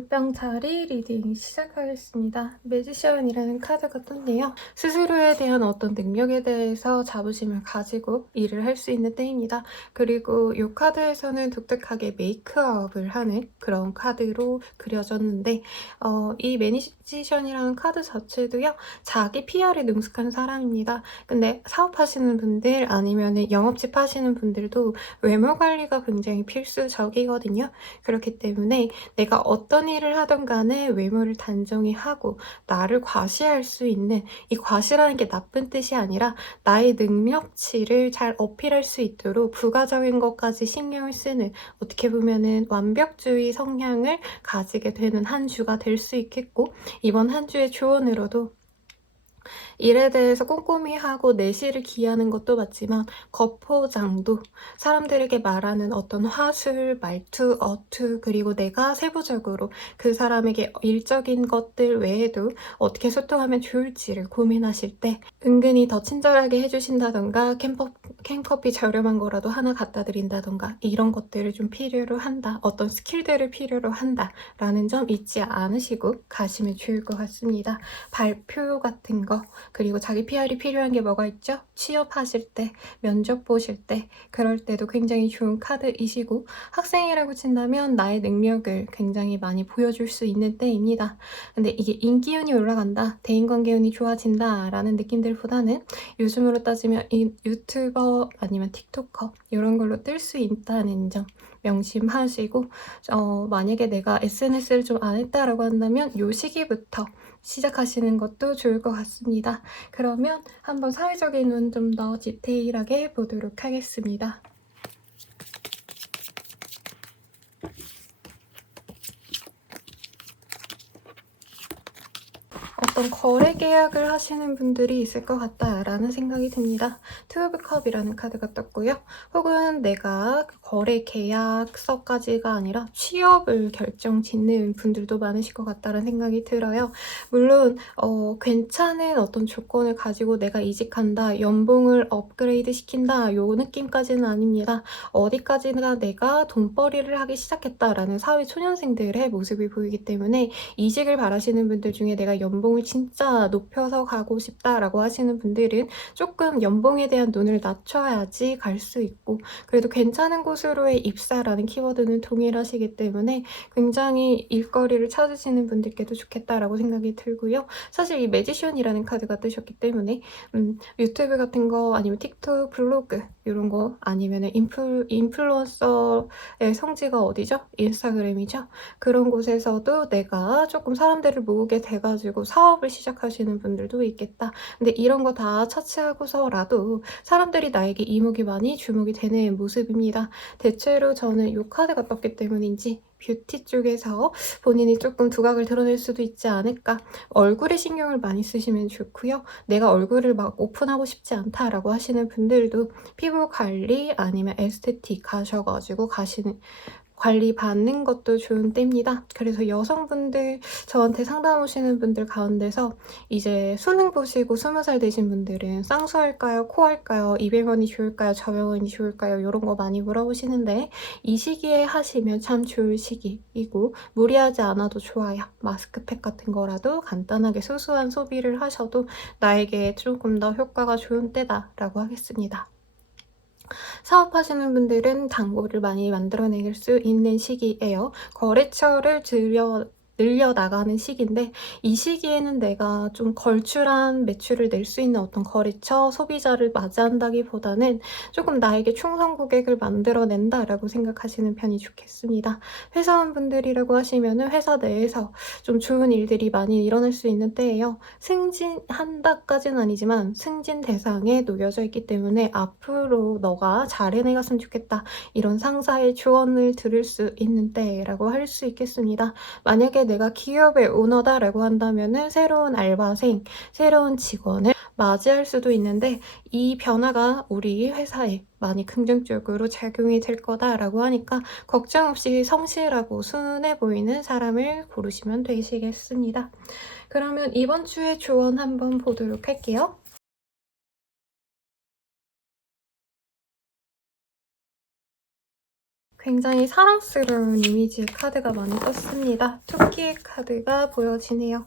물병자리 리딩 시작하겠습니다. 매지션이라는 카드가 떴네요. 스스로에 대한 어떤 능력에 대해서 자부심을 가지고 일을 할 수 있는 때입니다. 그리고 이 카드에서는 독특하게 메이크업을 하는 그런 카드로 그려졌는데 이 매지션이라는 카드 자체도요. 자기 PR에 능숙한 사람입니다. 근데 사업하시는 분들 아니면 영업집 하시는 분들도 외모 관리가 굉장히 필수적이거든요. 그렇기 때문에 내가 어떤 일을 하든 간에 외모를 단정히 하고 나를 과시할 수 있는, 이 과시라는 게 나쁜 뜻이 아니라 나의 능력치를 잘 어필할 수 있도록 부가적인 것까지 신경을 쓰는, 어떻게 보면은 완벽주의 성향을 가지게 되는 한 주가 될 수 있겠고, 이번 한 주의 조언으로도 일에 대해서 꼼꼼히 하고 내실을 기하는 것도 맞지만 겉포장도, 사람들에게 말하는 어떤 화술, 말투, 어투, 그리고 내가 세부적으로 그 사람에게 일적인 것들 외에도 어떻게 소통하면 좋을지를 고민하실 때 은근히 더 친절하게 해주신다던가 캔커피 저렴한 거라도 하나 갖다 드린다던가 이런 것들을 좀 필요로 한다, 어떤 스킬들을 필요로 한다 라는 점 잊지 않으시고 가시면 좋을 것 같습니다. 발표 같은 거, 그리고 자기 PR이 필요한 게 뭐가 있죠? 취업하실 때, 면접 보실 때, 그럴 때도 굉장히 좋은 카드이시고, 학생이라고 친다면 나의 능력을 굉장히 많이 보여줄 수 있는 때입니다. 근데 이게 인기운이 올라간다, 대인관계 운이 좋아진다 라는 느낌들보다는 요즘으로 따지면 유튜버 아니면 틱토커 이런 걸로 뜰 수 있다는 점 명심하시고, 만약에 내가 SNS를 좀 안 했다라고 한다면 이 시기부터 시작하시는 것도 좋을 것 같습니다. 그러면 한번 사회적인 운 좀 더 디테일하게 보도록 하겠습니다. 어떤 거래 계약을 하시는 분들이 있을 것 같다라는 생각이 듭니다. 투 오브 컵이라는 카드가 떴고요. 혹은 내가 거래 계약서까지가 아니라 취업을 결정 짓는 분들도 많으실 것 같다는 생각이 들어요. 물론 괜찮은 어떤 조건을 가지고 내가 이직한다, 연봉을 업그레이드 시킨다 요 느낌까지는 아닙니다. 어디까지나 내가 돈벌이를 하기 시작했다라는 사회 초년생들의 모습이 보이기 때문에 이직을 바라시는 분들 중에 내가 연봉을 진짜 높여서 가고 싶다라고 하시는 분들은 조금 연봉에 대한 눈을 낮춰야지 갈 수 있고, 그래도 괜찮은 곳으로의 입사라는 키워드는 동일하시기 때문에 굉장히 일거리를 찾으시는 분들께도 좋겠다라고 생각이 들고요. 사실 이 매지션이라는 카드가 뜨셨기 때문에 유튜브 같은 거 아니면 틱톡, 블로그 이런 거 아니면 인플루언서의 성지가 어디죠? 인스타그램이죠? 그런 곳에서도 내가 조금 사람들을 모으게 돼가지고 사업을 시작하시는 분들도 있겠다. 근데 이런 거 다 차치하고서라도 사람들이 나에게 이목이 많이 주목이 되는 모습입니다. 대체로 저는 이 카드가 떴기 때문인지 뷰티 쪽에서 본인이 조금 두각을 드러낼 수도 있지 않을까. 얼굴에 신경을 많이 쓰시면 좋고요. 내가 얼굴을 막 오픈하고 싶지 않다라고 하시는 분들도 피부 관리 아니면 에스테틱 가셔가지고 관리 받는 것도 좋은 때입니다. 그래서 여성분들, 저한테 상담 오시는 분들 가운데서 이제 수능 보시고 20살 되신 분들은 쌍수할까요? 코 할까요? 이 병원이 좋을까요? 저 병원이 좋을까요? 이런 거 많이 물어보시는데 이 시기에 하시면 참 좋을 시기이고 무리하지 않아도 좋아요. 마스크팩 같은 거라도 간단하게 소소한 소비를 하셔도 나에게 조금 더 효과가 좋은 때다라고 하겠습니다. 사업하시는 분들은 단골을 많이 만들어낼 수 있는 시기예요. 거래처를 늘려나가는 시기인데 이 시기에는 내가 좀 걸출한 매출을 낼 수 있는 어떤 거래처, 소비자를 맞이한다기보다는 조금 나에게 충성 고객을 만들어낸다라고 생각하시는 편이 좋겠습니다. 회사원분들이라고 하시면 회사 내에서 좀 좋은 일들이 많이 일어날 수 있는 때예요. 승진한다까지는 아니지만 승진 대상에 놓여져 있기 때문에 앞으로 너가 잘 해내갔으면 좋겠다, 이런 상사의 조언을 들을 수 있는 때라고 할 수 있겠습니다. 만약에 내가 기업의 오너다라고 한다면은 새로운 알바생, 새로운 직원을 맞이할 수도 있는데 이 변화가 우리 회사에 많이 긍정적으로 작용이 될 거다라고 하니까 걱정 없이 성실하고 순해 보이는 사람을 고르시면 되시겠습니다. 그러면 이번 주의 조언 한번 보도록 할게요. 굉장히 사랑스러운 이미지의 카드가 많이 떴습니다. 토끼의 카드가 보여지네요.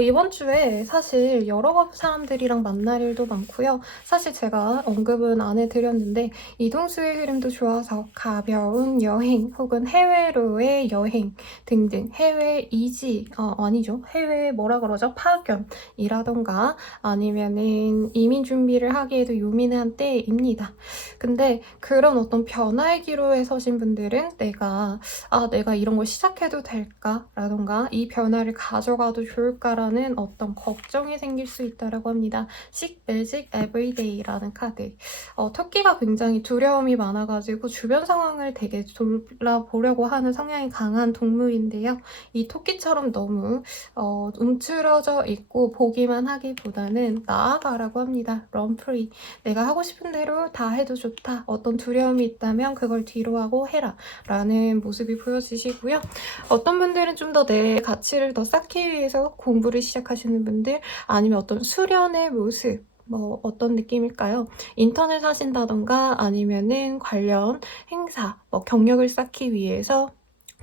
이번 주에 사실 여러 사람들이랑 만날 일도 많고요. 사실 제가 언급은 안 해드렸는데 이동수의 흐름도 좋아서 가벼운 여행 혹은 해외로의 여행 등등 해외 이지, 아니죠. 해외 뭐라 그러죠? 파견이라던가 아니면은 이민 준비를 하기에도 요민한 때입니다. 근데 그런 어떤 변화의 기로에 서신 분들은 내가 이런 걸 시작해도 될까? 라던가 이 변화를 가져가도 좋을까라는 어떤 걱정이 생길 수 있다고 합니다. Seek Magic Everyday라는 카드. 토끼가 굉장히 두려움이 많아가지고 주변 상황을 되게 돌아보려고 하는 성향이 강한 동물인데요. 이 토끼처럼 너무 움츠러져 있고 보기만 하기보다는 나아가라고 합니다. Run free. 내가 하고 싶은 대로 다 해도 좋다. 어떤 두려움이 있다면 그걸 뒤로 하고 해라. 라는 모습이 보여지시고요. 어떤 분들은 좀 더 내 가치를 더 쌓기 위해서 공부를 시작하시는 분들, 아니면 어떤 수련의 모습, 뭐 어떤 느낌일까요? 인턴을 사신다던가 아니면은 관련 행사, 뭐 경력을 쌓기 위해서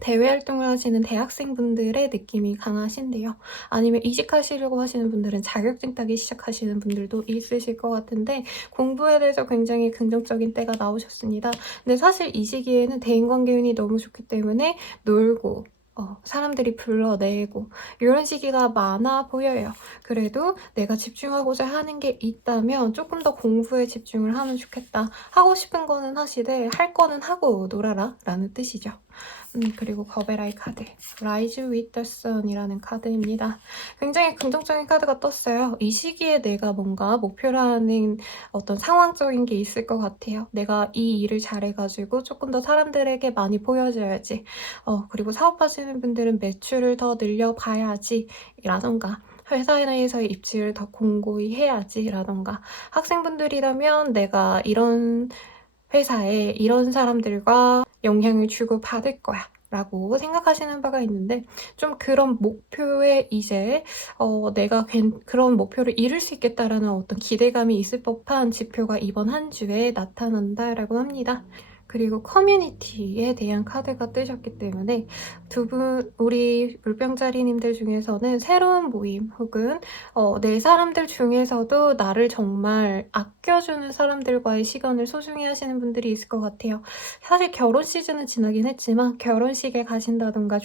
대외 활동을 하시는 대학생분들의 느낌이 강하신데요. 아니면 이직하시려고 하시는 분들은 자격증 따기 시작하시는 분들도 있으실 것 같은데 공부에 대해서 굉장히 긍정적인 때가 나오셨습니다. 근데 사실 이 시기에는 대인관계 운이 너무 좋기 때문에 놀고 사람들이 불러내고 이런 시기가 많아 보여요. 그래도 내가 집중하고자 하는 게 있다면 조금 더 공부에 집중을 하면 좋겠다. 하고 싶은 거는 하시되 할 거는 하고 놀아라 라는 뜻이죠. 그리고 거베라의 카드, Rise with the Sun이라는 카드입니다. 굉장히 긍정적인 카드가 떴어요. 이 시기에 내가 뭔가 목표라는 어떤 상황적인 게 있을 것 같아요. 내가 이 일을 잘해가지고 조금 더 사람들에게 많이 보여줘야지. 그리고 사업하시는 분들은 매출을 더 늘려봐야지 라던가 회사 내에서의 입지를 더 공고히 해야지 라던가 학생분들이라면 내가 이런 회사에 이런 사람들과 영향을 주고 받을 거야 라고 생각하시는 바가 있는데 좀 그런 목표에 이제 내가 그런 목표를 이룰 수 있겠다라는 어떤 기대감이 있을 법한 지표가 이번 한 주에 나타난다라고 합니다. 그리고 커뮤니티에 대한 카드가 뜨셨기 때문에 우리 물병자리님들 중에서는 새로운 모임 혹은 내 사람들 중에서도 나를 정말 아껴주는 사람들과의 시간을 소중히 하시는 분들이 있을 것 같아요. 사실 결혼 시즌은 지나긴 했지만 결혼식에 가신다던가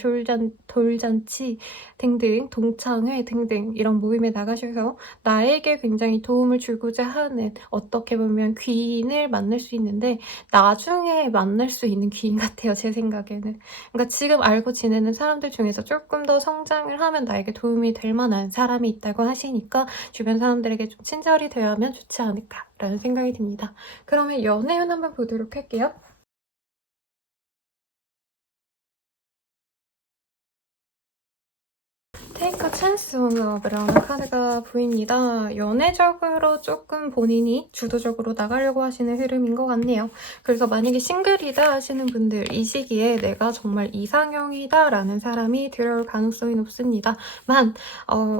돌잔치 등등 동창회 등등 이런 모임에 나가셔서 나에게 굉장히 도움을 주고자 하는 어떻게 보면 귀인을 만날 수 있는데 나중에 만날 수 있는 귀인 같아요, 제 생각에는. 그러니까 지금 알고 지내는 사람들 중에서 조금 더 성장을 하면 나에게 도움이 될 만한 사람이 있다고 하시니까 주변 사람들에게 좀 친절히 대하면 좋지 않을까라는 생각이 듭니다. 그러면 연애운 한번 보도록 할게요. Take a chance on love라는 카드가 보입니다. 연애적으로 조금 본인이 주도적으로 나가려고 하시는 흐름인 것 같네요. 그래서 만약에 싱글이다 하시는 분들 이 시기에 내가 정말 이상형이다 라는 사람이 들어올 가능성이 높습니다만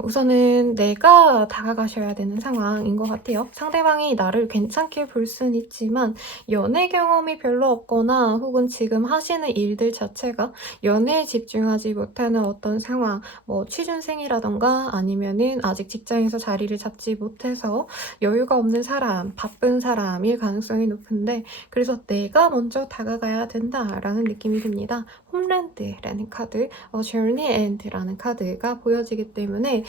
우선은 내가 다가가셔야 되는 상황인 것 같아요. 상대방이 나를 괜찮게 볼 수는 있지만 연애 경험이 별로 없거나 혹은 지금 하시는 일들 자체가 연애에 집중하지 못하는 어떤 상황, 뭐 취준생이라던가 아니면은 아직 직장에서 자리를 잡지 못해서 여유가 없는 사람, 바쁜 사람일 가능성이 높은데 그래서 내가 먼저 다가가야 된다라는 느낌이 듭니다. 홈랜드라는 카드, Journey End라는 카드가 보여지기 때문에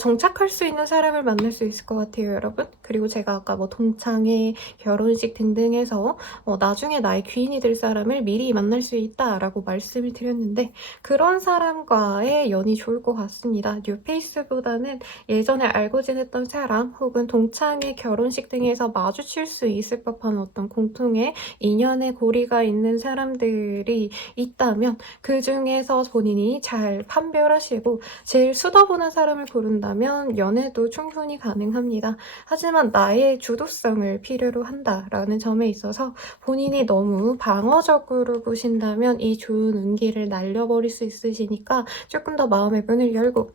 정착할 수 있는 사람을 만날 수 있을 것 같아요, 여러분. 그리고 제가 아까 뭐 동창회, 결혼식 등등 해서 나중에 나의 귀인이 될 사람을 미리 만날 수 있다라고 말씀을 드렸는데 그런 사람과의 연이 좋을 것 같습니다. 뉴페이스보다는 예전에 알고 지냈던 사람 혹은 동창회, 결혼식 등에서 마주칠 수 있을 법한 어떤 공통의 인연의 고리가 있는 사람들이 있다면 그 중에서 본인이 잘 판별하시고 제일 수더보는 사람을 고른다면 연애도 충분히 가능합니다. 하지만 나의 주도성을 필요로 한다라는 점에 있어서 본인이 너무 방어적으로 보신다면 이 좋은 운기를 날려버릴 수 있으시니까 조금 더 마음의 문을 열고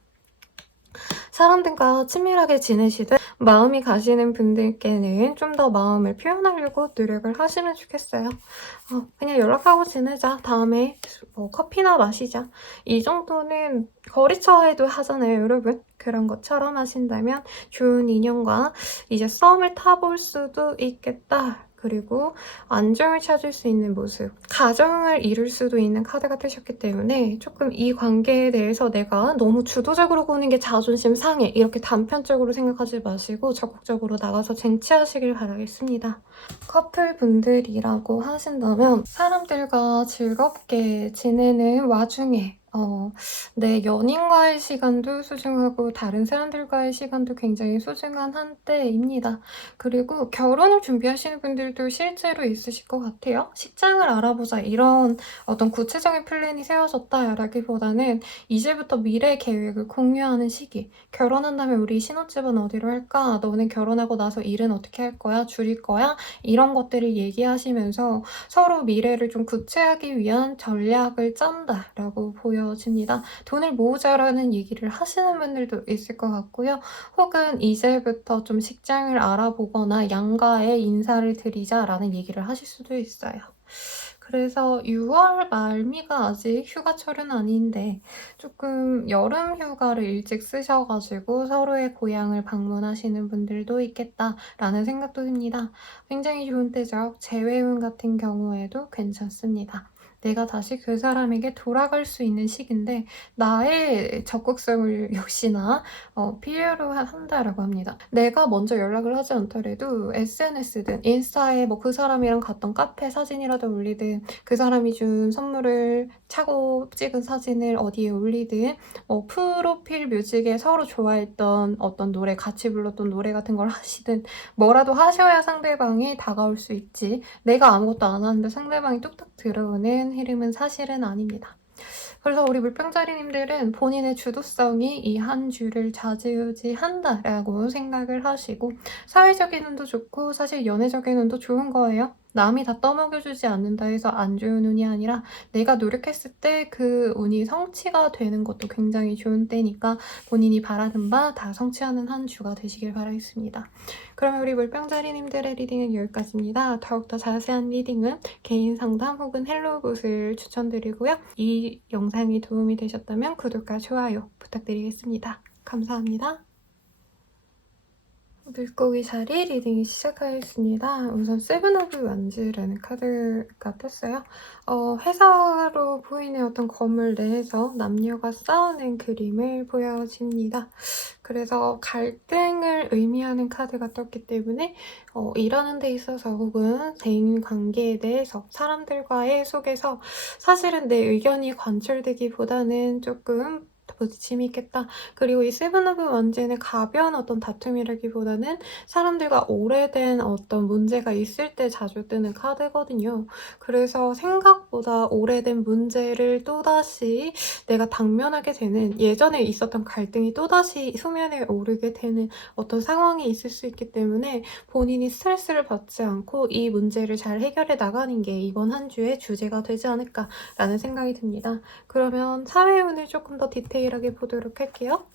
사람들과 친밀하게 지내시되 마음이 가시는 분들께는 좀 더 마음을 표현하려고 노력을 하시면 좋겠어요. 그냥 연락하고 지내자. 다음에 뭐 커피나 마시자. 이 정도는 거리처에도 하잖아요, 여러분. 그런 것처럼 하신다면 좋은 인연과 이제 썸을 타볼 수도 있겠다. 그리고 안정을 찾을 수 있는 모습, 가정을 이룰 수도 있는 카드가 뜨셨기 때문에 조금 이 관계에 대해서 내가 너무 주도적으로 보는 게 자존심 상해 이렇게 단편적으로 생각하지 마시고 적극적으로 나가서 쟁취하시길 바라겠습니다. 커플분들이라고 하신다면 사람들과 즐겁게 지내는 와중에 내 연인과의 시간도 소중하고 다른 사람들과의 시간도 굉장히 소중한 한때입니다. 그리고 결혼을 준비하시는 분들도 실제로 있으실 것 같아요. 식장을 알아보자 이런 어떤 구체적인 플랜이 세워졌다라기보다는 이제부터 미래 계획을 공유하는 시기. 결혼한다면 우리 신혼집은 어디로 할까? 너는 결혼하고 나서 일은 어떻게 할 거야? 줄일 거야? 이런 것들을 얘기하시면서 서로 미래를 좀 구체하기 위한 전략을 짠다라고 보여집니다. 돈을 모으자라는 얘기를 하시는 분들도 있을 것 같고요. 혹은 이제부터 좀 식장을 알아보거나 양가에 인사를 드리자라는 얘기를 하실 수도 있어요. 그래서 6월 말미가 아직 휴가철은 아닌데 조금 여름 휴가를 일찍 쓰셔가지고 서로의 고향을 방문하시는 분들도 있겠다라는 생각도 듭니다. 굉장히 좋은 때죠. 재회운 같은 경우에도 괜찮습니다. 내가 다시 그 사람에게 돌아갈 수 있는 시기인데 나의 적극성을 역시나 필요로 한다라고 합니다. 내가 먼저 연락을 하지 않더라도 SNS든 인스타에 뭐 그 사람이랑 갔던 카페 사진이라도 올리든 그 사람이 준 선물을 차고 찍은 사진을 어디에 올리든 프로필 뮤직에 서로 좋아했던 어떤 노래, 같이 불렀던 노래 같은 걸 하시든 뭐라도 하셔야 상대방이 다가올 수 있지. 내가 아무것도 안 하는데 상대방이 뚝딱 들어오는 흐름은 사실은 아닙니다. 그래서 우리 물병자리님들은 본인의 주도성이 이 한 주를 좌지우지한다라고 생각을 하시고 사회적인 운도 좋고 사실 연애적인 운도 좋은 거예요. 남이 다 떠먹여주지 않는다 해서 안 좋은 운이 아니라 내가 노력했을 때 그 운이 성취가 되는 것도 굉장히 좋은 때니까 본인이 바라는 바 다 성취하는 한 주가 되시길 바라겠습니다. 그러면 우리 물병자리님들의 리딩은 여기까지입니다. 더욱더 자세한 리딩은 개인 상담 혹은 헬로봇을 추천드리고요. 이 영상이 도움이 되셨다면 구독과 좋아요 부탁드리겠습니다. 감사합니다. 물고기 자리 리딩이 시작하겠습니다. 우선 세븐 오브 완즈라는 카드가 떴어요. 회사로 보이는 어떤 건물 내에서 남녀가 싸우는 그림을 보여집니다. 그래서 갈등을 의미하는 카드가 떴기 때문에 일하는 데 있어서 혹은 대인 관계에 대해서 사람들과의 속에서 사실은 내 의견이 관철되기보다는 조금 부딪힘이 있겠다. 그리고 이 세븐 오브 원즈는 가벼운 어떤 다툼이라기보다는 사람들과 오래된 어떤 문제가 있을 때 자주 뜨는 카드거든요. 그래서 생각보다 오래된 문제를 또다시 내가 당면하게 되는, 예전에 있었던 갈등이 또다시 수면에 오르게 되는 어떤 상황이 있을 수 있기 때문에 본인이 스트레스를 받지 않고 이 문제를 잘 해결해 나가는 게 이번 한 주의 주제가 되지 않을까라는 생각이 듭니다. 그러면 사회운을 조금 더 디테일하게 보도록 할게요.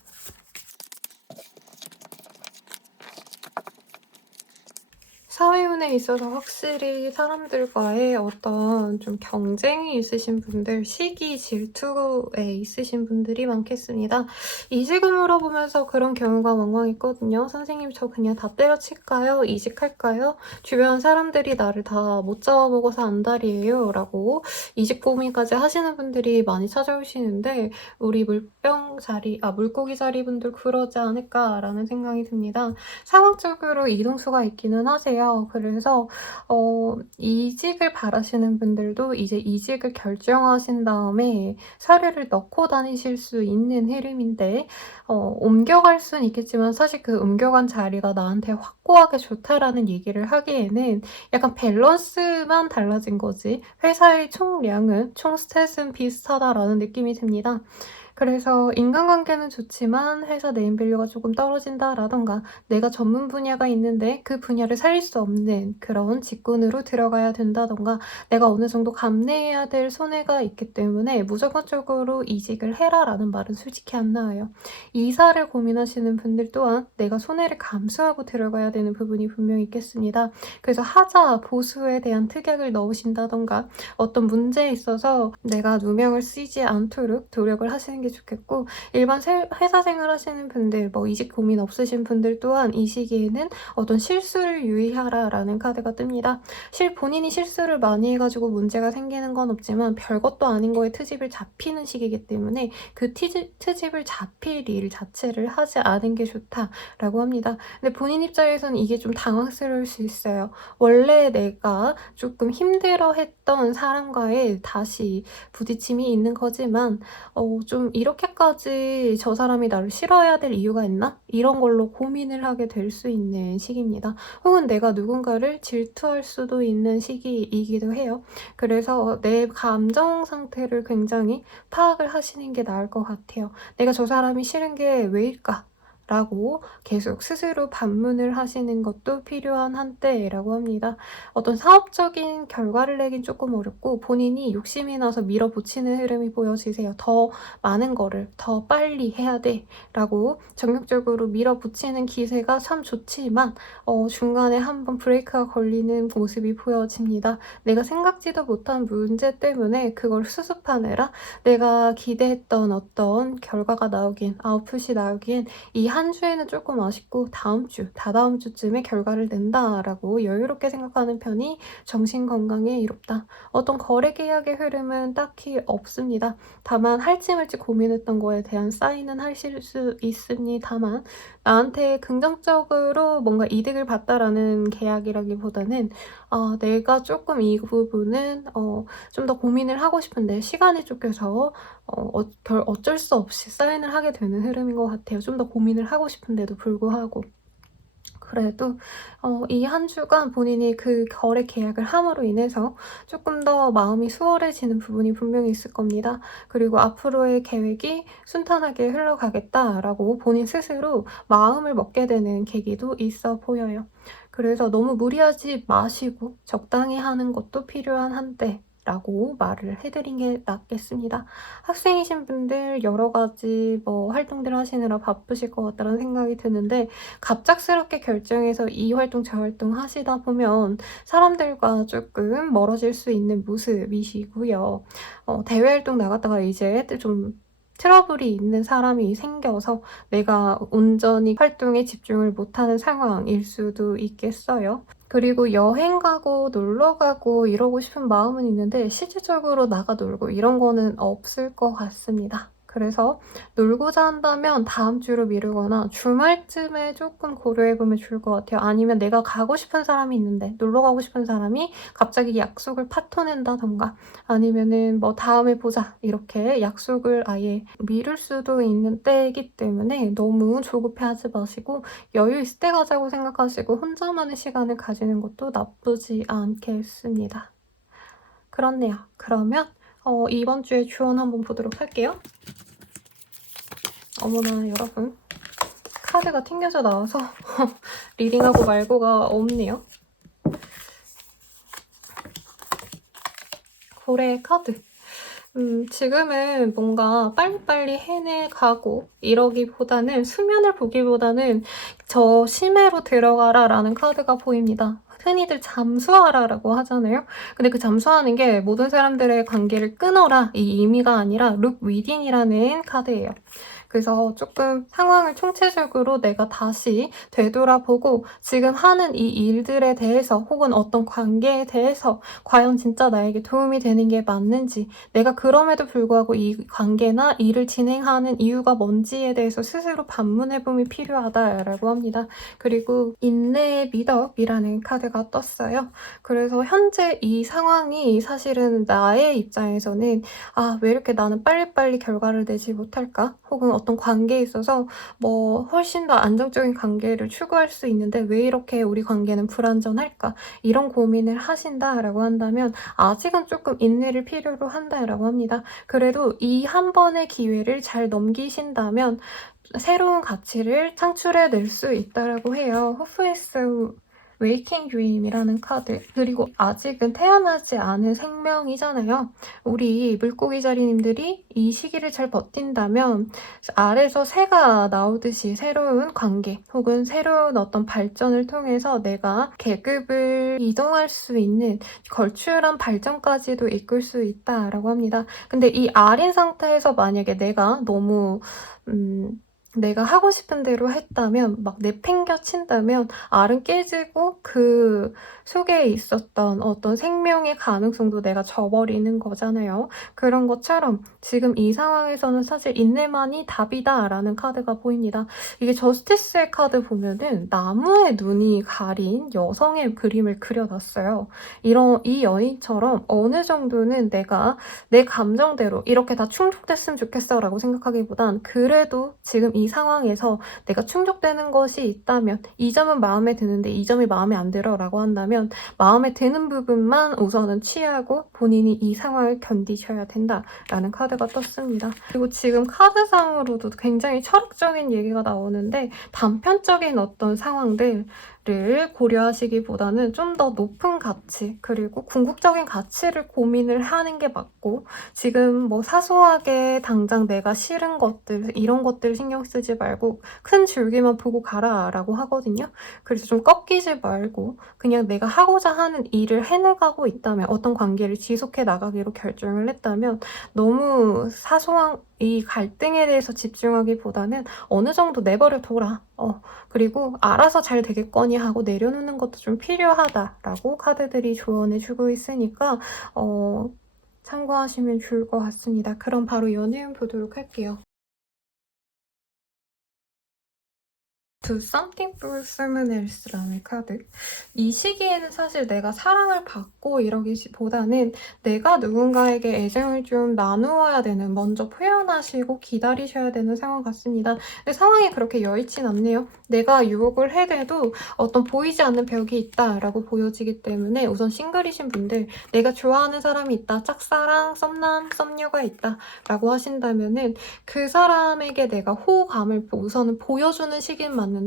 사회운에 있어서 확실히 사람들과의 어떤 좀 경쟁이 있으신 분들, 시기, 질투에 있으신 분들이 많겠습니다. 이직을 물어보면서 그런 경우가 왕왕 있거든요. 선생님 저 그냥 다 때려칠까요? 이직할까요? 주변 사람들이 나를 다 못 잡아먹어서 안달이에요. 라고 이직 고민까지 하시는 분들이 많이 찾아오시는데 우리 물고기 자리 분들 그러지 않을까라는 생각이 듭니다. 상황적으로 이동수가 있기는 하세요. 그래서 이직을 바라시는 분들도 이제 이직을 결정하신 다음에 서류를 넣고 다니실 수 있는 흐름인데 옮겨갈 수는 있겠지만 사실 그 옮겨간 자리가 나한테 확고하게 좋다라는 얘기를 하기에는 약간 밸런스만 달라진 거지 회사의 총량은, 총 스탯은 비슷하다라는 느낌이 듭니다. 그래서 인간관계는 좋지만 회사 네임밸류가 조금 떨어진다라든가 내가 전문 분야가 있는데 그 분야를 살릴 수 없는 그런 직군으로 들어가야 된다든가 내가 어느 정도 감내해야 될 손해가 있기 때문에 무조건적으로 이직을 해라라는 말은 솔직히 안 나와요. 이사를 고민하시는 분들 또한 내가 손해를 감수하고 들어가야 되는 부분이 분명히 있겠습니다. 그래서 하자 보수에 대한 특약을 넣으신다든가 어떤 문제에 있어서 내가 누명을 쓰지 않도록 노력을 하시는 게 좋겠고 일반 회사 생활 하시는 분들 뭐 이직 고민 없으신 분들 또한 이 시기에는 어떤 실수를 유의하라라는 카드가 뜹니다. 본인이 실수를 많이 해가지고 문제가 생기는 건 없지만 별것도 아닌 거에 트집을 잡히는 시기이기 때문에 그 트집을 잡힐 일 자체를 하지 않은 게 좋다라고 합니다. 근데 본인 입장에서는 이게 좀 당황스러울 수 있어요. 원래 내가 조금 힘들어했던 사람과의 다시 부딪힘이 있는 거지만 좀 이렇게까지 저 사람이 나를 싫어해야 될 이유가 있나? 이런 걸로 고민을 하게 될 수 있는 시기입니다. 혹은 내가 누군가를 질투할 수도 있는 시기이기도 해요. 그래서 내 감정 상태를 굉장히 파악을 하시는 게 나을 것 같아요. 내가 저 사람이 싫은 게 왜일까? 라고 계속 스스로 반문을 하시는 것도 필요한 한때라고 합니다. 어떤 사업적인 결과를 내긴 조금 어렵고 본인이 욕심이 나서 밀어붙이는 흐름이 보여지세요. 더 많은 거를 더 빨리 해야 돼 라고 정력적으로 밀어붙이는 기세가 참 좋지만 중간에 한번 브레이크가 걸리는 모습이 보여집니다. 내가 생각지도 못한 문제 때문에 그걸 수습하느라 내가 기대했던 어떤 결과가 나오긴 아웃풋이 나오긴 이 한 주에는 조금 아쉽고 다음 주, 다다음 주쯤에 결과를 낸다라고 여유롭게 생각하는 편이 정신건강에 이롭다. 어떤 거래 계약의 흐름은 딱히 없습니다. 다만 할지 말지 고민했던 거에 대한 사인은 하실 수 있습니다만 나한테 긍정적으로 뭔가 이득을 봤다라는 계약이라기보다는 내가 조금 이 부분은 좀 더 고민을 하고 싶은데 시간이 쫓겨서 어쩔 수 없이 사인을 하게 되는 흐름인 것 같아요. 좀 더 고민을 하고 싶은데도 불구하고. 그래도 이 한 주간 본인이 그 거래 계약을 함으로 인해서 조금 더 마음이 수월해지는 부분이 분명히 있을 겁니다. 그리고 앞으로의 계획이 순탄하게 흘러가겠다라고 본인 스스로 마음을 먹게 되는 계기도 있어 보여요. 그래서 너무 무리하지 마시고 적당히 하는 것도 필요한 한때 라고 말을 해드린 게 낫겠습니다. 학생이신 분들 여러 가지 뭐 활동들 하시느라 바쁘실 것 같다는 생각이 드는데 갑작스럽게 결정해서 이 활동 저 활동 하시다 보면 사람들과 조금 멀어질 수 있는 모습이시고요. 대외 활동 나갔다가 이제 좀 트러블이 있는 사람이 생겨서 내가 온전히 활동에 집중을 못하는 상황일 수도 있겠어요. 그리고 여행 가고 놀러 가고 이러고 싶은 마음은 있는데 실질적으로 나가 놀고 이런 거는 없을 것 같습니다. 그래서 놀고자 한다면 다음 주로 미루거나 주말쯤에 조금 고려해보면 좋을 것 같아요. 아니면 내가 가고 싶은 사람이 있는데 놀러 가고 싶은 사람이 갑자기 약속을 파토낸다던가 아니면은 뭐 다음에 보자 이렇게 약속을 아예 미룰 수도 있는 때이기 때문에 너무 조급해하지 마시고 여유 있을 때 가자고 생각하시고 혼자만의 시간을 가지는 것도 나쁘지 않겠습니다. 그렇네요. 그러면 이번 주에 주원 한번 보도록 할게요. 어머나 여러분 카드가 튕겨져 나와서 리딩하고 말고가 없네요. 고래 카드. 지금은 뭔가 빨리빨리 해내가고 이러기보다는 수면을 보기보다는 저 심해로 들어가라 라는 카드가 보입니다. 흔히들 잠수하라라고 하잖아요. 근데 그 잠수하는 게 모든 사람들의 관계를 끊어라 이 의미가 아니라 look within이라는 카드예요. 그래서 조금 상황을 총체적으로 내가 다시 되돌아보고 지금 하는 이 일들에 대해서 혹은 어떤 관계에 대해서 과연 진짜 나에게 도움이 되는 게 맞는지 내가 그럼에도 불구하고 이 관계나 일을 진행하는 이유가 뭔지에 대해서 스스로 반문해봄이 필요하다라고 합니다. 그리고 인내의 미덕이라는 카드가 떴어요. 그래서 현재 이 상황이 사실은 나의 입장에서는 왜 이렇게 나는 빨리빨리 결과를 내지 못할까? 혹은 어떤 관계에 있어서 뭐 훨씬 더 안정적인 관계를 추구할 수 있는데 왜 이렇게 우리 관계는 불안전할까? 이런 고민을 하신다라고 한다면 아직은 조금 인내를 필요로 한다라고 합니다. 그래도 이 한 번의 기회를 잘 넘기신다면 새로운 가치를 창출해낼 수 있다라고 해요. 호프에스 웨이킹 드림이라는 카드. 그리고 아직은 태어나지 않은 생명이잖아요. 우리 물고기 자리님들이 이 시기를 잘 버틴다면 알에서 새가 나오듯이 새로운 관계 혹은 새로운 어떤 발전을 통해서 내가 계급을 이동할 수 있는 걸출한 발전까지도 이끌 수 있다라고 합니다. 근데 이 알인 상태에서 만약에 내가 너무 내가 하고 싶은 대로 했다면 막 내팽겨친다면 알은 깨지고 그 속에 있었던 어떤 생명의 가능성도 내가 저버리는 거잖아요. 그런 것처럼 지금 이 상황에서는 사실 인내만이 답이다라는 카드가 보입니다. 이게 저스티스의 카드 보면은 나무에 눈이 가린 여성의 그림을 그려놨어요. 이 여인처럼 어느 정도는 내가 내 감정대로 이렇게 다 충족됐으면 좋겠어라고 생각하기보단 그래도 지금 이 상황에서 내가 충족되는 것이 있다면 이 점은 마음에 드는데 이 점이 마음에 안 들어라고 한다면 마음에 드는 부분만 우선은 취하고 본인이 이 상황을 견디셔야 된다라는 카드가 떴습니다. 그리고 지금 카드상으로도 굉장히 철학적인 얘기가 나오는데 단편적인 어떤 상황들 를 고려하시기보다는 좀 더 높은 가치 그리고 궁극적인 가치를 고민을 하는 게 맞고 지금 뭐 사소하게 당장 내가 싫은 것들 이런 것들 신경 쓰지 말고 큰 줄기만 보고 가라라고 하거든요. 그래서 좀 꺾이지 말고 그냥 내가 하고자 하는 일을 해내가고 있다면 어떤 관계를 지속해 나가기로 결정을 했다면 너무 사소한 이 갈등에 대해서 집중하기보다는 어느 정도 내버려 둬라. 그리고 알아서 잘 되겠거니 하고 내려놓는 것도 좀 필요하다라고 카드들이 조언해주고 있으니까 참고하시면 좋을 것 같습니다. 그럼 바로 연애운 보도록 할게요. Do something for someone else라는 카드. 이 시기에는 사실 내가 사랑을 받고 이러기보다는 내가 누군가에게 애정을 좀 나누어야 되는, 먼저 표현하시고 기다리셔야 되는 상황 같습니다. 근데 상황이 그렇게 여의진 않네요. 내가 유혹을 해대도 어떤 보이지 않는 벽이 있다라고 보여지기 때문에 우선 싱글이신 분들, 내가 좋아하는 사람이 있다, 짝사랑, 썸남, 썸녀가 있다라고 하신다면은 그 사람에게 내가 호감을 우선은 보여주는 시기는 맞는데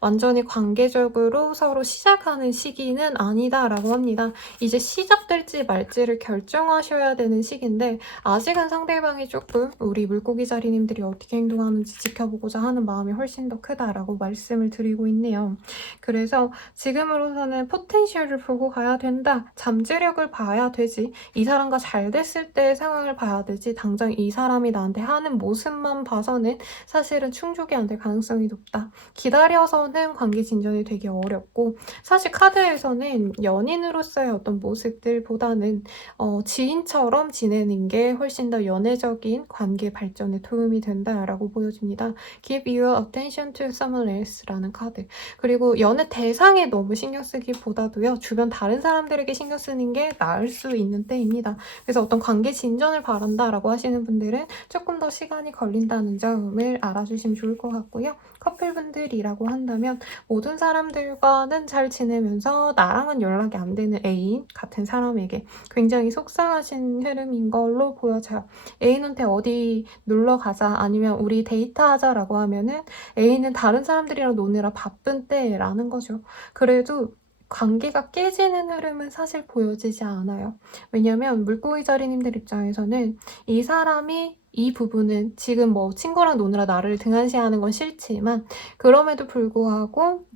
완전히 관계적으로 서로 시작하는 시기는 아니다라고 합니다. 이제 시작될지 말지를 결정하셔야 되는 시기인데 아직은 상대방이 조금 우리 물고기 자리님들이 어떻게 행동하는지 지켜보고자 하는 마음이 훨씬 더 크다라고 말씀을 드리고 있네요. 그래서 지금으로서는 포텐셜을 보고 가야 된다. 잠재력을 봐야 되지. 이 사람과 잘 됐을 때의 상황을 봐야 되지. 당장 이 사람이 나한테 하는 모습만 봐서는 사실은 충족이 안 될 가능성이 높다. 기다려서는 관계 진전이 되게 어렵고 사실 카드에서는 연인으로서의 어떤 모습들보다는 지인처럼 지내는 게 훨씬 더 연애적인 관계 발전에 도움이 된다라고 보여집니다. Give your attention to someone else라는 카드. 그리고 연애 대상에 너무 신경 쓰기보다도요. 주변 다른 사람들에게 신경 쓰는 게 나을 수 있는 때입니다. 그래서 어떤 관계 진전을 바란다라고 하시는 분들은 조금 더 시간이 걸린다는 점을 알아주시면 좋을 것 같고요. 커플분들이라고 한다면 모든 사람들과는 잘 지내면서 나랑은 연락이 안 되는 애인 같은 사람에게 굉장히 속상하신 흐름인 걸로 보여져요. 애인한테 어디 놀러 가자 아니면 우리 데이트하자라고 하면은 애인은 다른 사람들이랑 노느라 바쁜 때라는 거죠. 그래도 관계가 깨지는 흐름은 사실 보여지지 않아요. 왜냐면 물고기 자리님들 입장에서는 이 사람이 이 부분은 지금 뭐 친구랑 노느라 나를 등한시하는 건 싫지만 그럼에도 불구하고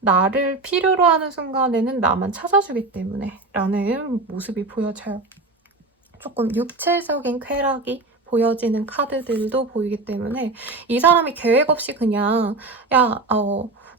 나를 필요로 하는 순간에는 나만 찾아주기 때문에 라는 모습이 보여져요. 조금 육체적인 쾌락이 보여지는 카드들도 보이기 때문에 이 사람이 계획 없이 그냥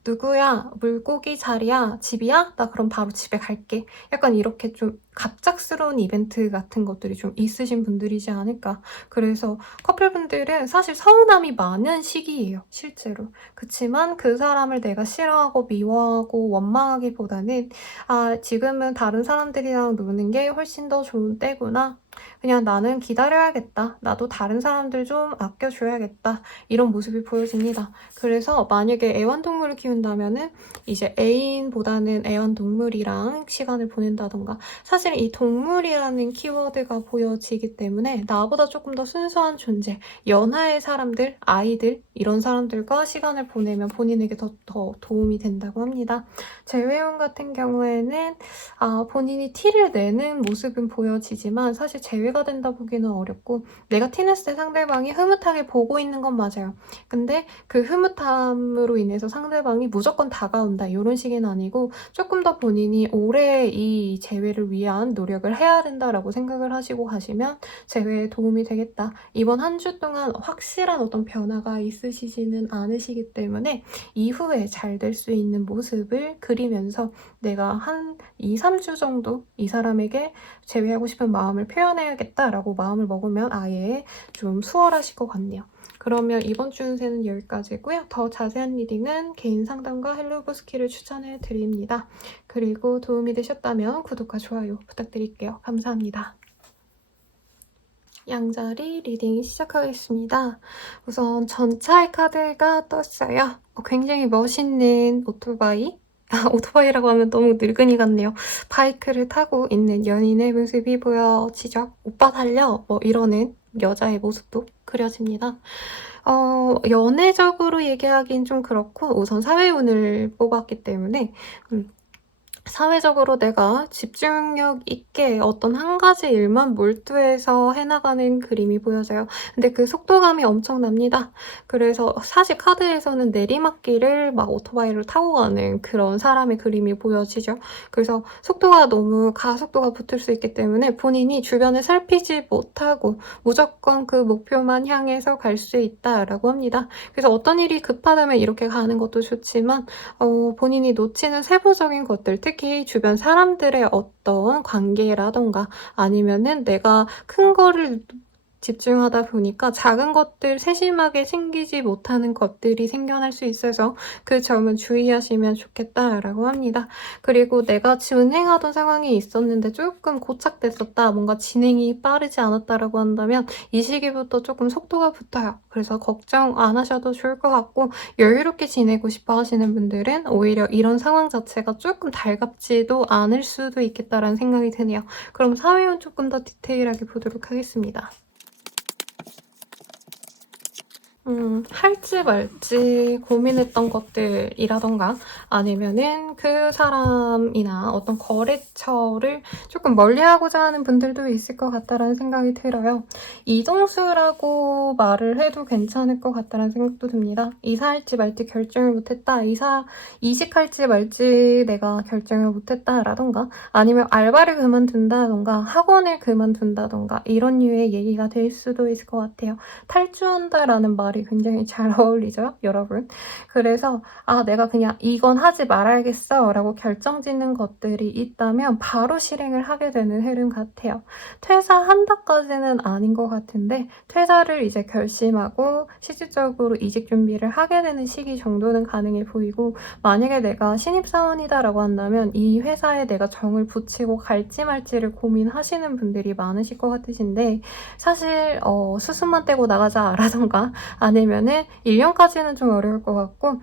누구야? 물고기 자리야? 집이야? 나 그럼 바로 집에 갈게. 약간 이렇게 좀 갑작스러운 이벤트 같은 것들이 좀 있으신 분들이지 않을까. 그래서 커플분들은 사실 서운함이 많은 시기예요, 실제로. 그치만 그 사람을 내가 싫어하고 미워하고 원망하기보다는 '아 지금은 다른 사람들이랑 노는 게 훨씬 더 좋은 때구나. 그냥 나는 기다려야겠다. 나도 다른 사람들 좀 아껴 줘야겠다.' 이런 모습이 보여집니다. 그래서 만약에 애완동물을 키운다면은 이제 애인보다는 애완동물이랑 시간을 보낸다든가, 사실 이 동물이라는 키워드가 보여지기 때문에 나보다 조금 더 순수한 존재, 연하의 사람들, 아이들, 이런 사람들과 시간을 보내면 본인에게 더 도움이 된다고 합니다. 재회원 같은 경우에는 본인이 티를 내는 모습은 보여지지만 사실 재회가 된다 보기는 어렵고, 내가 티냈을 때 상대방이 흐뭇하게 보고 있는 건 맞아요. 근데 그 흐뭇함으로 인해서 상대방이 무조건 다가온다, 이런 식은 아니고 조금 더 본인이 오래 이 재회를 위한 노력을 해야 된다라고 생각을 하시고 가시면 재회에 도움이 되겠다. 이번 한 주 동안 확실한 어떤 변화가 있으시지는 않으시기 때문에 이후에 잘 될 수 있는 모습을 그리면서 내가 한 2-3주 정도 이 사람에게 재회하고 싶은 마음을 표현해야겠다라고 마음을 먹으면 아예 좀 수월하실 것 같네요. 그러면 이번 주 운세는 여기까지고요. 더 자세한 리딩은 개인 상담과 헬로보스키를 추천해 드립니다. 그리고 도움이 되셨다면 구독과 좋아요 부탁드릴게요. 감사합니다. 양자리 리딩 시작하겠습니다. 우선 전차의 카드가 떴어요. 굉장히 멋있는 오토바이? 오토바이라고 하면 너무 늙은이 같네요. 바이크를 타고 있는 연인의 모습이 보여지죠. 오빠 달려! 뭐 이러는 여자의 모습도 그려집니다. 연애적으로 얘기하긴 좀 그렇고 우선 사회운을 뽑았기 때문에 사회적으로 내가 집중력 있게 어떤 한 가지 일만 몰두해서 해나가는 그림이 보여져요. 근데 그 속도감이 엄청납니다. 그래서 사실 카드에서는 내리막길을 막 오토바이를 타고 가는 그런 사람의 그림이 보여지죠. 그래서 속도가 너무 가속도가 붙을 수 있기 때문에 본인이 주변을 살피지 못하고 무조건 그 목표만 향해서 갈 수 있다라고 합니다. 그래서 어떤 일이 급하다면 이렇게 가는 것도 좋지만 본인이 놓치는 세부적인 것들, 특히 주변 사람들의 어떤 관계라던가 아니면은 내가 큰 거를 집중하다 보니까 작은 것들, 세심하게 챙기지 못하는 것들이 생겨날 수 있어서 그 점은 주의하시면 좋겠다라고 합니다. 그리고 내가 진행하던 상황이 있었는데 조금 고착됐었다, 뭔가 진행이 빠르지 않았다라고 한다면 이 시기부터 조금 속도가 붙어요. 그래서 걱정 안 하셔도 좋을 것 같고, 여유롭게 지내고 싶어 하시는 분들은 오히려 이런 상황 자체가 조금 달갑지도 않을 수도 있겠다라는 생각이 드네요. 그럼 사회운 조금 더 디테일하게 보도록 하겠습니다. 할지 말지 고민했던 것들이라던가 아니면은 그 사람이나 어떤 거래처를 조금 멀리하고자 하는 분들도 있을 것 같다라는 생각이 들어요. 이동수라고 말을 해도 괜찮을 것 같다라는 생각도 듭니다. 이사할지 말지 결정을 못했다. 이직할지 말지 내가 결정을 못했다라던가 아니면 알바를 그만둔다던가 학원을 그만둔다던가 이런 류의 얘기가 될 수도 있을 것 같아요. 탈주한다라는 말이 굉장히 잘 어울리죠, 여러분? 그래서 내가 그냥 이건 하지 말아야겠어 라고 결정짓는 것들이 있다면 바로 실행을 하게 되는 흐름 같아요. 퇴사한다까지는 아닌 것 같은데 퇴사를 이제 결심하고 실질적으로 이직 준비를 하게 되는 시기 정도는 가능해 보이고, 만약에 내가 신입사원이다라고 한다면 이 회사에 내가 정을 붙이고 갈지 말지를 고민하시는 분들이 많으실 것 같으신데, 사실 수습만 떼고 나가자라던가 아니면은 1년까지는 좀 어려울 것 같고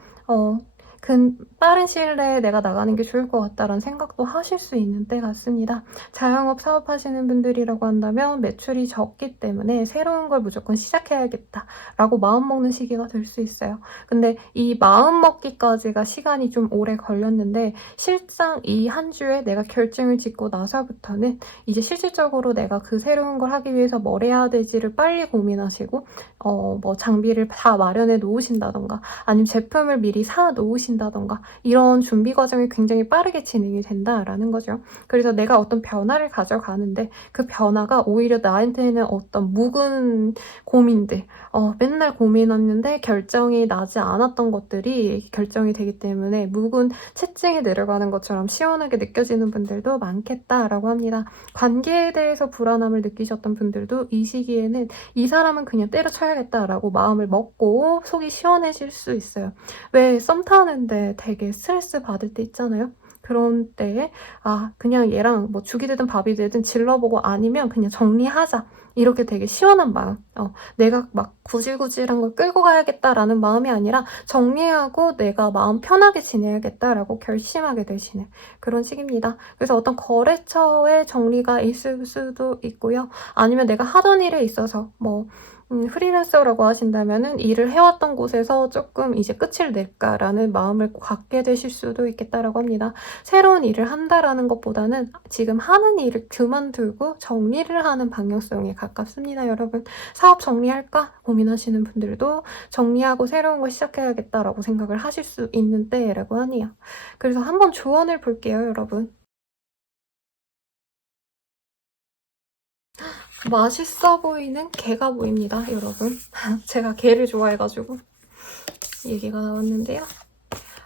빠른 시일 내에 내가 나가는 게 좋을 것 같다라는 생각도 하실 수 있는 때 같습니다. 자영업 사업하시는 분들이라고 한다면 매출이 적기 때문에 새로운 걸 무조건 시작해야겠다라고 마음먹는 시기가 될 수 있어요. 근데 이 마음먹기까지가 시간이 좀 오래 걸렸는데 실상 이 한 주에 내가 결정을 짓고 나서부터는 이제 실질적으로 내가 그 새로운 걸 하기 위해서 뭘 해야 될지를 빨리 고민하시고 뭐 장비를 다 마련해 놓으신다던가 아니면 제품을 미리 사 놓으신 느껴진다던가 이런 준비 과정이 굉장히 빠르게 진행이 된다라는 거죠. 그래서 내가 어떤 변화를 가져가는데 그 변화가 오히려 나한테는 어떤 묵은 고민들, 맨날 고민했는데 결정이 나지 않았던 것들이 결정이 되기 때문에 묵은 채증이 내려가는 것처럼 시원하게 느껴지는 분들도 많겠다라고 합니다. 관계에 대해서 불안함을 느끼셨던 분들도 이 시기에는 이 사람은 그냥 때려쳐야겠다라고 마음을 먹고 속이 시원해질 수 있어요. 왜 썸 타는데 되게 스트레스 받을 때 있잖아요. 그런 때에 그냥 얘랑 뭐 죽이 되든 밥이 되든 질러보고 아니면 그냥 정리하자. 이렇게 되게 시원한 마음. 내가 막 구질구질한 걸 끌고 가야겠다라는 마음이 아니라 정리하고 내가 마음 편하게 지내야겠다라고 결심하게 되시는 그런 시기입니다. 그래서 어떤 거래처의 정리가 있을 수도 있고요. 아니면 내가 하던 일에 있어서 프리랜서라고 하신다면은 일을 해왔던 곳에서 조금 이제 끝을 낼까라는 마음을 갖게 되실 수도 있겠다라고 합니다. 새로운 일을 한다라는 것보다는 지금 하는 일을 그만두고 정리를 하는 방향성에 가깝습니다, 여러분. 사업 정리할까 고민하시는 분들도 정리하고 새로운 걸 시작해야겠다라고 생각을 하실 수 있는 때라고 하네요. 그래서 한번 조언을 볼게요, 여러분. 맛있어 보이는 게가 보입니다, 여러분. 제가 게를 좋아해가지고 얘기가 나왔는데요.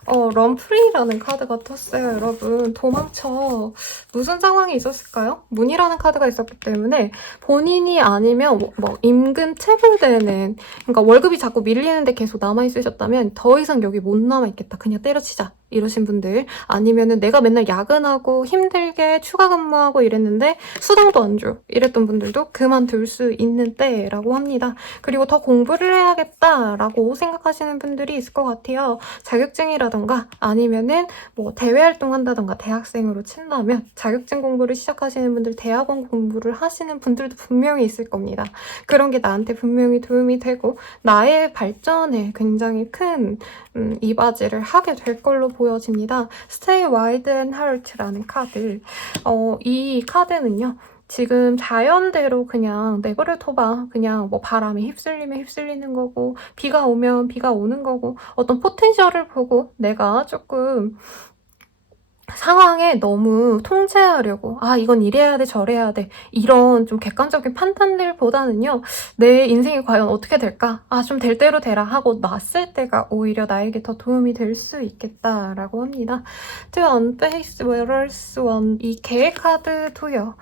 럼프리라는 카드가 떴어요, 여러분. 도망쳐. 무슨 상황이 있었을까요? 문이라는 카드가 있었기 때문에 본인이 아니면 임금 체불되는, 그러니까 월급이 자꾸 밀리는데 계속 남아있으셨다면 더 이상 여기 못 남아있겠다. 그냥 때려치자. 이러신 분들, 아니면은 내가 맨날 야근하고 힘들게 추가 근무하고 이랬는데 수당도 안 줘. 이랬던 분들도 그만둘 수 있는 때라고 합니다. 그리고 더 공부를 해야겠다라고 생각하시는 분들이 있을 것 같아요. 자격증이라던가 아니면은 대외 활동한다던가 대학생으로 친다면 자격증 공부를 시작하시는 분들, 대학원 공부를 하시는 분들도 분명히 있을 겁니다. 그런 게 나한테 분명히 도움이 되고 나의 발전에 굉장히 큰 이바지를 하게 될 걸로 보여집니다. Stay Wide and Heart라는 카드. 이 카드는요. 지금 자연대로 그냥 내버려 둬봐. 그냥 바람에 휩쓸리면 휩쓸리는 거고 비가 오면 비가 오는 거고 어떤 포텐셜을 보고 내가 조금 상황에 너무 통제하려고 이건 이래야 돼 저래야 돼 이런 좀 객관적인 판단들보다는요 내 인생이 과연 어떻게 될까 좀 될 대로 되라 하고 놨을 때가 오히려 나에게 더 도움이 될 수 있겠다라고 합니다. To unface whereas one 이 계획 카드도요.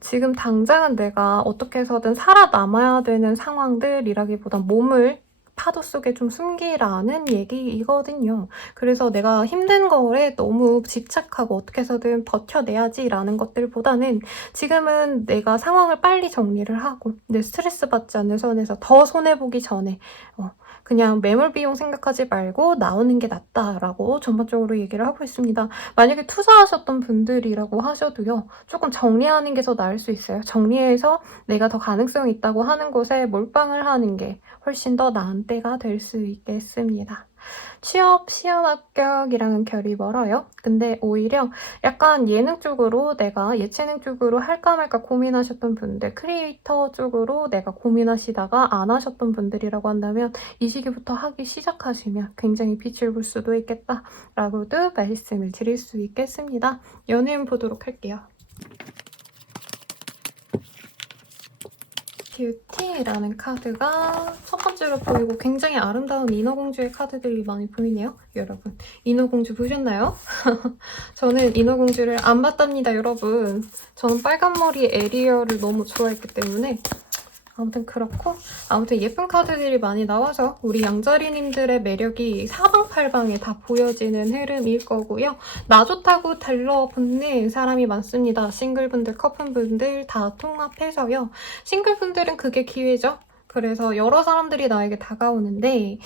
지금 당장은 내가 어떻게 해서든 살아남아야 되는 상황들이라기보단 몸을 파도 속에 좀 숨기라는 얘기이거든요. 그래서 내가 힘든 거에 너무 집착하고 어떻게 해서든 버텨내야지라는 것들보다는 지금은 내가 상황을 빨리 정리를 하고 내 스트레스 받지 않는 선에서 더 손해보기 전에 그냥 매몰 비용 생각하지 말고 나오는 게 낫다라고 전반적으로 얘기를 하고 있습니다. 만약에 투자하셨던 분들이라고 하셔도요. 조금 정리하는 게 더 나을 수 있어요. 정리해서 내가 더 가능성이 있다고 하는 곳에 몰빵을 하는 게 훨씬 더 나은 때가 될 수 있겠습니다. 취업, 시험 합격이랑은 결이 멀어요. 근데 오히려 약간 예능 쪽으로 내가 예체능 쪽으로 할까 말까 고민하셨던 분들, 크리에이터 쪽으로 내가 고민하시다가 안 하셨던 분들이라고 한다면 이 시기부터 하기 시작하시면 굉장히 빛을 볼 수도 있겠다라고도 말씀을 드릴 수 있겠습니다. 연예인 보도록 할게요. 뷰티라는 카드가 첫 번째로 보이고 굉장히 아름다운 인어공주의 카드들이 많이 보이네요. 여러분, 인어공주 보셨나요? 저는 인어공주를 안 봤답니다, 여러분. 저는 빨간머리 에리얼을 너무 좋아했기 때문에 아무튼 그렇고 예쁜 카드들이 많이 나와서 우리 양자리님들의 매력이 사방팔방에 다 보여지는 흐름일 거고요. 나 좋다고 달러붙는 사람이 많습니다. 싱글분들, 커플분들 다 통합해서요. 싱글분들은 그게 기회죠. 그래서 여러 사람들이 나에게 다가오는데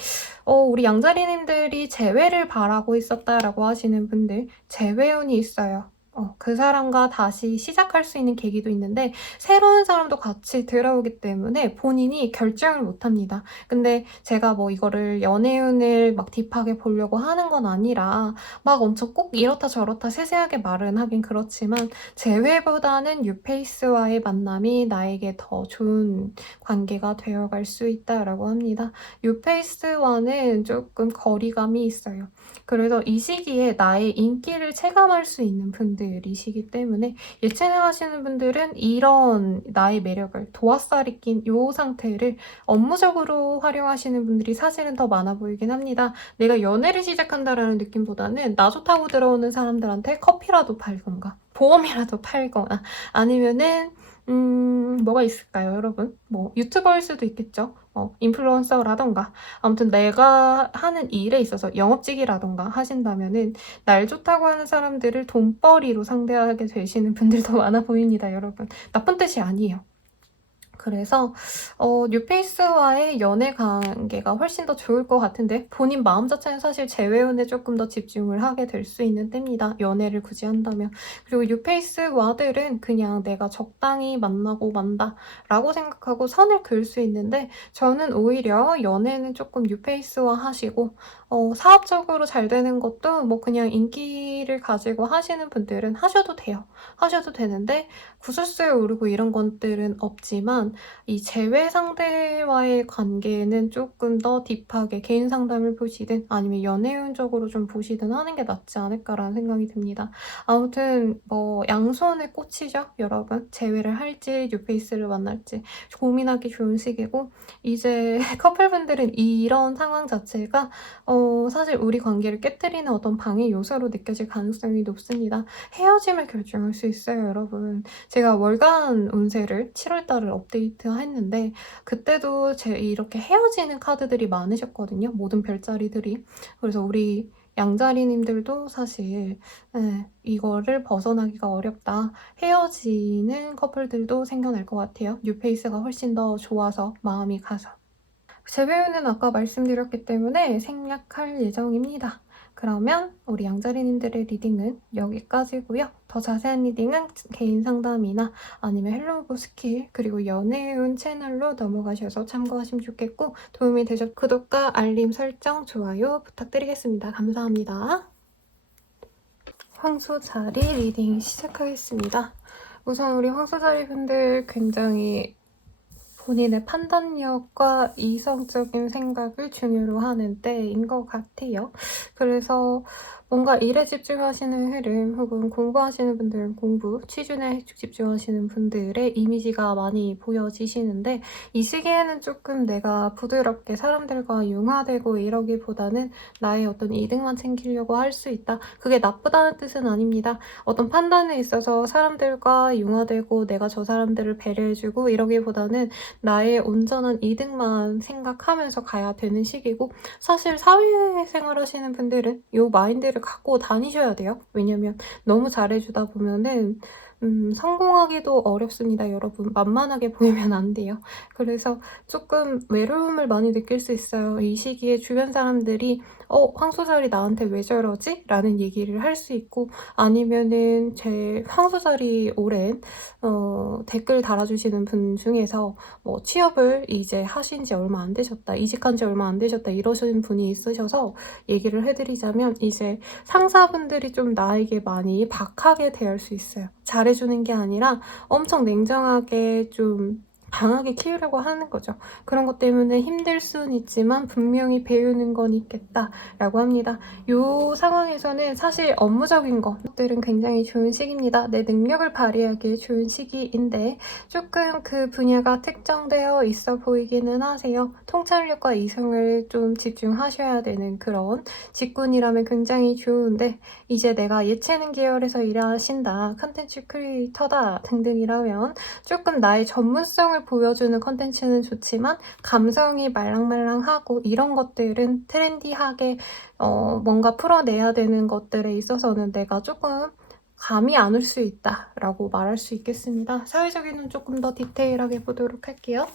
우리 양자리님들이 재회를 바라고 있었다라고 하시는 분들 재회운이 있어요. 그 사람과 다시 시작할 수 있는 계기도 있는데 새로운 사람도 같이 들어오기 때문에 본인이 결정을 못 합니다. 근데 제가 뭐 이거를 연애운을 막 딥하게 보려고 하는 건 아니라 막 엄청 꼭 이렇다 저렇다 세세하게 말은 하긴 그렇지만 재회보다는 뉴페이스와의 만남이 나에게 더 좋은 관계가 되어갈 수 있다라고 합니다. 뉴페이스와는 조금 거리감이 있어요. 그래서 이 시기에 나의 인기를 체감할 수 있는 분들이시기 때문에 예체능 하시는 분들은 이런 나의 매력을 도화살이 낀 이 상태를 업무적으로 활용하시는 분들이 사실은 더 많아 보이긴 합니다. 내가 연애를 시작한다라는 느낌보다는 나 좋다고 들어오는 사람들한테 커피라도 팔던가 보험이라도 팔거나 아니면은 뭐가 있을까요, 여러분? 뭐 유튜버일 수도 있겠죠. 인플루언서라던가 아무튼 내가 하는 일에 있어서 영업직이라던가 하신다면은 날 좋다고 하는 사람들을 돈벌이로 상대하게 되시는 분들도 많아 보입니다, 여러분. 나쁜 뜻이 아니에요. 그래서 뉴페이스와의 연애 관계가 훨씬 더 좋을 것 같은데 본인 마음 자체는 사실 재회운에 조금 더 집중을 하게 될 수 있는 때입니다. 연애를 굳이 한다면. 그리고 뉴페이스와들은 그냥 내가 적당히 만나고 만다라고 생각하고 선을 그을 수 있는데 저는 오히려 연애는 조금 뉴페이스와 하시고 사업적으로 잘 되는 것도 뭐 그냥 인기를 가지고 하시는 분들은 하셔도 돼요. 하셔도 되는데 구설수에 오르고 이런 것들은 없지만 이 재회 상대와의 관계는 조금 더 딥하게 개인 상담을 보시든 아니면 연애운적으로 좀 보시든 하는 게 낫지 않을까라는 생각이 듭니다. 아무튼 뭐 양손에 꽂히죠, 여러분. 재회를 할지 뉴페이스를 만날지 고민하기 좋은 시기고 이제 커플분들은 이런 상황 자체가 사실 우리 관계를 깨뜨리는 어떤 방해 요소로 느껴질 가능성이 높습니다. 헤어짐을 결정할 수 있어요, 여러분. 제가 월간 운세를 7월달을 업데이트했는데 그때도 이렇게 헤어지는 카드들이 많으셨거든요. 모든 별자리들이. 그래서 우리 양자리님들도 사실 이거를 벗어나기가 어렵다. 헤어지는 커플들도 생겨날 것 같아요. 뉴페이스가 훨씬 더 좋아서 마음이 가서. 재배우는 아까 말씀드렸기 때문에 생략할 예정입니다. 그러면 우리 양자리님들의 리딩은 여기까지고요. 더 자세한 리딩은 개인 상담이나 아니면 헬로우브 스킬 그리고 연애운 채널로 넘어가셔서 참고하시면 좋겠고 도움이 되셨 구독과 알림 설정, 좋아요 부탁드리겠습니다. 감사합니다. 황소자리 리딩 시작하겠습니다. 우선 우리 황소자리 분들 굉장히 본인의 판단력과 이성적인 생각을 중요로 하는 때인 것 같아요. 그래서 뭔가 일에 집중하시는 흐름 혹은 공부하시는 분들은 공부, 취준에 집중하시는 분들의 이미지가 많이 보여지시는데 이 시기에는 조금 내가 부드럽게 사람들과 융화되고 이러기보다는 나의 어떤 이득만 챙기려고 할 수 있다. 그게 나쁘다는 뜻은 아닙니다. 어떤 판단에 있어서 사람들과 융화되고 내가 저 사람들을 배려해주고 이러기보다는 나의 온전한 이득만 생각하면서 가야 되는 시기고 사실 사회생활 하시는 분들은 이 마인드를 갖고 다니셔야 돼요. 왜냐면 너무 잘해주다 보면은 성공하기도 어렵습니다, 여러분. 만만하게 보이면 안 돼요. 그래서 조금 외로움을 많이 느낄 수 있어요. 이 시기에 주변 사람들이 황소자리 나한테 왜 저러지? 라는 얘기를 할 수 있고 아니면은 제 황소자리 오랜 댓글 달아주시는 분 중에서 뭐 취업을 이제 하신 지 얼마 안 되셨다, 이직한 지 얼마 안 되셨다 이러시는 분이 있으셔서 얘기를 해드리자면 이제 상사분들이 좀 나에게 많이 박하게 대할 수 있어요. 잘해주는 게 아니라 엄청 냉정하게 좀 강하게 키우려고 하는 거죠. 그런 것 때문에 힘들 수는 있지만 분명히 배우는 건 있겠다라고 합니다. 이 상황에서는 사실 업무적인 것들은 굉장히 좋은 시기입니다. 내 능력을 발휘하기에 좋은 시기인데 조금 그 분야가 특정되어 있어 보이기는 하세요. 통찰력과 이성을 좀 집중하셔야 되는 그런 직군이라면 굉장히 좋은데 이제 내가 예체능 계열에서 일하신다, 컨텐츠 크리에이터다 등등이라면 조금 나의 전문성을 보여주는 컨텐츠는 좋지만 감성이 말랑말랑하고 이런 것들은 트렌디하게 뭔가 풀어내야 되는 것들에 있어서는 내가 조금 감이 안 올 수 있다라고 말할 수 있겠습니다. 사회적인은 조금 더 디테일하게 보도록 할게요.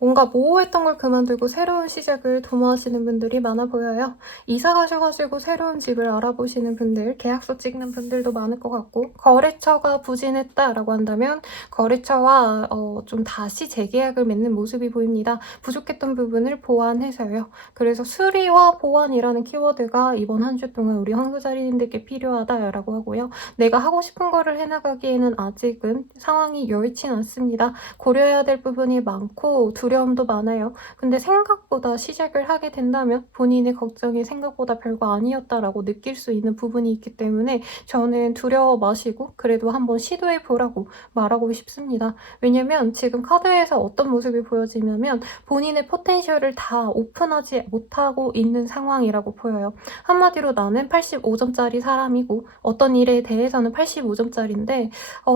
뭔가 모호했던 걸 그만두고 새로운 시작을 도모하시는 분들이 많아 보여요. 이사 가셔가지고 새로운 집을 알아보시는 분들, 계약서 찍는 분들도 많을 것 같고, 거래처가 부진했다라고 한다면 거래처와 좀 다시 재계약을 맺는 모습이 보입니다. 부족했던 부분을 보완해서요. 그래서 수리와 보완이라는 키워드가 이번 한 주 동안 우리 황소자리님들께 필요하다라고 하고요. 내가 하고 싶은 거를 해나가기에는 아직은 상황이 여의치 않습니다. 고려해야 될 부분이 많고 두려움도 많아요. 근데 생각보다 시작을 하게 된다면 본인의 걱정이 생각보다 별거 아니었다라고 느낄 수 있는 부분이 있기 때문에 저는 두려워 마시고 그래도 한번 시도해 보라고 말하고 싶습니다. 왜냐면 지금 카드에서 어떤 모습이 보여지냐면 본인의 포텐셜을 다 오픈하지 못하고 있는 상황이라고 보여요. 한마디로 나는 85점짜리 사람이고 어떤 일에 대해서는 85점짜리인데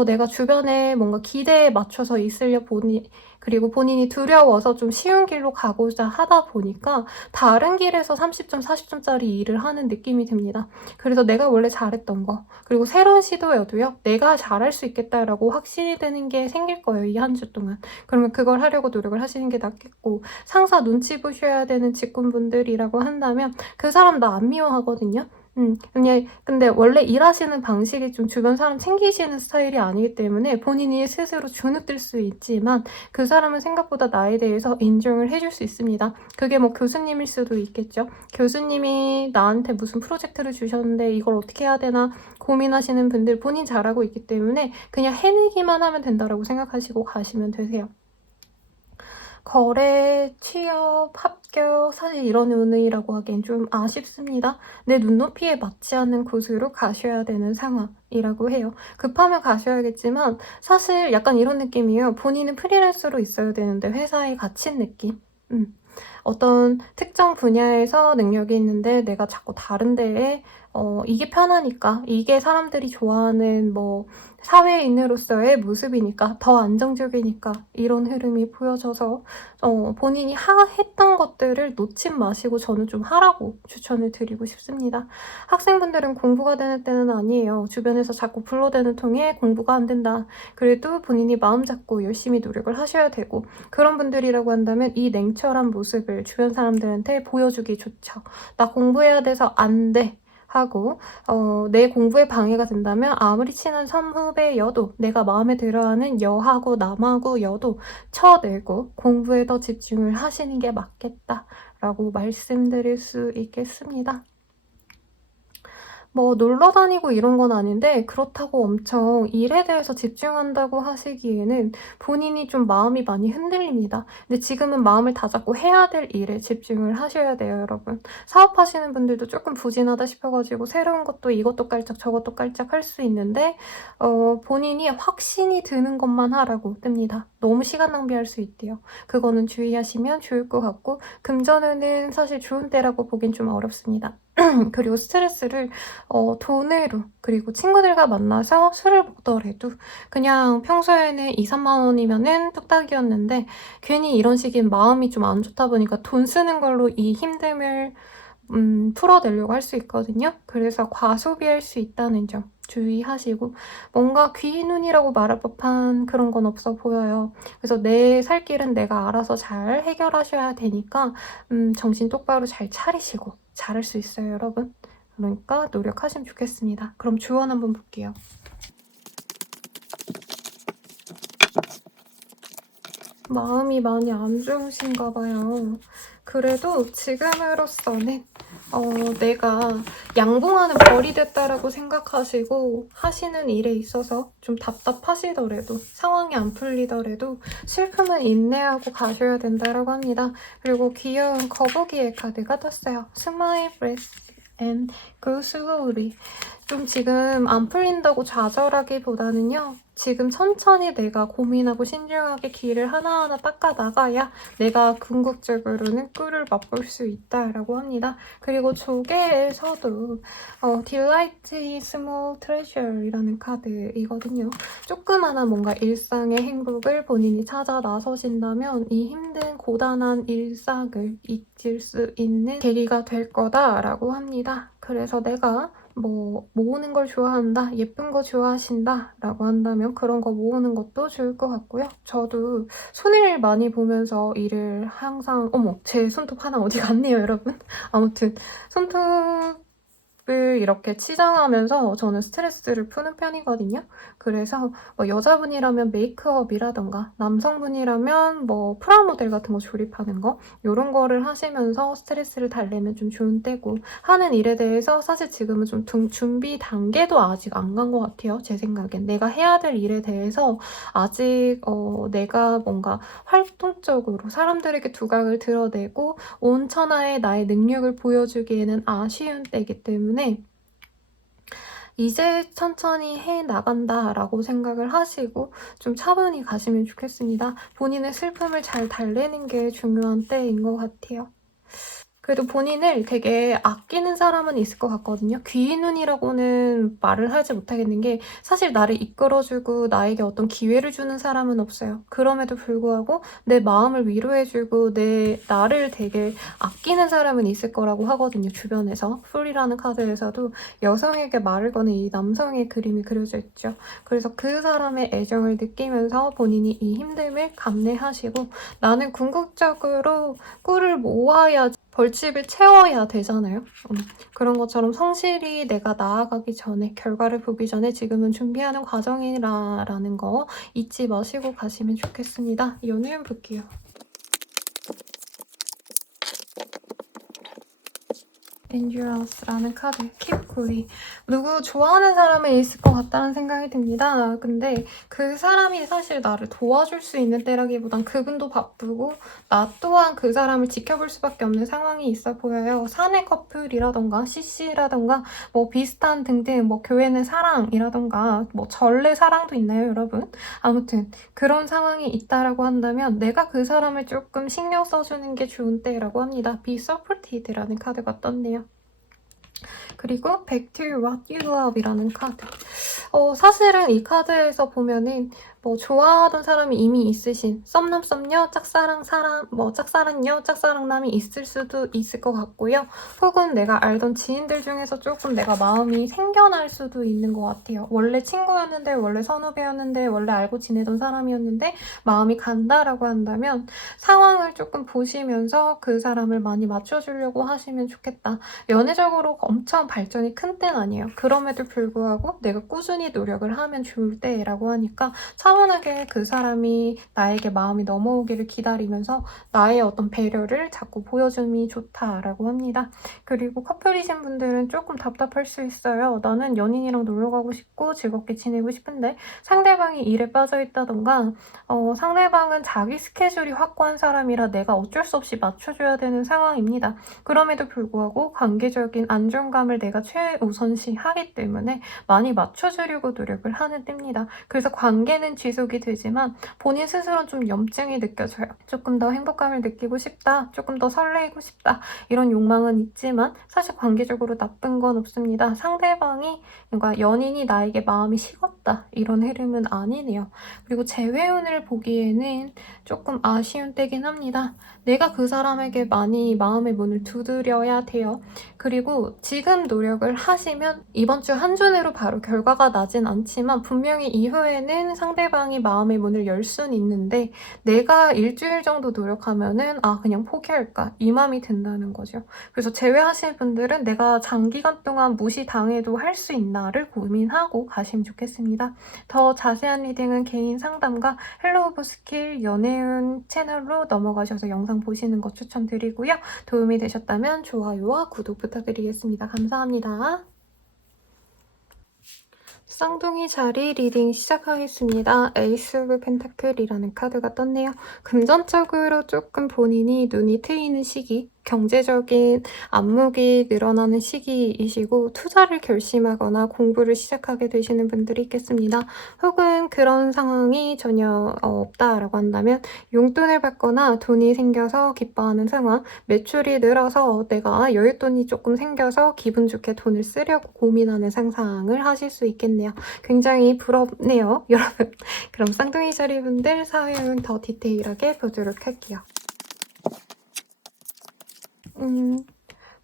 내가 주변에 뭔가 기대에 맞춰서 있으려 보니 그리고 본인이 두려워서 좀 쉬운 길로 가고자 하다 보니까 다른 길에서 30점, 40점짜리 일을 하는 느낌이 듭니다. 그래서 내가 원래 잘했던 거 그리고 새로운 시도여도요. 내가 잘할 수 있겠다라고 확신이 드는 게 생길 거예요. 이 한 주 동안. 그러면 그걸 하려고 노력을 하시는 게 낫겠고 상사 눈치 보셔야 되는 직군분들이라고 한다면 그 사람 나 안 미워하거든요. 그냥 근데 원래 일하시는 방식이 좀 주변 사람 챙기시는 스타일이 아니기 때문에 본인이 스스로 주눅들 수 있지만 그 사람은 생각보다 나에 대해서 인정을 해줄 수 있습니다. 그게 뭐 교수님일 수도 있겠죠. 교수님이 나한테 무슨 프로젝트를 주셨는데 이걸 어떻게 해야 되나 고민하시는 분들 본인 잘하고 있기 때문에 그냥 해내기만 하면 된다라고 생각하시고 가시면 되세요. 거래, 취업, 합격, 사실 이런 운이라고 하기엔 좀 아쉽습니다. 내 눈높이에 맞지 않는 곳으로 가셔야 되는 상황이라고 해요. 급하면 가셔야겠지만 사실 약간 이런 느낌이에요. 본인은 프리랜서로 있어야 되는데 회사에 갇힌 느낌. 어떤 특정 분야에서 능력이 있는데 내가 자꾸 다른 데에 이게 편하니까 이게 사람들이 좋아하는 뭐 사회인으로서의 모습이니까 더 안정적이니까 이런 흐름이 보여져서 본인이 했던 것들을 놓지 마시고 저는 좀 하라고 추천을 드리고 싶습니다. 학생분들은 공부가 되는 때는 아니에요. 주변에서 자꾸 불러대는 통에 공부가 안 된다. 그래도 본인이 마음 잡고 열심히 노력을 하셔야 되고 그런 분들이라고 한다면 이 냉철한 모습을 주변 사람들한테 보여주기 좋죠. 나 공부해야 돼서 안 돼. 하고 내 공부에 방해가 된다면 아무리 친한 선후배여도 내가 마음에 들어하는 여하고 남하고여도 쳐내고 공부에 더 집중을 하시는 게 맞겠다라고 말씀드릴 수 있겠습니다. 뭐 놀러 다니고 이런 건 아닌데 그렇다고 엄청 일에 대해서 집중한다고 하시기에는 본인이 좀 마음이 많이 흔들립니다. 근데 지금은 마음을 다잡고 해야 될 일에 집중을 하셔야 돼요, 여러분. 사업하시는 분들도 조금 부진하다 싶어가지고 새로운 것도 이것도 깔짝 저것도 깔짝 할 수 있는데 본인이 확신이 드는 것만 하라고 뜹니다. 너무 시간 낭비할 수 있대요. 그거는 주의하시면 좋을 것 같고 금전운은 사실 좋은 때라고 보긴 좀 어렵습니다. 그리고 스트레스를 돈으로 그리고 친구들과 만나서 술을 먹더라도 그냥 평소에는 2, 3만 원이면은 뚝딱이었는데 괜히 이런 식인 마음이 좀 안 좋다 보니까 돈 쓰는 걸로 이 힘듦을 풀어내려고 할 수 있거든요. 그래서 과소비할 수 있다는 점 주의하시고 뭔가 귀인운이라고 말할 법한 그런 건 없어 보여요. 그래서 내 살 길은 내가 알아서 잘 해결하셔야 되니까 정신 똑바로 잘 차리시고 잘할 수 있어요, 여러분. 그러니까 노력하시면 좋겠습니다. 그럼 주원 한번 볼게요. 마음이 많이 안 좋으신가 봐요. 그래도 지금으로서는 내가 양봉하는 벌이 됐다라고 생각하시고 하시는 일에 있어서 좀 답답하시더라도 상황이 안 풀리더라도 슬픔은 인내하고 가셔야 된다라고 합니다. 그리고 귀여운 거북이의 카드가 떴어요. 스마일 브레스 앤 구슬리. 좀 지금 안 풀린다고 좌절하기보다는요. 지금 천천히 내가 고민하고 신중하게 길을 하나하나 닦아 나가야 내가 궁극적으로는 꿀을 맛볼 수 있다라고 합니다. 그리고 조개에서도 Delight is Small Treasure이라는 카드이거든요. 조그마한 뭔가 일상의 행복을 본인이 찾아 나서신다면 이 힘든 고단한 일상을 잊을 수 있는 계기가 될 거다라고 합니다. 그래서 내가 뭐 모으는 걸 좋아한다, 예쁜 거 좋아하신다 라고 한다면 그런 거 모으는 것도 좋을 것 같고요. 저도 손을 많이 보면서 일을 항상 어머 제 손톱 하나 어디 갔네요 여러분. 아무튼 손톱 을 이렇게 치장하면서 저는 스트레스를 푸는 편이거든요. 그래서 뭐 여자분이라면 메이크업이라던가 남성분이라면 뭐 프라모델 같은 거 조립하는 거 이런 거를 하시면서 스트레스를 달래면 좀 좋은 때고 하는 일에 대해서 사실 지금은 좀 준비 단계도 아직 안 간 것 같아요. 제 생각엔 내가 해야 될 일에 대해서 아직 내가 뭔가 활동적으로 사람들에게 두각을 드러내고 온 천하에 나의 능력을 보여주기에는 아쉬운 때이기 때문에 이제 천천히 해 나간다라고 생각을 하시고 좀 차분히 가시면 좋겠습니다. 본인의 슬픔을 잘 달래는 게 중요한 때인 것 같아요. 그래도 본인을 되게 아끼는 사람은 있을 것 같거든요. 귀인운이라고는 말을 하지 못하겠는 게 사실 나를 이끌어주고 나에게 어떤 기회를 주는 사람은 없어요. 그럼에도 불구하고 내 마음을 위로해주고 나를 되게 아끼는 사람은 있을 거라고 하거든요. 주변에서. 풀이라는 카드에서도 여성에게 말을 거는 이 남성의 그림이 그려져 있죠. 그래서 그 사람의 애정을 느끼면서 본인이 이 힘듦을 감내하시고 나는 궁극적으로 꿀을 모아야 벌집을 채워야 되잖아요. 그런 것처럼 성실히 내가 나아가기 전에 결과를 보기 전에 지금은 준비하는 과정이라는 거 잊지 마시고 가시면 좋겠습니다. 연애운 볼게요. Dangerous라는 카드, Keep Cool. 누구 좋아하는 사람이 있을 것 같다는 생각이 듭니다. 근데 그 사람이 사실 나를 도와줄 수 있는 때라기보단 그분도 바쁘고 나 또한 그 사람을 지켜볼 수밖에 없는 상황이 있어 보여요. 사내 커플이라던가 CC라던가 뭐 비슷한 등등 뭐 교회는 사랑이라던가 뭐 전래 사랑도 있나요 여러분? 아무튼 그런 상황이 있다라고 한다면 내가 그 사람을 조금 신경 써주는 게 좋은 때라고 합니다. Be supported라는 카드가 떴네요. 그리고 Back to What You Love이라는 카드. 사실은 이 카드에서 보면은 뭐 좋아하던 사람이 이미 있으신 썸남 썸녀 짝사랑 사람 뭐 짝사랑녀 짝사랑남이 있을 수도 있을 것 같고요. 혹은 내가 알던 지인들 중에서 조금 내가 마음이 생겨날 수도 있는 것 같아요. 원래 친구였는데 원래 선후배였는데 원래 알고 지내던 사람이었는데 마음이 간다라고 한다면 상황을 조금 보시면서 그 사람을 많이 맞춰주려고 하시면 좋겠다. 연애적으로 엄청 발전이 큰 때는 아니에요. 그럼에도 불구하고 내가 꾸준히 노력을 하면 좋을 때라고 하니까 차분하게 그 사람이 나에게 마음이 넘어오기를 기다리면서 나의 어떤 배려를 자꾸 보여줌이 좋다라고 합니다. 그리고 커플이신 분들은 조금 답답할 수 있어요. 나는 연인이랑 놀러 가고 싶고 즐겁게 지내고 싶은데 상대방이 일에 빠져 있다던가 상대방은 자기 스케줄이 확고한 사람이라 내가 어쩔 수 없이 맞춰줘야 되는 상황입니다. 그럼에도 불구하고 관계적인 안정감을 내가 최우선시 하기 때문에 많이 맞춰주려고 노력을 하는 때입니다. 그래서 관계는 지속이 되지만 본인 스스로는 좀 염증이 느껴져요. 조금 더 행복감을 느끼고 싶다, 조금 더 설레고 싶다 이런 욕망은 있지만 사실 관계적으로 나쁜 건 없습니다. 상대방이 그러니까 연인이 나에게 마음이 식었다 이런 흐름은 아니네요. 그리고 재회운을 보기에는 조금 아쉬운 때긴 합니다. 내가 그 사람에게 많이 마음의 문을 두드려야 돼요. 그리고 지금 노력을 하시면 이번 주 한 주 내로 바로 결과가 나진 않지만 분명히 이후에는 상대방이 마음의 문을 열 수는 있는데 내가 일주일 정도 노력하면은 그냥 포기할까 이 마음이 든다는 거죠. 그래서 제외하실 분들은 내가 장기간 동안 무시당해도 할 수 있나를 고민하고 가시면 좋겠습니다. 더 자세한 리딩은 개인 상담과 헬로 오브 스킬 연애운 채널로 넘어가셔서 영상 보시는 거 추천드리고요. 도움이 되셨다면 좋아요와 구독 부탁드리겠습니다. 감사합니다. 쌍둥이 자리 리딩 시작하겠습니다. 에이스 오브 펜타클이라는 카드가 떴네요. 금전적으로 조금 본인이 눈이 트이는 시기, 경제적인 안목이 늘어나는 시기이시고 투자를 결심하거나 공부를 시작하게 되시는 분들이 있겠습니다. 혹은 그런 상황이 전혀 없다라고 한다면 용돈을 받거나 돈이 생겨서 기뻐하는 상황, 매출이 늘어서 내가 여윳돈이 조금 생겨서 기분 좋게 돈을 쓰려고 고민하는 상상을 하실 수 있겠네요. 굉장히 부럽네요, 여러분. 그럼 쌍둥이 자리분들 사회운 더 디테일하게 보도록 할게요.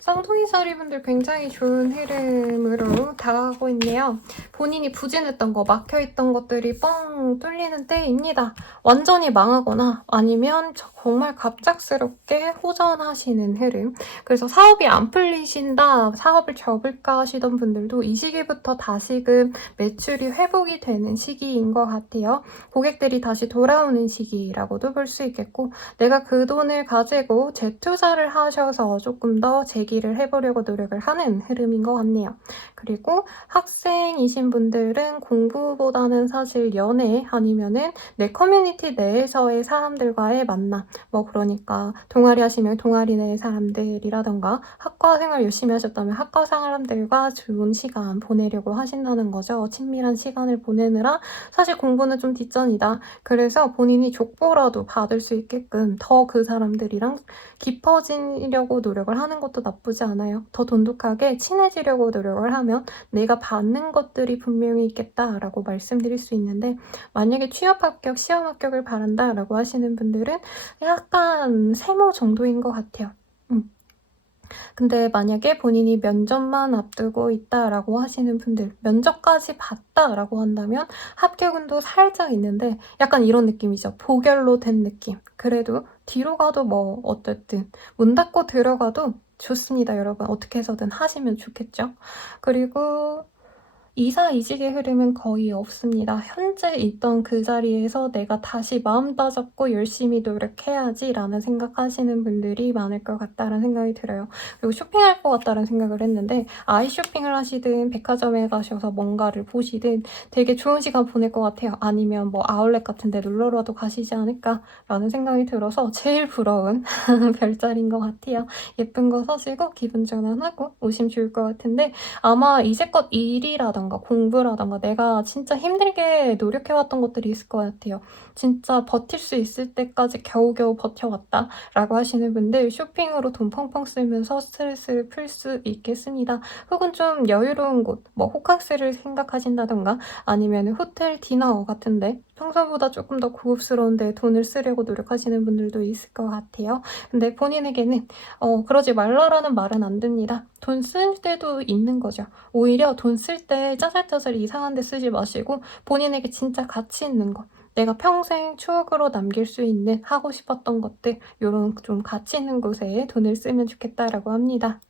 쌍둥이자리분들 굉장히 좋은 흐름으로 다가가고 있네요. 본인이 부진했던 거, 막혀있던 것들이 뻥 뚫리는 때입니다. 완전히 망하거나 아니면 정말 갑작스럽게 호전하시는 흐름. 그래서 사업이 안 풀리신다, 사업을 접을까 하시던 분들도 이 시기부터 다시금 매출이 회복이 되는 시기인 것 같아요. 고객들이 다시 돌아오는 시기라고도 볼 수 있겠고, 내가 그 돈을 가지고 재투자를 하셔서 조금 더 재기를 해보려고 노력을 하는 흐름인 것 같네요. 그리고 학생이신 분들은 공부보다는 사실 연애 아니면은 내 커뮤니티 내에서의 사람들과의 만남, 뭐 그러니까 동아리 하시면 동아리 내 사람들이라던가 학과 생활 열심히 하셨다면 학과 사람들과 좋은 시간 보내려고 하신다는 거죠. 친밀한 시간을 보내느라 사실 공부는 좀 뒷전이다. 그래서 본인이 족보라도 받을 수 있게끔 더 그 사람들이랑 깊어지려고 노력을 하는 것도 나쁘지 않아요. 더 돈독하게 친해지려고 노력을 하면 내가 받는 것들이 분명히 있겠다라고 말씀드릴 수 있는데, 만약에 취업 합격, 시험 합격을 바란다라고 하시는 분들은 약간 세모 정도인 것 같아요. 근데 만약에 본인이 면접만 앞두고 있다라고 하시는 분들, 면접까지 봤다라고 한다면 합격운도 살짝 있는데 약간 이런 느낌이죠. 보결로 된 느낌. 그래도 뒤로 가도 뭐 어쨌든 문 닫고 들어가도 좋습니다, 여러분. 어떻게 해서든 하시면 좋겠죠. 그리고 이사이직의 흐름은 거의 없습니다. 현재 있던 그 자리에서 내가 다시 마음 다잡고 열심히 노력해야지 라는 생각하시는 분들이 많을 것 같다는 생각이 들어요. 그리고 쇼핑할 것 같다는 생각을 했는데, 아이 쇼핑을 하시든 백화점에 가셔서 뭔가를 보시든 되게 좋은 시간 보낼 것 같아요. 아니면 뭐 아울렛 같은 데 놀러라도 가시지 않을까라는 생각이 들어서 제일 부러운 별자리인 것 같아요. 예쁜 거 사시고 기분 전환하고 오시면 좋을 것 같은데, 아마 이제껏 일이라던가 공부라던가 내가 진짜 힘들게 노력해왔던 것들이 있을 것 같아요. 진짜 버틸 수 있을 때까지 겨우겨우 버텨왔다 라고 하시는 분들, 쇼핑으로 돈 펑펑 쓰면서 스트레스를 풀 수 있겠습니다. 혹은 좀 여유로운 곳, 뭐 호캉스를 생각하신다던가 아니면 호텔 디너 같은데 평소보다 조금 더 고급스러운데 돈을 쓰려고 노력하시는 분들도 있을 것 같아요. 근데 본인에게는 그러지 말라라는 말은 안 됩니다. 돈 쓸 때도 있는 거죠. 오히려 돈 쓸 때 짜잘짜잘 이상한 데 쓰지 마시고 본인에게 진짜 가치 있는 것, 내가 평생 추억으로 남길 수 있는 하고 싶었던 것들, 이런 좀 가치 있는 곳에 돈을 쓰면 좋겠다라고 합니다.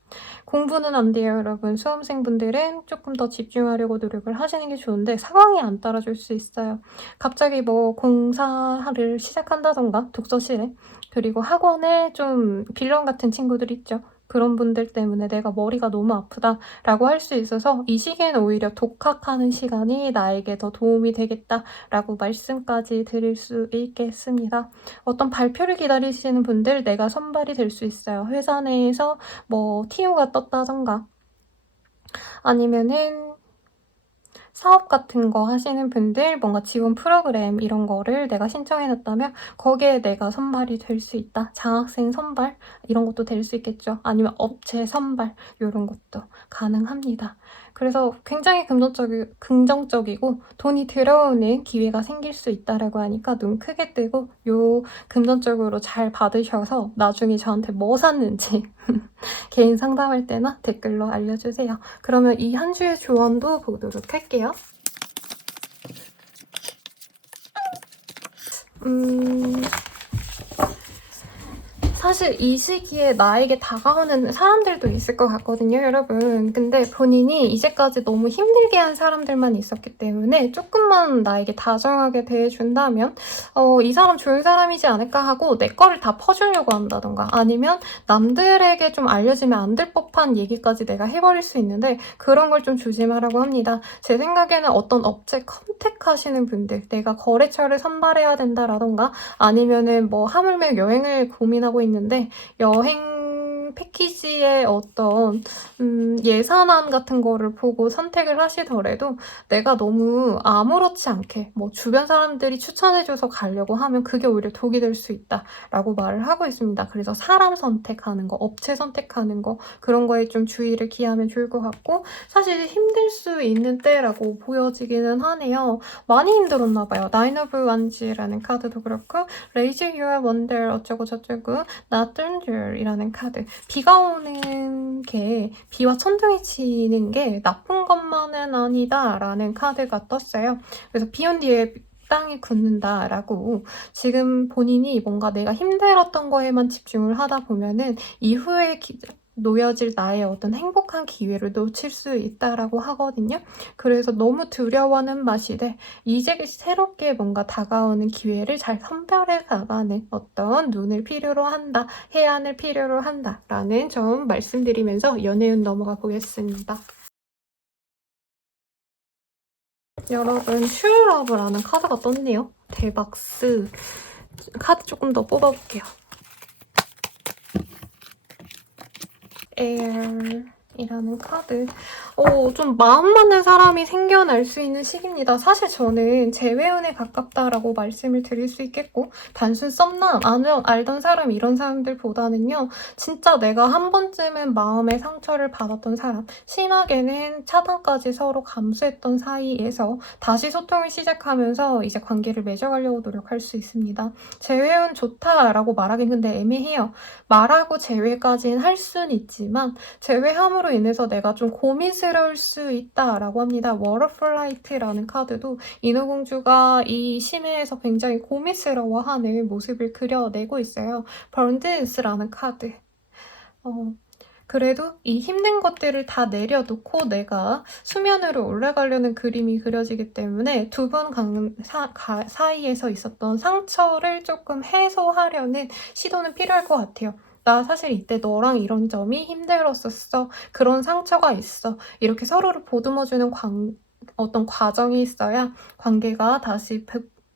공부는 안 돼요, 여러분. 수험생분들은 조금 더 집중하려고 노력을 하시는 게 좋은데 상황이 안 따라줄 수 있어요. 갑자기 뭐 공사를 시작한다던가 독서실에, 그리고 학원에 좀 빌런 같은 친구들 있죠. 그런 분들 때문에 내가 머리가 너무 아프다라고 할 수 있어서 이 시기에는 오히려 독학하는 시간이 나에게 더 도움이 되겠다라고 말씀까지 드릴 수 있겠습니다. 어떤 발표를 기다리시는 분들, 내가 선발이 될 수 있어요. 회사 내에서 뭐 TO가 떴다던가 아니면은 사업 같은 거 하시는 분들, 뭔가 지원 프로그램 이런 거를 내가 신청해놨다면 거기에 내가 선발이 될 수 있다. 장학생 선발 이런 것도 될 수 있겠죠. 아니면 업체 선발 이런 것도 가능합니다. 그래서 굉장히 긍정적이고 돈이 들어오는 기회가 생길 수 있다라고 하니까 눈 크게 뜨고 요 금전적으로 잘 받으셔서 나중에 저한테 뭐 샀는지 개인 상담할 때나 댓글로 알려주세요. 그러면 이 한 주의 조언도 보도록 할게요. 사실 이 시기에 나에게 다가오는 사람들도 있을 것 같거든요, 여러분. 근데 본인이 이제까지 너무 힘들게 한 사람들만 있었기 때문에 조금만 나에게 다정하게 대해준다면 이 사람 좋은 사람이지 않을까 하고 내 거를 다 퍼주려고 한다던가 아니면 남들에게 좀 알려지면 안 될 법한 얘기까지 내가 해버릴 수 있는데 그런 걸 좀 조심하라고 합니다. 제 생각에는 어떤 업체 컨택하시는 분들, 내가 거래처를 선발해야 된다라던가 아니면은 뭐 하물며 여행을 고민하고 있는데 여행 패키지의 어떤 예산안 같은 거를 보고 선택을 하시더라도 내가 너무 아무렇지 않게 뭐 주변 사람들이 추천해줘서 가려고 하면 그게 오히려 독이 될 수 있다라고 말을 하고 있습니다. 그래서 사람 선택하는 거, 업체 선택하는 거 그런 거에 좀 주의를 기하면 좋을 것 같고, 사실 힘들 수 있는 때라고 보여지기는 하네요. 많이 힘들었나 봐요. 나인 오브 완즈라는 카드도 그렇고 Raise Your Wonder 어쩌고 저쩌고 Not Danger 이라는 카드, 비가 오는 게 비와 천둥이 치는 게 나쁜 것만은 아니다라는 카드가 떴어요. 그래서 비 온 뒤에 땅이 굳는다라고 지금 본인이 뭔가 내가 힘들었던 거에만 집중을 하다 보면은 이후에 놓여질 나의 어떤 행복한 기회를 놓칠 수 있다라고 하거든요. 그래서 너무 두려워하는 마시되 이제 새롭게 뭔가 다가오는 기회를 잘 선별해 가가는 어떤 눈을 필요로 한다, 해안을 필요로 한다라는 점 말씀드리면서 연애운 넘어가 보겠습니다. 여러분, 슈러브라는 카드가 떴네요. 대박스. 카드 조금 더 뽑아볼게요. 에어이라는 카드. 좀 마음 맞는 사람이 생겨날 수 있는 시기입니다. 사실 저는 재회운에 가깝다라고 말씀을 드릴 수 있겠고, 단순 썸남, 알던 사람 이런 사람들보다는요, 진짜 내가 한 번쯤은 마음의 상처를 받았던 사람, 심하게는 차단까지 서로 감수했던 사이에서 다시 소통을 시작하면서 이제 관계를 맺어가려고 노력할 수 있습니다. 재회운 좋다라고 말하긴 근데 애매해요. 말하고 재회까지는 할 수는 있지만 재회함으로 인해서 내가 좀 고민스러울 수 있다라고 합니다. 워터플라이트라는 카드도 인어공주가 이 심해에서 굉장히 고민스러워하는 모습을 그려내고 있어요. 번든스라는 카드. 그래도 이 힘든 것들을 다 내려놓고 내가 수면으로 올라가려는 그림이 그려지기 때문에 두 분 사이에서 있었던 상처를 조금 해소하려는 시도는 필요할 것 같아요. 나 사실 이때 너랑 이런 점이 힘들었었어. 그런 상처가 있어. 이렇게 서로를 보듬어주는 어떤 과정이 있어야 관계가 다시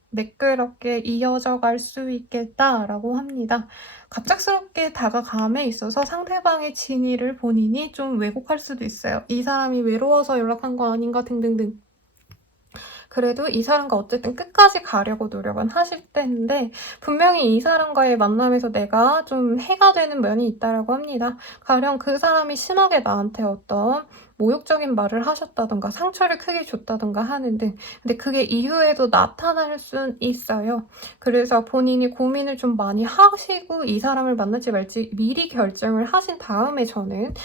매끄럽게 이어져 갈 수 있겠다라고 합니다. 갑작스럽게 다가감에 있어서 상대방의 진위를 본인이 좀 왜곡할 수도 있어요. 이 사람이 외로워서 연락한 거 아닌가 등등등. 그래도 이 사람과 어쨌든 끝까지 가려고 노력은 하실 텐데 분명히 이 사람과의 만남에서 내가 좀 해가 되는 면이 있다라고 합니다. 가령 그 사람이 심하게 나한테 어떤 모욕적인 말을 하셨다던가 상처를 크게 줬다던가 하는 등 근데 그게 이후에도 나타날 순 있어요. 그래서 본인이 고민을 좀 많이 하시고 이 사람을 만날지 말지 미리 결정을 하신 다음에 저는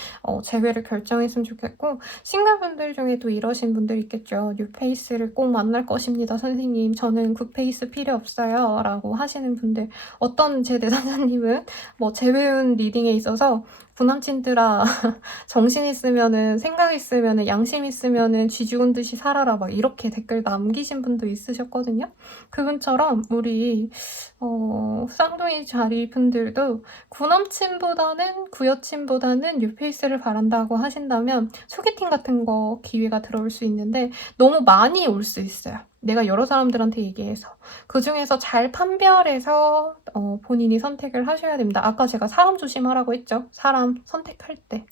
재회를 결정했으면 좋겠고 싱글분들 중에도 이러신 분들 있겠죠. 뉴페이스를 꼭 만날 것입니다. 선생님 저는 굿페이스 필요 없어요 라고 하시는 분들 어떤 제 내담자님은 뭐 재회운 리딩에 있어서 구남친들아 정신 있으면은 생각 있으면은 양심 있으면은 쥐 죽은 듯이 살아라 막 이렇게 댓글 남기신 분도 있으셨거든요. 그분처럼 우리 쌍둥이 자리 분들도 구남친보다는 구여친보다는 뉴페이스를 바란다고 하신다면 소개팅 같은 거 기회가 들어올 수 있는데 너무 많이 올 수 있어요. 내가 여러 사람들한테 얘기해서 그 중에서 잘 판별해서 본인이 선택을 하셔야 됩니다. 아까 제가 사람 조심하라고 했죠. 사람 선택할 때.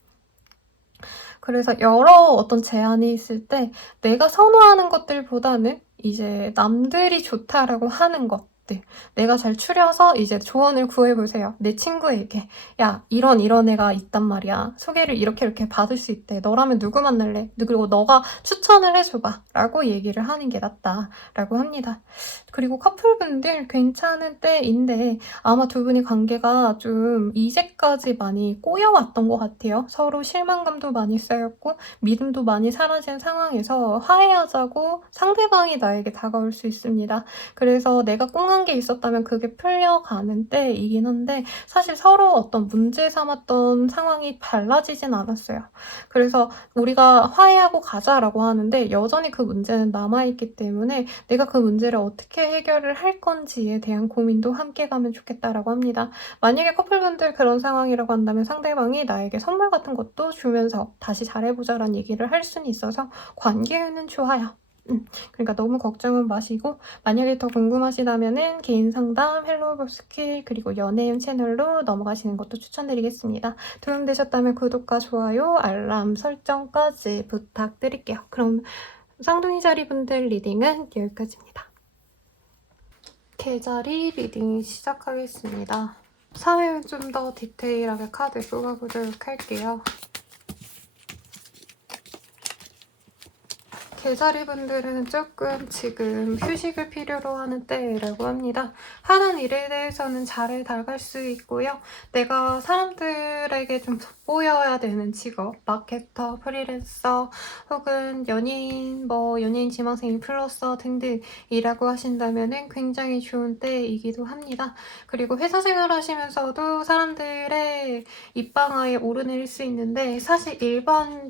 그래서 여러 어떤 제안이 있을 때 내가 선호하는 것들보다는 이제 남들이 좋다라고 하는 것들 내가 잘 추려서 이제 조언을 구해보세요. 내 친구에게 야 이런 애가 있단 말이야. 소개를 이렇게 받을 수 있대. 너라면 누구 만날래? 그리고 너가 추천을 해줘봐 라고 얘기를 하는 게 낫다라고 합니다. 그리고 커플분들 괜찮은 때인데 아마 두 분의 관계가 좀 이제까지 많이 꼬여왔던 것 같아요. 서로 실망감도 많이 쌓였고 믿음도 많이 사라진 상황에서 화해하자고 상대방이 나에게 다가올 수 있습니다. 그래서 내가 꽁한 게 있었다면 그게 풀려가는 때이긴 한데 사실 서로 어떤 문제 삼았던 상황이 달라지진 않았어요. 그래서 우리가 화해하고 가자라고 하는데 여전히 그 문제는 남아있기 때문에 내가 그 문제를 어떻게 해결을 할 건지에 대한 고민도 함께 가면 좋겠다라고 합니다. 만약에 커플분들 그런 상황이라고 한다면 상대방이 나에게 선물 같은 것도 주면서 다시 잘해보자라는 얘기를 할 수는 있어서 관계는 좋아요. 그러니까 너무 걱정은 마시고 만약에 더 궁금하시다면은 개인 상담, 헬로우버스킬 그리고 연애운 채널로 넘어가시는 것도 추천드리겠습니다. 도움되셨다면 구독과 좋아요, 알람 설정까지 부탁드릴게요. 그럼 쌍둥이 자리 분들 리딩은 여기까지입니다. 개자리 리딩 시작하겠습니다. 3회는 좀 더 디테일하게 카드 뽑아보도록 할게요. 개자리 분들은 조금 지금 휴식을 필요로 하는 때라고 합니다. 하는 일에 대해서는 잘 나갈 수 있고요. 내가 사람들에게 좀 돋보여야 되는 직업, 마케터, 프리랜서, 혹은 연예인, 연예인 지망생 인플루언서 등등이라고 하신다면 굉장히 좋은 때이기도 합니다. 그리고 회사 생활 하시면서도 사람들의 입방아에 오르내릴 수 있는데 사실 일반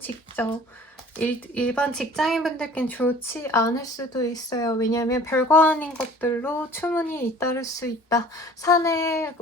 직장인분들께는 좋지 않을 수도 있어요. 왜냐하면 별거 아닌 것들로 추문이 잇따를 수 있다. 사내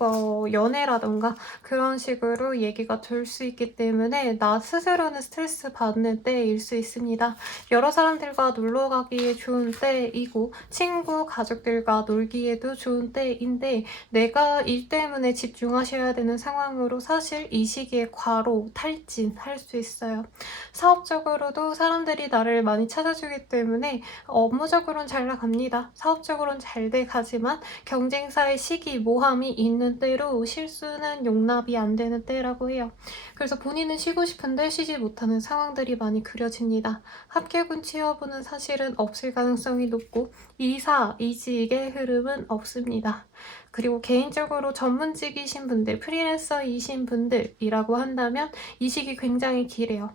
연애라던가 그런 식으로 얘기가 돌 수 있기 때문에 나 스스로는 스트레스 받는 때일 수 있습니다. 여러 사람들과 놀러 가기에 좋은 때이고 친구, 가족들과 놀기에도 좋은 때인데 내가 일 때문에 집중하셔야 되는 상황으로 사실 이 시기에 과로, 탈진할 수 있어요. 사업적으로도 사람들이 나를 많이 찾아주기 때문에 업무적으로는 잘 나갑니다. 사업적으로는 잘 돼가지만 경쟁사의 시기, 모함이 있는 때로 실수는 용납이 안 되는 때라고 해요. 그래서 본인은 쉬고 싶은데 쉬지 못하는 상황들이 많이 그려집니다. 합격은 취업은 사실은 없을 가능성이 높고 이사, 이직의 흐름은 없습니다. 그리고 개인적으로 전문직이신 분들, 프리랜서이신 분들이라고 한다면 이 시기 굉장히 길해요.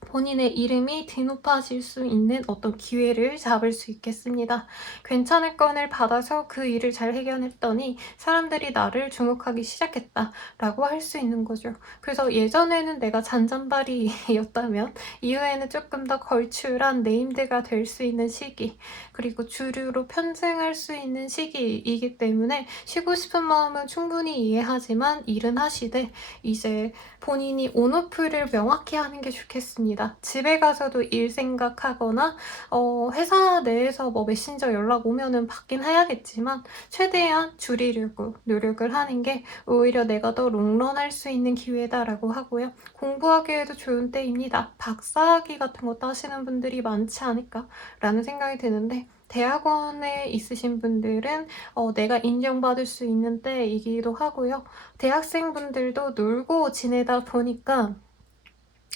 본인의 이름이 뒤높아질 수 있는 어떤 기회를 잡을 수 있겠습니다. 괜찮을 건을 받아서 그 일을 잘 해결했더니 사람들이 나를 주목하기 시작했다라고 할 수 있는 거죠. 그래서 예전에는 내가 잔잔바리였다면 이후에는 조금 더 걸출한 네임드가 될 수 있는 시기, 그리고 주류로 편승할 수 있는 시기이기 때문에 쉬고 싶은 마음은 충분히 이해하지만 일은 하시되 이제 본인이 온오프를 명확히 하는 게 좋겠습니다. 집에 가서도 일 생각하거나 회사 내에서 메신저 연락 오면은 받긴 해야겠지만 최대한 줄이려고 노력을 하는 게 오히려 내가 더 롱런할 수 있는 기회다라고 하고요. 공부하기에도 좋은 때입니다. 박사학위 같은 것도 하시는 분들이 많지 않을까라는 생각이 드는데 대학원에 있으신 분들은 내가 인정받을 수 있는 때이기도 하고요. 대학생분들도 놀고 지내다 보니까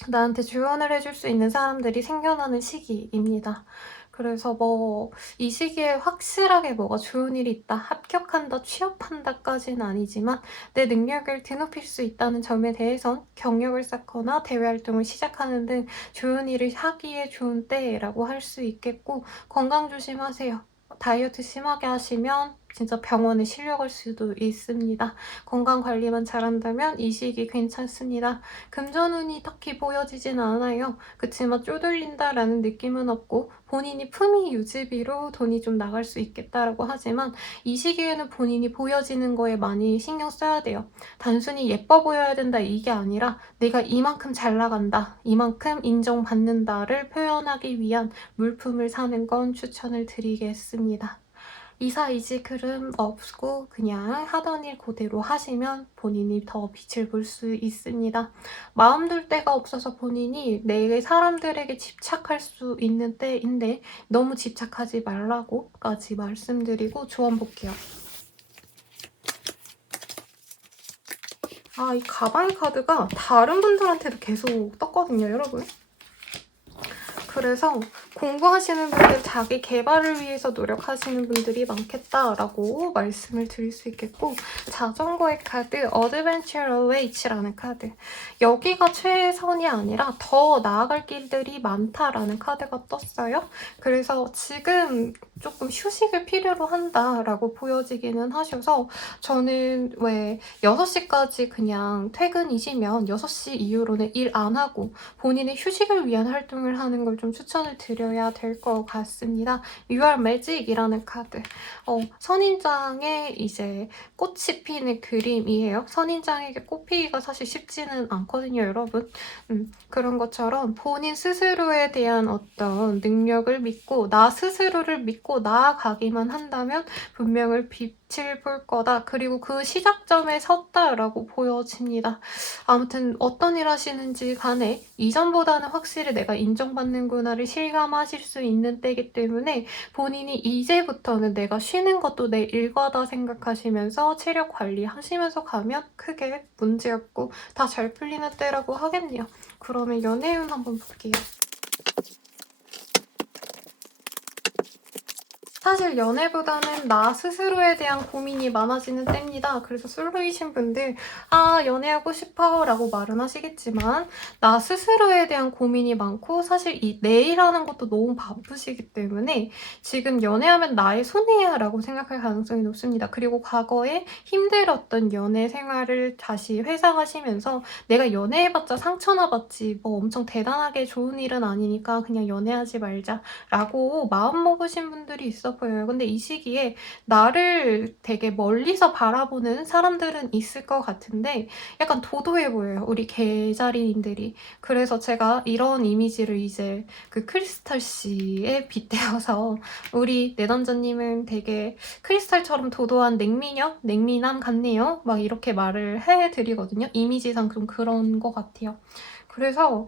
나한테 조언을 해줄 수 있는 사람들이 생겨나는 시기입니다. 그래서 이 시기에 확실하게 뭐가 좋은 일이 있다, 합격한다, 취업한다까지는 아니지만 내 능력을 드높일 수 있다는 점에 대해선 경력을 쌓거나 대외활동을 시작하는 등 좋은 일을 하기에 좋은 때라고 할 수 있겠고 건강 조심하세요. 다이어트 심하게 하시면 진짜 병원에 실려갈 수도 있습니다. 건강 관리만 잘한다면 이 시기 괜찮습니다. 금전운이 딱히 보여지진 않아요. 그치만 쪼들린다라는 느낌은 없고 본인이 품위 유지비로 돈이 좀 나갈 수 있겠다라고 하지만 이 시기에는 본인이 보여지는 거에 많이 신경 써야 돼요. 단순히 예뻐 보여야 된다 이게 아니라 내가 이만큼 잘 나간다, 이만큼 인정받는다를 표현하기 위한 물품을 사는 건 추천을 드리겠습니다. 이사 이직 흐름 없고 그냥 하던 일 그대로 하시면 본인이 더 빛을 볼 수 있습니다. 마음 둘 데가 없어서 본인이 내 사람들에게 집착할 수 있는 때인데 너무 집착하지 말라고까지 말씀드리고 조언 볼게요. 이 가방 카드가 다른 분들한테도 계속 떴거든요, 여러분. 그래서 공부하시는 분들, 자기 개발을 위해서 노력하시는 분들이 많겠다라고 말씀을 드릴 수 있겠고 자전거의 카드, Adventure Awaits라는 카드. 여기가 최선이 아니라 더 나아갈 길들이 많다라는 카드가 떴어요. 그래서 지금 조금 휴식을 필요로 한다라고 보여지기는 하셔서 저는 왜 6시까지 그냥 퇴근이시면 6시 이후로는 일 안 하고 본인의 휴식을 위한 활동을 하는 걸 좀 추천을 드려야 될 것 같습니다. You are Magic이라는 카드. 선인장에 이제 꽃이 피는 그림이에요. 선인장에게 꽃 피기가 사실 쉽지는 않거든요, 여러분. 그런 것처럼 본인 스스로에 대한 어떤 능력을 믿고 나 스스로를 믿고 나아가기만 한다면 분명히 빛을 볼 거다. 그리고 그 시작점에 섰다라고 보여집니다. 아무튼 어떤 일 하시는지 간에 이전보다는 확실히 내가 인정받는구나를 실감하실 수 있는 때이기 때문에 본인이 이제부터는 내가 쉬는 것도 내 일과다 생각하시면서 체력 관리하시면서 가면 크게 문제없고 다 잘 풀리는 때라고 하겠네요. 그러면 연애운 한번 볼게요. 사실 연애보다는 나 스스로에 대한 고민이 많아지는 때입니다. 그래서 솔로이신 분들 연애하고 싶어 라고 말은 하시겠지만 나 스스로에 대한 고민이 많고 사실 이 내일하는 것도 너무 바쁘시기 때문에 지금 연애하면 나의 손해야 라고 생각할 가능성이 높습니다. 그리고 과거에 힘들었던 연애 생활을 다시 회상하시면서 내가 연애해봤자 상처나 받지 뭐 엄청 대단하게 좋은 일은 아니니까 그냥 연애하지 말자 라고 마음먹으신 분들이 있어 보여요. 근데 이 시기에 나를 되게 멀리서 바라보는 사람들은 있을 것 같은데 약간 도도해 보여요. 우리 개자리님들이. 그래서 제가 이런 이미지를 이제 그 크리스탈 씨에 빗대어서 우리 내담자님은 되게 크리스탈처럼 도도한 냉미녀? 냉미남 같네요. 막 이렇게 말을 해드리거든요. 이미지상 좀 그런 것 같아요. 그래서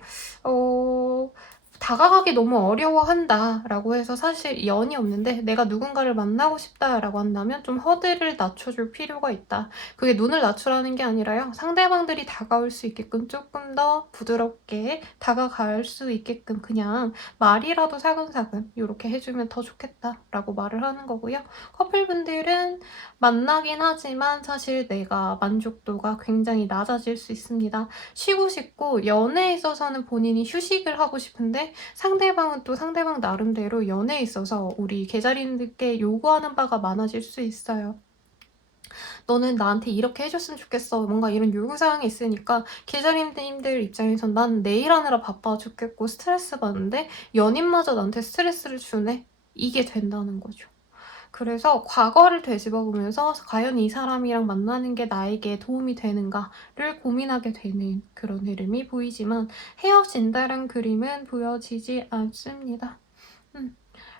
다가가기 너무 어려워한다 라고 해서 사실 연이 없는데 내가 누군가를 만나고 싶다 라고 한다면 좀 허들을 낮춰줄 필요가 있다. 그게 눈을 낮추라는 게 아니라요. 상대방들이 다가올 수 있게끔 조금 더 부드럽게 다가갈 수 있게끔 그냥 말이라도 사근사근 이렇게 해주면 더 좋겠다 라고 말을 하는 거고요. 커플분들은 만나긴 하지만 사실 내가 만족도가 굉장히 낮아질 수 있습니다. 쉬고 싶고 연애에 있어서는 본인이 휴식을 하고 싶은데 상대방은 또 상대방 나름대로 연애에 있어서 우리 개자리님들께 요구하는 바가 많아질 수 있어요. 너는 나한테 이렇게 해줬으면 좋겠어. 뭔가 이런 요구사항이 있으니까 개자리님들 입장에선 난 내일 하느라 바빠 죽겠고 스트레스 받는데 연인마저 나한테 스트레스를 주네? 이게 된다는 거죠. 그래서 과거를 되짚어보면서 과연 이 사람이랑 만나는 게 나에게 도움이 되는가를 고민하게 되는 그런 흐름이 보이지만 헤어진다는 그림은 보여지지 않습니다.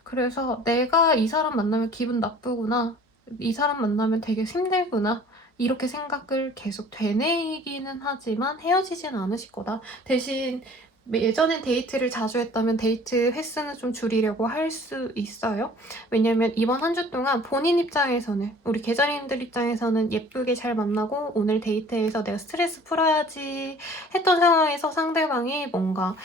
그래서 내가 이 사람 만나면 기분 나쁘구나, 이 사람 만나면 되게 힘들구나 이렇게 생각을 계속 되뇌이기는 하지만 헤어지진 않으실 거다. 대신 예전엔 데이트를 자주 했다면 데이트 횟수는 좀 줄이려고 할 수 있어요. 왜냐면 이번 한 주 동안 본인 입장에서는 우리 계자님들 입장에서는 예쁘게 잘 만나고 오늘 데이트에서 내가 스트레스 풀어야지 했던 상황에서 상대방이 뭔가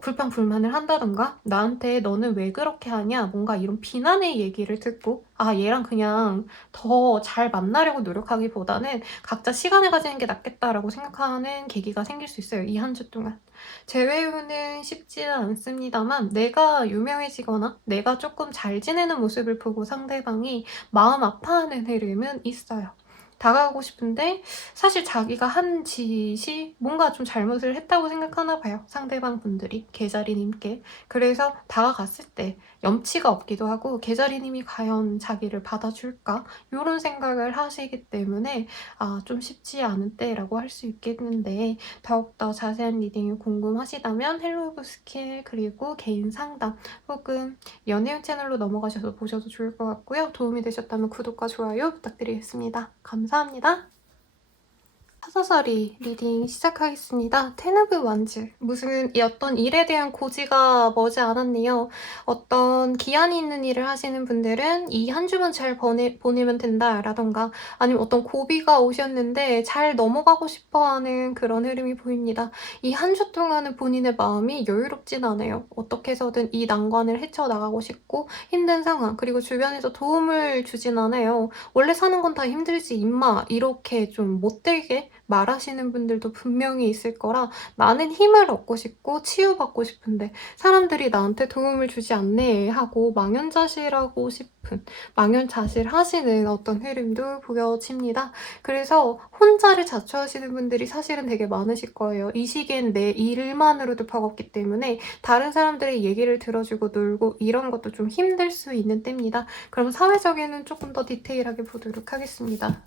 불평 불만을 한다던가 나한테 너는 왜 그렇게 하냐 뭔가 이런 비난의 얘기를 듣고 얘랑 그냥 더 잘 만나려고 노력하기보다는 각자 시간을 가지는 게 낫겠다라고 생각하는 계기가 생길 수 있어요. 이 한 주 동안. 재회유는 쉽지는 않습니다만 내가 유명해지거나 내가 조금 잘 지내는 모습을 보고 상대방이 마음 아파하는 흐름은 있어요. 다가가고 싶은데 사실 자기가 한 짓이 뭔가 좀 잘못을 했다고 생각하나 봐요. 상대방 분들이 개자리님께. 그래서 다가갔을 때 염치가 없기도 하고 개자리님이 과연 자기를 받아줄까? 이런 생각을 하시기 때문에 좀 쉽지 않은 때라고 할 수 있겠는데 더욱더 자세한 리딩이 궁금하시다면 헬로우브 스킬 그리고 개인 상담 혹은 연애운 채널로 넘어가셔서 보셔도 좋을 것 같고요. 도움이 되셨다면 구독과 좋아요 부탁드리겠습니다. 감사합니다. 사서서리 리딩 시작하겠습니다. 텐 오브 완즈. 무슨 어떤 일에 대한 고지가 머지 않았네요. 어떤 기한이 있는 일을 하시는 분들은 이 한 주만 잘 보내면 된다라던가 아니면 어떤 고비가 오셨는데 잘 넘어가고 싶어하는 그런 흐름이 보입니다. 이 한 주 동안은 본인의 마음이 여유롭진 않아요. 어떻게 해서든 이 난관을 헤쳐나가고 싶고 힘든 상황 그리고 주변에서 도움을 주진 않아요. 원래 사는 건 다 힘들지 임마 이렇게 좀 못되게 말하시는 분들도 분명히 있을 거라 나는 힘을 얻고 싶고 치유받고 싶은데 사람들이 나한테 도움을 주지 않네 하고 망연자실하고 싶은 망연자실하시는 어떤 흐름도 보여집니다. 그래서 혼자를 자처하시는 분들이 사실은 되게 많으실 거예요. 이 시기엔 내 일만으로도 버겁기 때문에 다른 사람들의 얘기를 들어주고 놀고 이런 것도 좀 힘들 수 있는 때입니다. 그럼 사회적에는 조금 더 디테일하게 보도록 하겠습니다.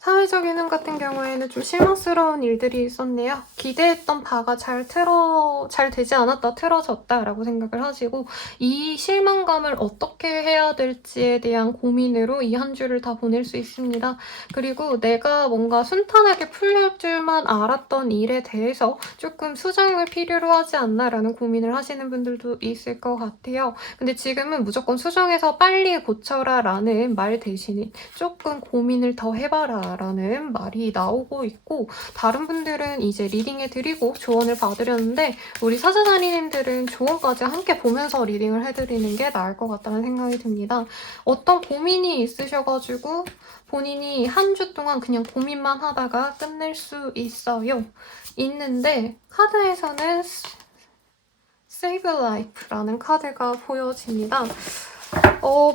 사회적 예능 같은 경우에는 좀 실망스러운 일들이 있었네요. 기대했던 바가 잘 되지 않았다, 틀어졌다라고 생각을 하시고 이 실망감을 어떻게 해야 될지에 대한 고민으로 이 한 주를 다 보낼 수 있습니다. 그리고 내가 뭔가 순탄하게 풀릴 줄만 알았던 일에 대해서 조금 수정을 필요로 하지 않나라는 고민을 하시는 분들도 있을 것 같아요. 근데 지금은 무조건 수정해서 빨리 고쳐라 라는 말 대신에 조금 고민을 더 해봐라 라는 말이 나오고 있고 다른 분들은 이제 리딩 리딩해드리고 조언을 받으려는데 우리 사자자리님들은 조언까지 함께 보면서 리딩을 해드리는 게 나을 것 같다는 생각이 듭니다. 어떤 고민이 있으셔가지고 본인이 한 주 동안 그냥 고민만 하다가 끝낼 수 있어요. 있는데 카드에서는 Save Life라는 카드가 보여집니다.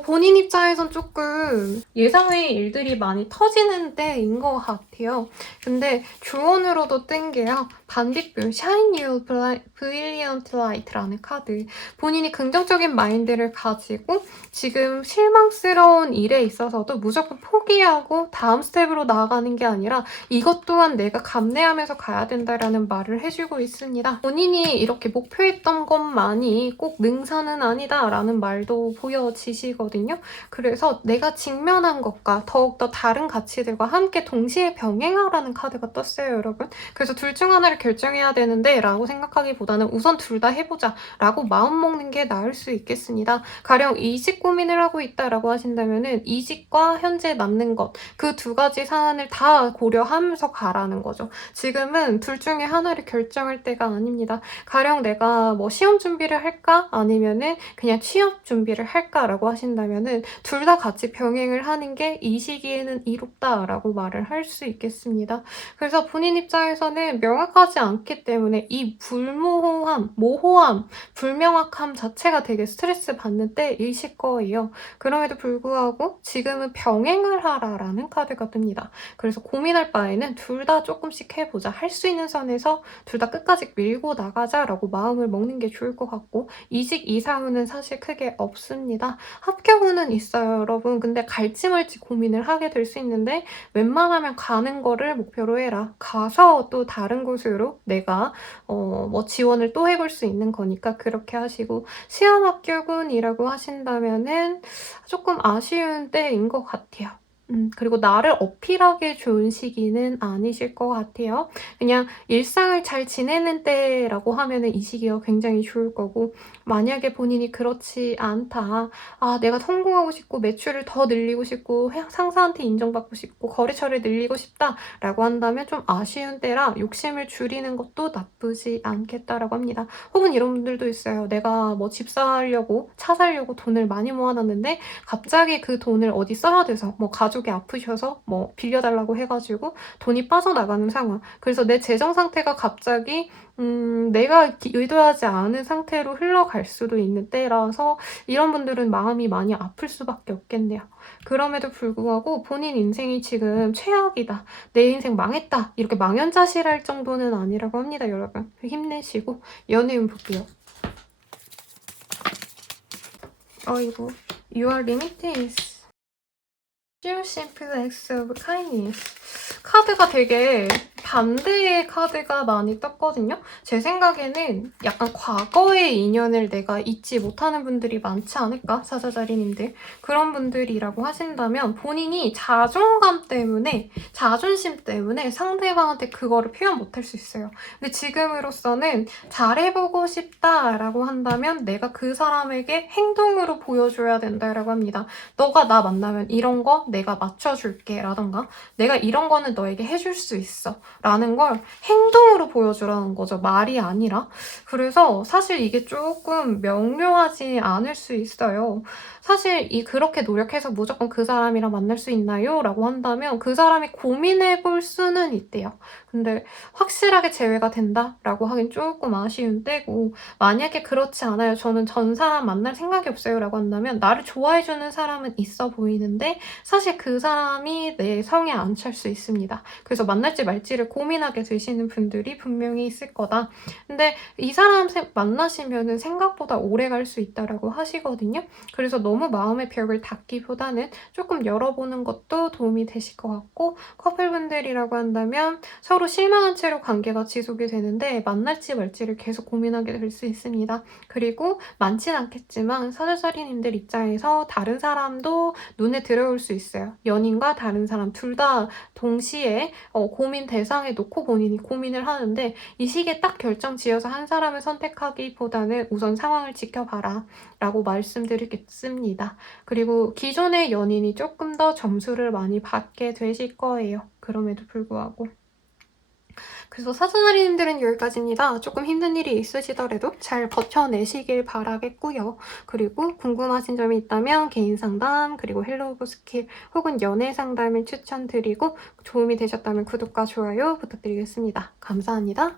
본인 입장에선 조금 예상외의 일들이 많이 터지는 때인 것 같아요. 근데 조언으로도 뜬 게요. 반딧불 Shine Your Brilliant Light라는 카드. 본인이 긍정적인 마인드를 가지고 지금 실망스러운 일에 있어서도 무조건 포기하고 다음 스텝으로 나아가는 게 아니라 이것 또한 내가 감내하면서 가야 된다라는 말을 해주고 있습니다. 본인이 이렇게 목표했던 것만이 꼭 능사는 아니다라는 말도 보여지시거든요. 그래서 내가 직면한 것과 더욱더 다른 가치들과 함께 동시에 병행하라는 카드가 떴어요, 여러분. 그래서 둘 중 하나를 결정해야 되는데 라고 생각하기보다는 우선 둘 다 해보자 라고 마음먹는 게 나을 수 있겠습니다. 가령 이직 고민을 하고 있다라고 하신다면은 이직과 현재 남는 것 그 두 가지 사안을 다 고려하면서 가라는 거죠. 지금은 둘 중에 하나를 결정할 때가 아닙니다. 가령 내가 뭐 시험 준비를 할까? 아니면은 그냥 취업 준비를 할까라고 하신다면은 둘 다 같이 병행을 하는 게 이 시기에는 이롭다라고 말을 할 수 있겠습니다. 그래서 본인 입장에서는 명확하지 않기 때문에 이 불모호함, 모호함, 불명확함 자체가 되게 스트레스 받는 때이실 거예요. 그럼에도 불구하고 지금은 병행을 하라라는 카드가 뜹니다. 그래서 고민할 바에는 둘 다 조금씩 해보자. 할 수 있는 선에서 둘 다 끝까지 밀고 나가자라고 마음을 먹는 게 좋을 것 같고 이직 이상은 사실 크게 없습니다. 합격은 있어요, 여러분. 근데 갈지 말지 고민을 하게 될 수 있는데 웬만하면 가는 거를 목표로 해라. 가서 또 다른 곳으로 내가 뭐 지원을 또 해볼 수 있는 거니까 그렇게 하시고 시험 합격운이라고 하신다면은 조금 아쉬운 때인 것 같아요. 그리고 나를 어필하기 좋은 시기는 아니실 것 같아요. 그냥 일상을 잘 지내는 때라고 하면은 이 시기가 굉장히 좋을 거고 만약에 본인이 그렇지 않다. 아, 내가 성공하고 싶고 매출을 더 늘리고 싶고 상사한테 인정받고 싶고 거래처를 늘리고 싶다라고 한다면 좀 아쉬운 때라 욕심을 줄이는 것도 나쁘지 않겠다라고 합니다. 혹은 이런 분들도 있어요. 내가 뭐 집 사려고 차 사려고 돈을 많이 모아놨는데 갑자기 그 돈을 어디 써야 돼서 뭐 가족이 아프셔서 뭐 빌려달라고 해가지고 돈이 빠져나가는 상황. 그래서 내 재정 상태가 갑자기 내가 의도하지 않은 상태로 흘러갈 수도 있는 때라서 이런 분들은 마음이 많이 아플 수밖에 없겠네요. 그럼에도 불구하고 본인 인생이 지금 최악이다. 내 인생 망했다. 이렇게 망연자실할 정도는 아니라고 합니다, 여러분. 힘내시고 연애운 볼게요. 어이구. You are limited. Sheer simple acts of kindness. 카드가 되게 반대의 카드가 많이 떴거든요. 제 생각에는 약간 과거의 인연을 내가 잊지 못하는 분들이 많지 않을까? 사자자리님들. 그런 분들이라고 하신다면 본인이 자존감 때문에, 자존심 때문에 상대방한테 그거를 표현 못할 수 있어요. 근데 지금으로서는 잘해보고 싶다라고 한다면 내가 그 사람에게 행동으로 보여줘야 된다라고 합니다. 너가 나 만나면 이런 거 내가 맞춰줄게 라던가 내가 이런 거는 너에게 해줄 수 있어 라는 걸 행동으로 보여주라는 거죠. 말이 아니라. 그래서 사실 이게 조금 명료하지 않을 수 있어요. 사실 그렇게 노력해서 무조건 그 사람이랑 만날 수 있나요? 라고 한다면 그 사람이 고민해 볼 수는 있대요. 근데 확실하게 제외가 된다? 라고 하긴 조금 아쉬운 때고 만약에 그렇지 않아요. 저는 전 사람 만날 생각이 없어요. 라고 한다면 나를 좋아해주는 사람은 있어 보이는데 사실 그 사람이 내 성에 안 찰 수 있습니다. 그래서 만날지 말지를 고민하게 되시는 분들이 분명히 있을 거다. 근데 이 사람 만나시면은 생각보다 오래 갈 수 있다라고 하시거든요. 그래서 너무 마음의 벽을 닫기보다는 조금 열어보는 것도 도움이 되실 것 같고 커플분들이라고 한다면 서로 실망한 채로 관계가 지속이 되는데 만날지 말지를 계속 고민하게 될 수 있습니다. 그리고 많진 않겠지만 사자자리님들 입장에서 다른 사람도 눈에 들어올 수 있어요. 연인과 다른 사람 둘 다 동시에 고민 대상에 놓고 본인이 고민을 하는데 이 시기에 딱 결정 지어서 한 사람을 선택하기보다는 우선 상황을 지켜봐라 라고 말씀드리겠습니다. 그리고 기존의 연인이 조금 더 점수를 많이 받게 되실 거예요. 그럼에도 불구하고. 그래서 사전할인님들은 여기까지입니다. 조금 힘든 일이 있으시더라도 잘 버텨내시길 바라겠고요. 그리고 궁금하신 점이 있다면 개인 상담, 그리고 헬로우 스킬 혹은 연애 상담을 추천드리고 도움이 되셨다면 구독과 좋아요 부탁드리겠습니다. 감사합니다.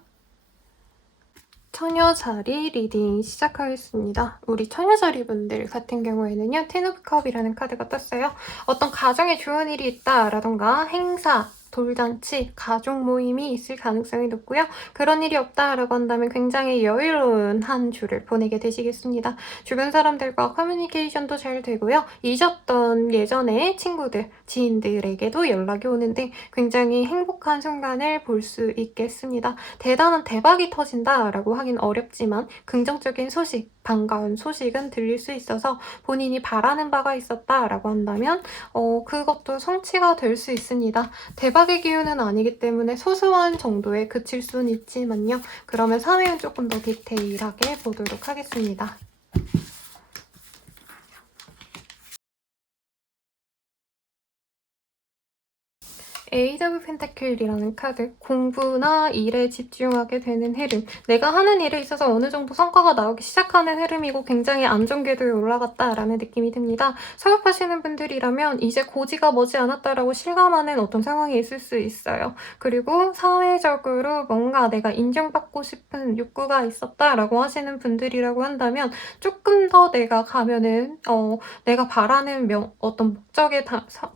처녀자리 리딩 시작하겠습니다. 우리 처녀자리 분들 같은 경우에는요. 텐 오브 컵이라는 카드가 떴어요. 어떤 가정에 좋은 일이 있다라던가 행사, 돌잔치, 가족 모임이 있을 가능성이 높고요. 그런 일이 없다라고 한다면 굉장히 여유로운 한 주를 보내게 되시겠습니다. 주변 사람들과 커뮤니케이션도 잘 되고요. 잊었던 예전의 친구들, 지인들에게도 연락이 오는 등 굉장히 행복한 순간을 볼 수 있겠습니다. 대단한 대박이 터진다라고 하긴 어렵지만 긍정적인 소식, 반가운 소식은 들릴 수 있어서 본인이 바라는 바가 있었다라고 한다면 그것도 성취가 될 수 있습니다. 대박의 기운은 아니기 때문에 소소한 정도에 그칠 수는 있지만요. 그러면 사회는 조금 더 디테일하게 보도록 하겠습니다. 에이드 오브 펜타클이라는 카드, 공부나 일에 집중하게 되는 흐름, 내가 하는 일에 있어서 어느 정도 성과가 나오기 시작하는 흐름이고 굉장히 안정궤도에 올라갔다라는 느낌이 듭니다. 사업하시는 분들이라면 이제 고지가 머지 않았다라고 실감하는 어떤 상황이 있을 수 있어요. 그리고 사회적으로 뭔가 내가 인정받고 싶은 욕구가 있었다라고 하시는 분들이라고 한다면 조금 더 내가 가면은 내가 바라는 어떤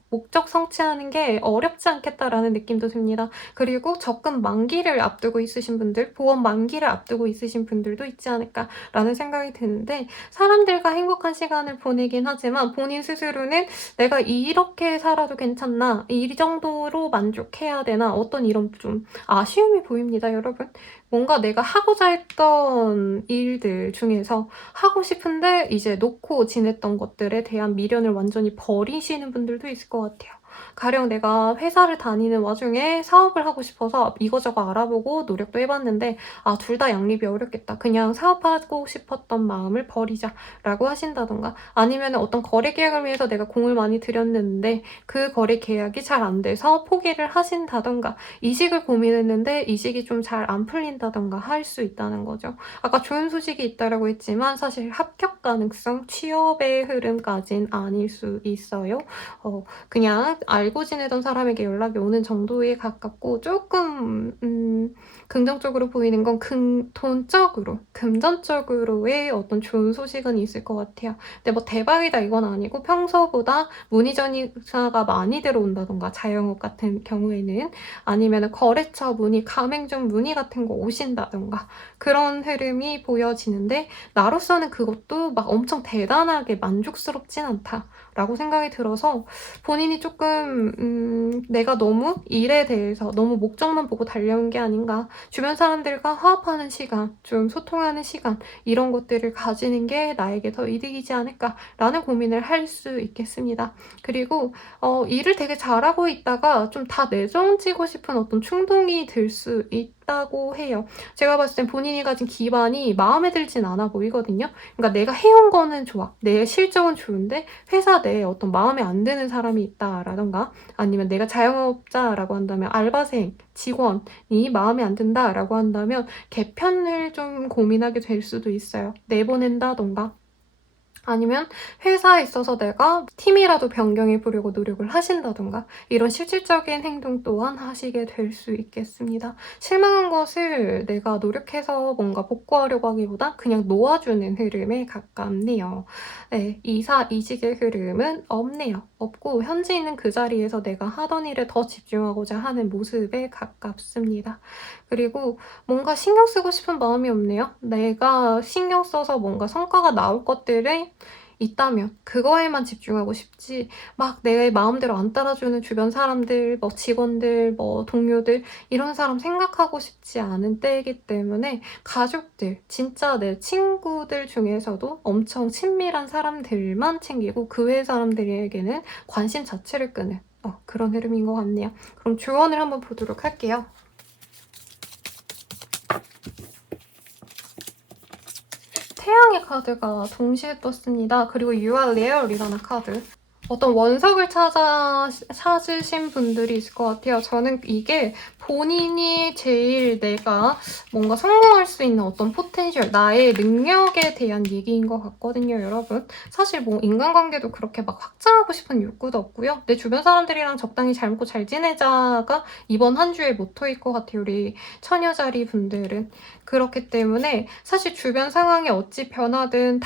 목적 성취하는 게 어렵지 않겠다라는 느낌도 듭니다. 그리고 적금 만기를 앞두고 있으신 분들, 보험 만기를 앞두고 있으신 분들도 있지 않을까라는 생각이 드는데 사람들과 행복한 시간을 보내긴 하지만 본인 스스로는 내가 이렇게 살아도 괜찮나? 이 정도로 만족해야 되나? 어떤 이런 좀 아쉬움이 보입니다, 여러분. 뭔가 내가 하고자 했던 일들 중에서 하고 싶은데 이제 놓고 지냈던 것들에 대한 미련을 완전히 버리시는 분들도 있을 것 같아요. 가령 내가 회사를 다니는 와중에 사업을 하고 싶어서 이거저거 알아보고 노력도 해봤는데 둘 다 양립이 어렵겠다. 그냥 사업하고 싶었던 마음을 버리자라고 하신다던가 아니면 어떤 거래 계약을 위해서 내가 공을 많이 들였는데 그 거래 계약이 잘 안 돼서 포기를 하신다던가 이직을 고민했는데 이직이 좀 잘 안 풀린다던가 할 수 있다는 거죠. 아까 좋은 소식이 있다라고 했지만 사실 합격 가능성, 취업의 흐름까진 아닐 수 있어요. 그냥 알고 지내던 사람에게 연락이 오는 정도에 가깝고 조금 긍정적으로 보이는 건 돈적으로, 금전적으로의 어떤 좋은 소식은 있을 것 같아요. 근데 뭐 대박이다 이건 아니고 평소보다 문의 전화가 많이 들어온다던가 자영업 같은 경우에는 아니면 거래처 문의, 가맹점 문의 같은 거 오신다던가 그런 흐름이 보여지는데 나로서는 그것도 막 엄청 대단하게 만족스럽진 않다라고 생각이 들어서 본인이 조금 내가 너무 일에 대해서 너무 목적만 보고 달려온 게 아닌가 주변 사람들과 화합하는 시간, 좀 소통하는 시간 이런 것들을 가지는 게 나에게 더 이득이지 않을까라는 고민을 할 수 있겠습니다. 그리고 일을 되게 잘하고 있다가 좀 다 내정지고 싶은 어떤 충동이 들 수 있다고 해요. 제가 봤을 땐 본인이 가진 기반이 마음에 들진 않아 보이거든요. 그러니까 내가 해온 거는 좋아. 내 실적은 좋은데 회사 내에 어떤 마음에 안 드는 사람이 있다라던가 아니면 내가 자영업자라고 한다면 알바생, 직원이 마음에 안 든다라고 한다면 개편을 좀 고민하게 될 수도 있어요. 내보낸다던가 아니면 회사에 있어서 내가 팀이라도 변경해 보려고 노력을 하신다던가 이런 실질적인 행동 또한 하시게 될 수 있겠습니다. 실망한 것을 내가 노력해서 뭔가 복구하려고 하기보다 그냥 놓아주는 흐름에 가깝네요. 네, 이사, 이직의 흐름은 없네요. 없고 현재 있는 그 자리에서 내가 하던 일에 더 집중하고자 하는 모습에 가깝습니다. 그리고 뭔가 신경 쓰고 싶은 마음이 없네요. 내가 신경 써서 뭔가 성과가 나올 것들이 있다면 그거에만 집중하고 싶지 막 내 마음대로 안 따라주는 주변 사람들, 뭐 직원들, 뭐 동료들 이런 사람 생각하고 싶지 않은 때이기 때문에 가족들, 진짜 내 친구들 중에서도 엄청 친밀한 사람들만 챙기고 그 외 사람들에게는 관심 자체를 끄는 그런 흐름인 것 같네요. 그럼 조언을 한번 보도록 할게요. 태양의 카드가 동시에 떴습니다. 그리고 You are real 이라는 카드. 어떤 원석을 찾으신 분들이 있을 것 같아요. 저는 이게 본인이 제일 내가 뭔가 성공할 수 있는 어떤 포텐셜, 나의 능력에 대한 얘기인 것 같거든요, 여러분. 사실 뭐 인간관계도 그렇게 막 확장하고 싶은 욕구도 없고요. 내 주변 사람들이랑 적당히 잘 먹고 잘 지내자가 이번 한 주의 모토일 것 같아요, 우리 처녀자리 분들은. 그렇기 때문에 사실 주변 상황이 어찌 변하든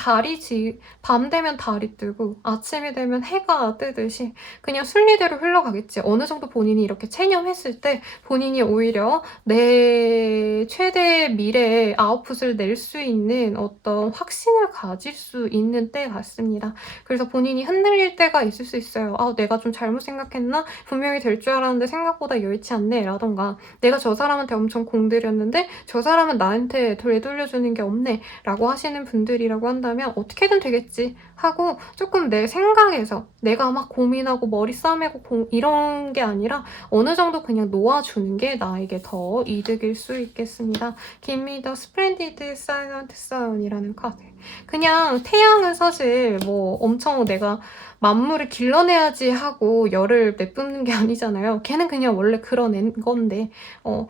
밤 되면 달이 뜨고 아침이 되면 해가 뜨듯이 그냥 순리대로 흘러가겠지. 어느 정도 본인이 이렇게 체념했을 때 본인이 오히려 내 최대 미래의 아웃풋을 낼 수 있는 어떤 확신을 가질 수 있는 때 같습니다. 그래서 본인이 흔들릴 때가 있을 수 있어요. 아, 내가 좀 잘못 생각했나? 분명히 될 줄 알았는데 생각보다 여의치 않네. 라던가 내가 저 사람한테 엄청 공들였는데 저 사람은 나한테 되돌려주는 게 없네. 라고 하시는 분들이라고 한다면 어떻게든 되겠지 하고 조금 내 생각에서 내가 막 고민하고 머리 싸매고 이런 게 아니라 어느 정도 그냥 놓아주는 게 나에게 더 이득일 수 있겠습니다. Give me the splendid silent sun이라는 카드. 그냥 태양은 사실 뭐 엄청 내가 만물을 길러내야지 하고 열을 내뿜는 게 아니잖아요. 걔는 그냥 원래 그런 건데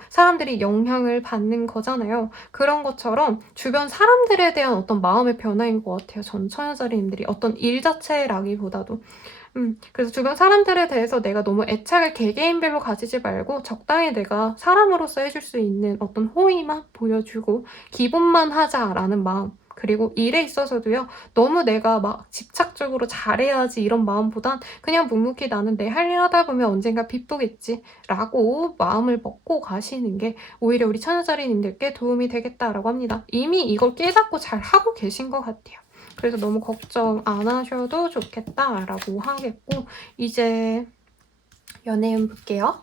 사람들이 영향을 받는 거잖아요. 그런 것처럼 주변 사람들에 대한 어떤 마음의 변화인 것 같아요. 전 처녀자리님들이 어떤 일 자체라기보다도 그래서 주변 사람들에 대해서 내가 너무 애착을 개개인별로 가지지 말고 적당히 내가 사람으로서 해줄 수 있는 어떤 호의만 보여주고 기본만 하자라는 마음. 그리고 일에 있어서도요, 너무 내가 막 집착적으로 잘해야지 이런 마음보단 그냥 묵묵히 나는 내 할 일 하다 보면 언젠가 빗보겠지 라고 마음을 먹고 가시는 게 오히려 우리 처녀자리님들께 도움이 되겠다라고 합니다. 이미 이걸 깨닫고 잘 하고 계신 것 같아요. 그래서 너무 걱정 안 하셔도 좋겠다라고 하겠고, 이제 연애운 볼게요.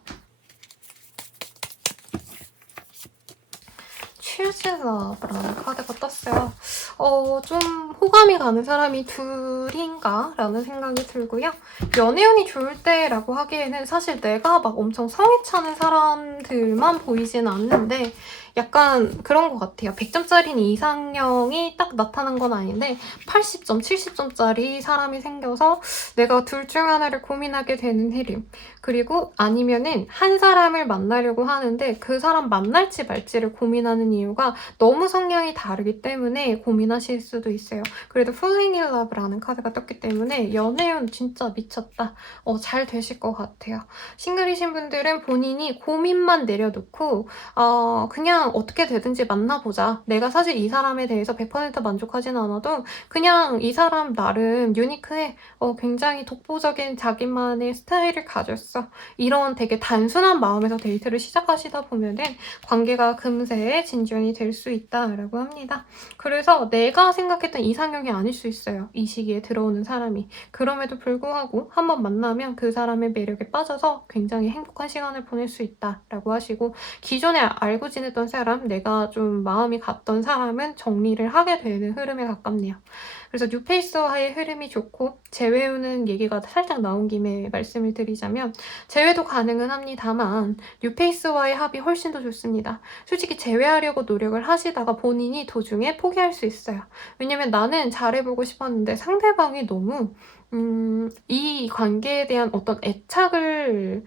Choose Love라는 카드가 떴어요. 좀 호감이 가는 사람이 둘인가? 라는 생각이 들고요. 연애운이 좋을 때라고 하기에는 사실 내가 막 엄청 성에 차는 사람들만 보이진 않는데 약간 그런 것 같아요. 100점짜리는 이상형이 딱 나타난 건 아닌데 80점, 70점짜리 사람이 생겨서 내가 둘 중 하나를 고민하게 되는 흐름. 그리고 아니면은 한 사람을 만나려고 하는데 그 사람 만날지 말지를 고민하는 이유가 너무 성향이 다르기 때문에 고민하실 수도 있어요. 그래도 Falling in Love라는 카드가 떴기 때문에 연애운 진짜 미쳤다. 잘 되실 것 같아요. 싱글이신 분들은 본인이 고민만 내려놓고 그냥 어떻게 되든지 만나보자. 내가 사실 이 사람에 대해서 100% 만족하진 않아도 그냥 이 사람 나름 유니크해. 굉장히 독보적인 자기만의 스타일을 가졌어. 이런 되게 단순한 마음에서 데이트를 시작하시다 보면은 관계가 금세 진전이 될 수 있다라고 합니다. 그래서 내가 생각했던 이상형이 아닐 수 있어요. 이 시기에 들어오는 사람이. 그럼에도 불구하고 한번 만나면 그 사람의 매력에 빠져서 굉장히 행복한 시간을 보낼 수 있다라고 하시고, 기존에 알고 지냈던 사람, 내가 좀 마음이 갔던 사람은 정리를 하게 되는 흐름에 가깝네요. 그래서 뉴페이스와의 흐름이 좋고, 재회우는 얘기가 살짝 나온 김에 말씀을 드리자면 재회도 가능은 합니다만 뉴페이스와의 합이 훨씬 더 좋습니다. 솔직히 재회하려고 노력을 하시다가 본인이 도중에 포기할 수 있어요. 왜냐면 나는 잘해보고 싶었는데 상대방이 너무 이 관계에 대한 어떤 애착을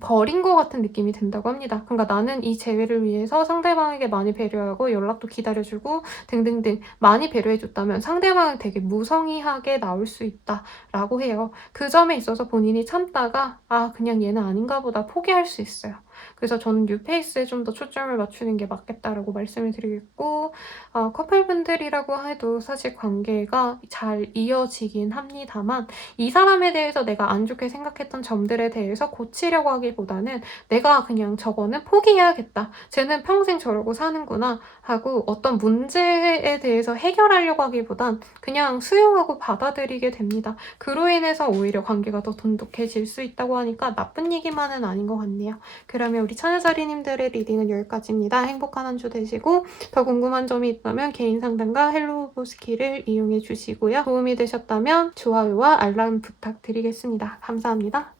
버린 것 같은 느낌이 든다고 합니다. 그러니까 나는 이 재회를 위해서 상대방에게 많이 배려하고 연락도 기다려주고 등등등 많이 배려해줬다면 상대방은 되게 무성의하게 나올 수 있다라고 해요. 그 점에 있어서 본인이 참다가 그냥 얘는 아닌가 보다 포기할 수 있어요. 그래서 저는 뉴페이스에 좀 더 초점을 맞추는 게 맞겠다라고 말씀을 드리겠고, 커플분들이라고 해도 사실 관계가 잘 이어지긴 합니다만 이 사람에 대해서 내가 안 좋게 생각했던 점들에 대해서 고치려고 하기보다는 내가 그냥 저거는 포기해야겠다. 쟤는 평생 저러고 사는구나 하고 어떤 문제에 대해서 해결하려고 하기보단 그냥 수용하고 받아들이게 됩니다. 그로 인해서 오히려 관계가 더 돈독해질 수 있다고 하니까 나쁜 얘기만은 아닌 것 같네요. 그러면 우리 처녀자리님들의 리딩은 여기까지입니다. 행복한 한 주 되시고, 더 궁금한 점이 있다면 개인 상담과 헬로보스키를 이용해 주시고요. 도움이 되셨다면 좋아요와 알람 부탁드리겠습니다. 감사합니다.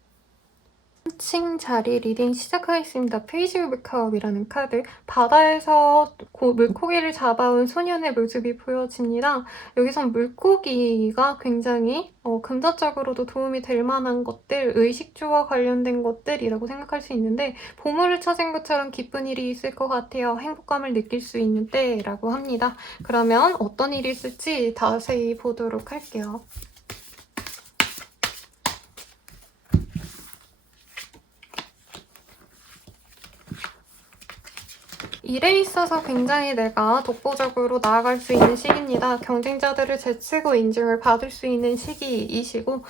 칭 자리 리딩 시작하겠습니다. 페이지 오브 컵이라는 카드. 바다에서 물고기를 잡아온 소년의 모습이 보여집니다. 여기선 물고기가 굉장히 금전적으로도 도움이 될 만한 것들, 의식주와 관련된 것들이라고 생각할 수 있는데 보물을 찾은 것처럼 기쁜 일이 있을 것 같아요. 행복감을 느낄 수 있는 때라고 합니다. 그러면 어떤 일이 있을지 자세히 보도록 할게요. 일에 있어서 굉장히 내가 독보적으로 나아갈 수 있는 시기입니다. 경쟁자들을 제치고 인증을 받을 수 있는 시기이시고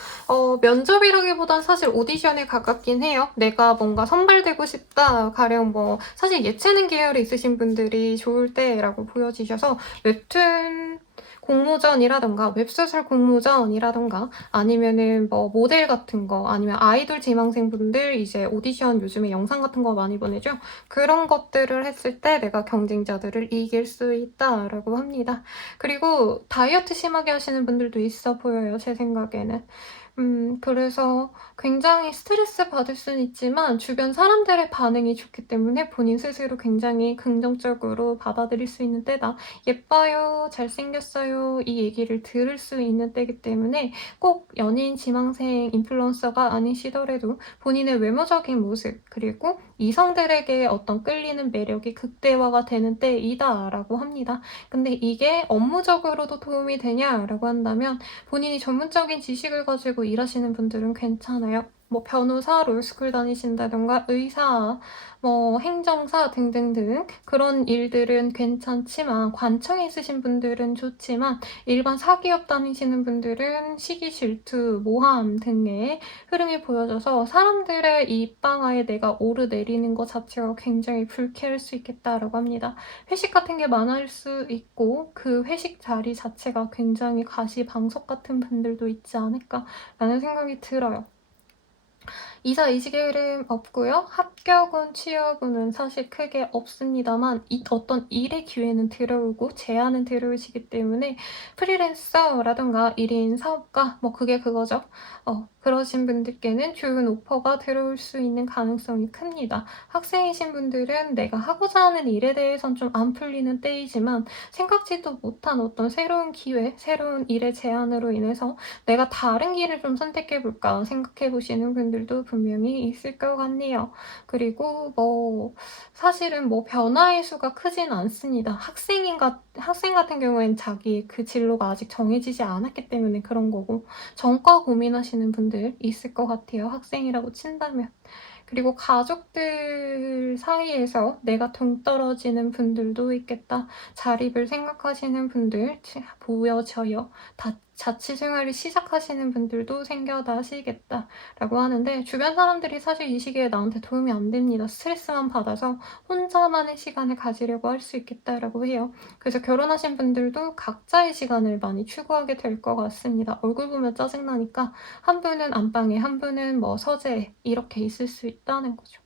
면접이라기보단 사실 오디션에 가깝긴 해요. 내가 뭔가 선발되고 싶다. 가령 뭐 사실 예체능 계열에 있으신 분들이 좋을 때라고 보여지셔서 웹툰 공모전이라던가 웹소설 공모전이라던가 아니면은 뭐 모델 같은 거 아니면 아이돌 지망생분들 이제 오디션 요즘에 영상 같은 거 많이 보내죠. 그런 것들을 했을 때 내가 경쟁자들을 이길 수 있다라고 합니다. 그리고 다이어트 심하게 하시는 분들도 있어 보여요. 제 생각에는. 그래서 굉장히 스트레스 받을 수는 있지만 주변 사람들의 반응이 좋기 때문에 본인 스스로 굉장히 긍정적으로 받아들일 수 있는 때다. 예뻐요, 잘생겼어요 이 얘기를 들을 수 있는 때이기 때문에 꼭 연예인, 지망생, 인플루언서가 아니시더라도 본인의 외모적인 모습 그리고 이성들에게 어떤 끌리는 매력이 극대화가 되는 때이다라고 합니다. 근데 이게 업무적으로도 도움이 되냐라고 한다면 본인이 전문적인 지식을 가지고 일하시는 분들은 괜찮아요. 뭐 변호사, 롤스쿨 다니신다던가 의사, 뭐 행정사 등등등 그런 일들은 괜찮지만 관청에 있으신 분들은 좋지만 일반 사기업 다니시는 분들은 시기 질투, 모함 등의 흐름이 보여져서 사람들의 입방아에 내가 오르내리는 것 자체가 굉장히 불쾌할 수 있겠다라고 합니다. 회식 같은 게 많을 수 있고 그 회식 자리 자체가 굉장히 가시방석 같은 분들도 있지 않을까라는 생각이 들어요. 이사 이직의 흐름 없고요. 합격운, 취업운은 사실 크게 없습니다만 어떤 일의 기회는 들어오고 제안은 들어오시기 때문에 프리랜서라던가 1인 사업가 뭐 그게 그거죠. 그러신 분들께는 좋은 오퍼가 들어올 수 있는 가능성이 큽니다. 학생이신 분들은 내가 하고자 하는 일에 대해선 좀 안 풀리는 때이지만 생각지도 못한 어떤 새로운 기회, 새로운 일의 제안으로 인해서 내가 다른 길을 좀 선택해볼까 생각해보시는 분들도 분명히 있을 것 같네요. 그리고 사실은 변화의 수가 크진 않습니다. 학생 같은 경우에는 자기 그 진로가 아직 정해지지 않았기 때문에 그런 거고 전과 고민하시는 분들 있을 것 같아요. 학생이라고 친다면. 그리고 가족들 사이에서 내가 동떨어지는 분들도 있겠다. 자립을 생각하시는 분들 보여져요. 자취 생활을 시작하시는 분들도 생겨나시겠다라고 하는데 주변 사람들이 사실 이 시기에 나한테 도움이 안 됩니다. 스트레스만 받아서 혼자만의 시간을 가지려고 할 수 있겠다라고 해요. 그래서 결혼하신 분들도 각자의 시간을 많이 추구하게 될 것 같습니다. 얼굴 보면 짜증나니까 한 분은 안방에, 한 분은 서재에 이렇게 있을 수 있다는 거죠.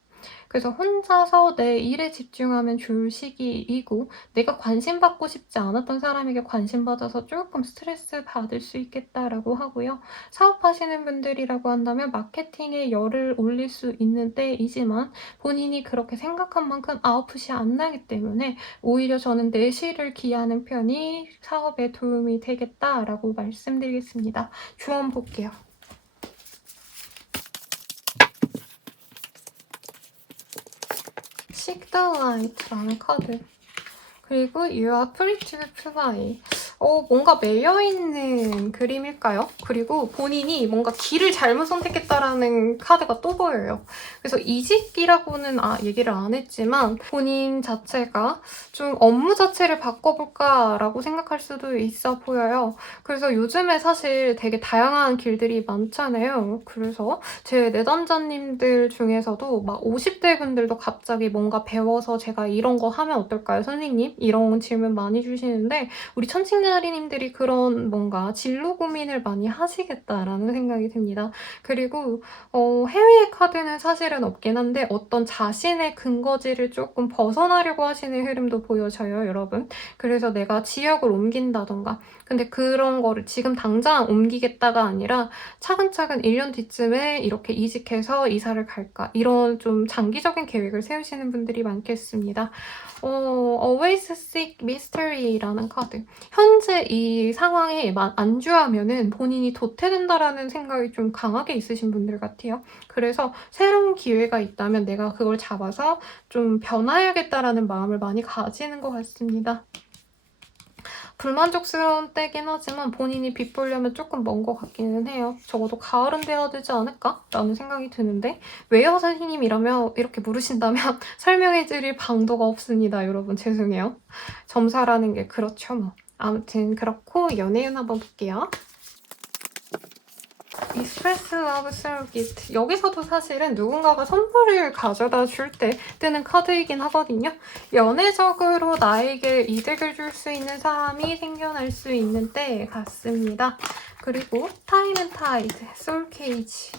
그래서 혼자서 내 일에 집중하면 좋을 시기이고 내가 관심받고 싶지 않았던 사람에게 관심받아서 조금 스트레스 받을 수 있겠다라고 하고요. 사업하시는 분들이라고 한다면 마케팅에 열을 올릴 수 있는 때이지만 본인이 그렇게 생각한 만큼 아웃풋이 안 나기 때문에 오히려 저는 내실을 기하는 편이 사업에 도움이 되겠다라고 말씀드리겠습니다. 조언 볼게요. Seek the Light라는 카드. 그리고 You are free to fly. 뭔가 매여있는 그림일까요? 그리고 본인이 뭔가 길을 잘못 선택했다라는 카드가 또 보여요. 그래서 이직이라고는 얘기를 안 했지만 본인 자체가 좀 업무 자체를 바꿔볼까라고 생각할 수도 있어 보여요. 그래서 요즘에 사실 되게 다양한 길들이 많잖아요. 그래서 제 내담자님들 중에서도 막 50대 분들도 갑자기 뭔가 배워서 제가 이런 거 하면 어떨까요, 선생님? 이런 질문 많이 주시는데 우리 천칭자 천칭자리님들이 그런 뭔가 진로 고민을 많이 하시겠다라는 생각이 듭니다. 그리고 해외 카드는 사실은 없긴 한데 어떤 자신의 근거지를 조금 벗어나려고 하시는 흐름도 보여져요, 여러분. 그래서 내가 지역을 옮긴다던가. 근데 그런 거를 지금 당장 옮기겠다가 아니라 차근차근 1년 뒤쯤에 이렇게 이직해서 이사를 갈까. 이런 좀 장기적인 계획을 세우시는 분들이 많겠습니다. Always Seek Mystery라는 카드. 현재 이 상황에 안주하면은 본인이 도태된다라는 생각이 좀 강하게 있으신 분들 같아요. 그래서 새로운 기회가 있다면 내가 그걸 잡아서 좀 변화해야겠다라는 마음을 많이 가지는 것 같습니다. 불만족스러운 때긴 하지만 본인이 빛보려면 조금 먼 것 같기는 해요. 적어도 가을은 돼야 되지 않을까? 라는 생각이 드는데 왜요 선생님이라며 이렇게 물으신다면 설명해드릴 방도가 없습니다. 여러분 죄송해요. 점사라는 게 그렇죠 뭐. 아무튼 그렇고 연애운 한번 볼게요. Express Love Soul Gift. 여기서도 사실은 누군가가 선물을 가져다 줄 때 뜨는 카드이긴 하거든요. 연애적으로 나에게 이득을 줄 수 있는 사람이 생겨날 수 있는 때 같습니다. 그리고 Time and Tide, Soul Cage.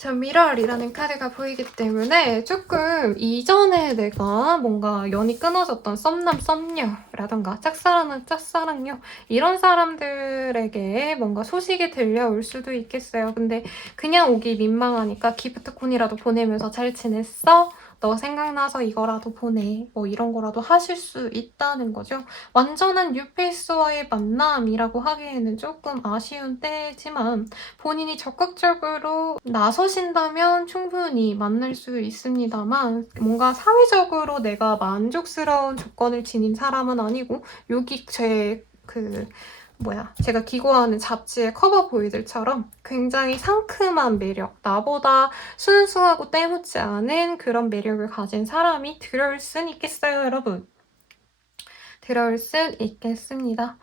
저 미러리라는 카드가 보이기 때문에 조금 이전에 내가 뭔가 연이 끊어졌던 썸남 썸녀라던가 짝사랑은 짝사랑녀 이런 사람들에게 뭔가 소식이 들려올 수도 있겠어요. 근데 그냥 오기 민망하니까 기프트콘이라도 보내면서 잘 지냈어? 너 생각나서 이거라도 보내. 뭐 이런 거라도 하실 수 있다는 거죠. 완전한 뉴페이스와의 만남이라고 하기에는 조금 아쉬운 때지만 본인이 적극적으로 나서신다면 충분히 만날 수 있습니다만 뭔가 사회적으로 내가 만족스러운 조건을 지닌 사람은 아니고 여기 제가 기고하는 잡지의 커버 보이들처럼 굉장히 상큼한 매력, 나보다 순수하고 때묻지 않은 그런 매력을 가진 사람이 들어올 순 있겠어요, 여러분. 들어올 순 있겠습니다.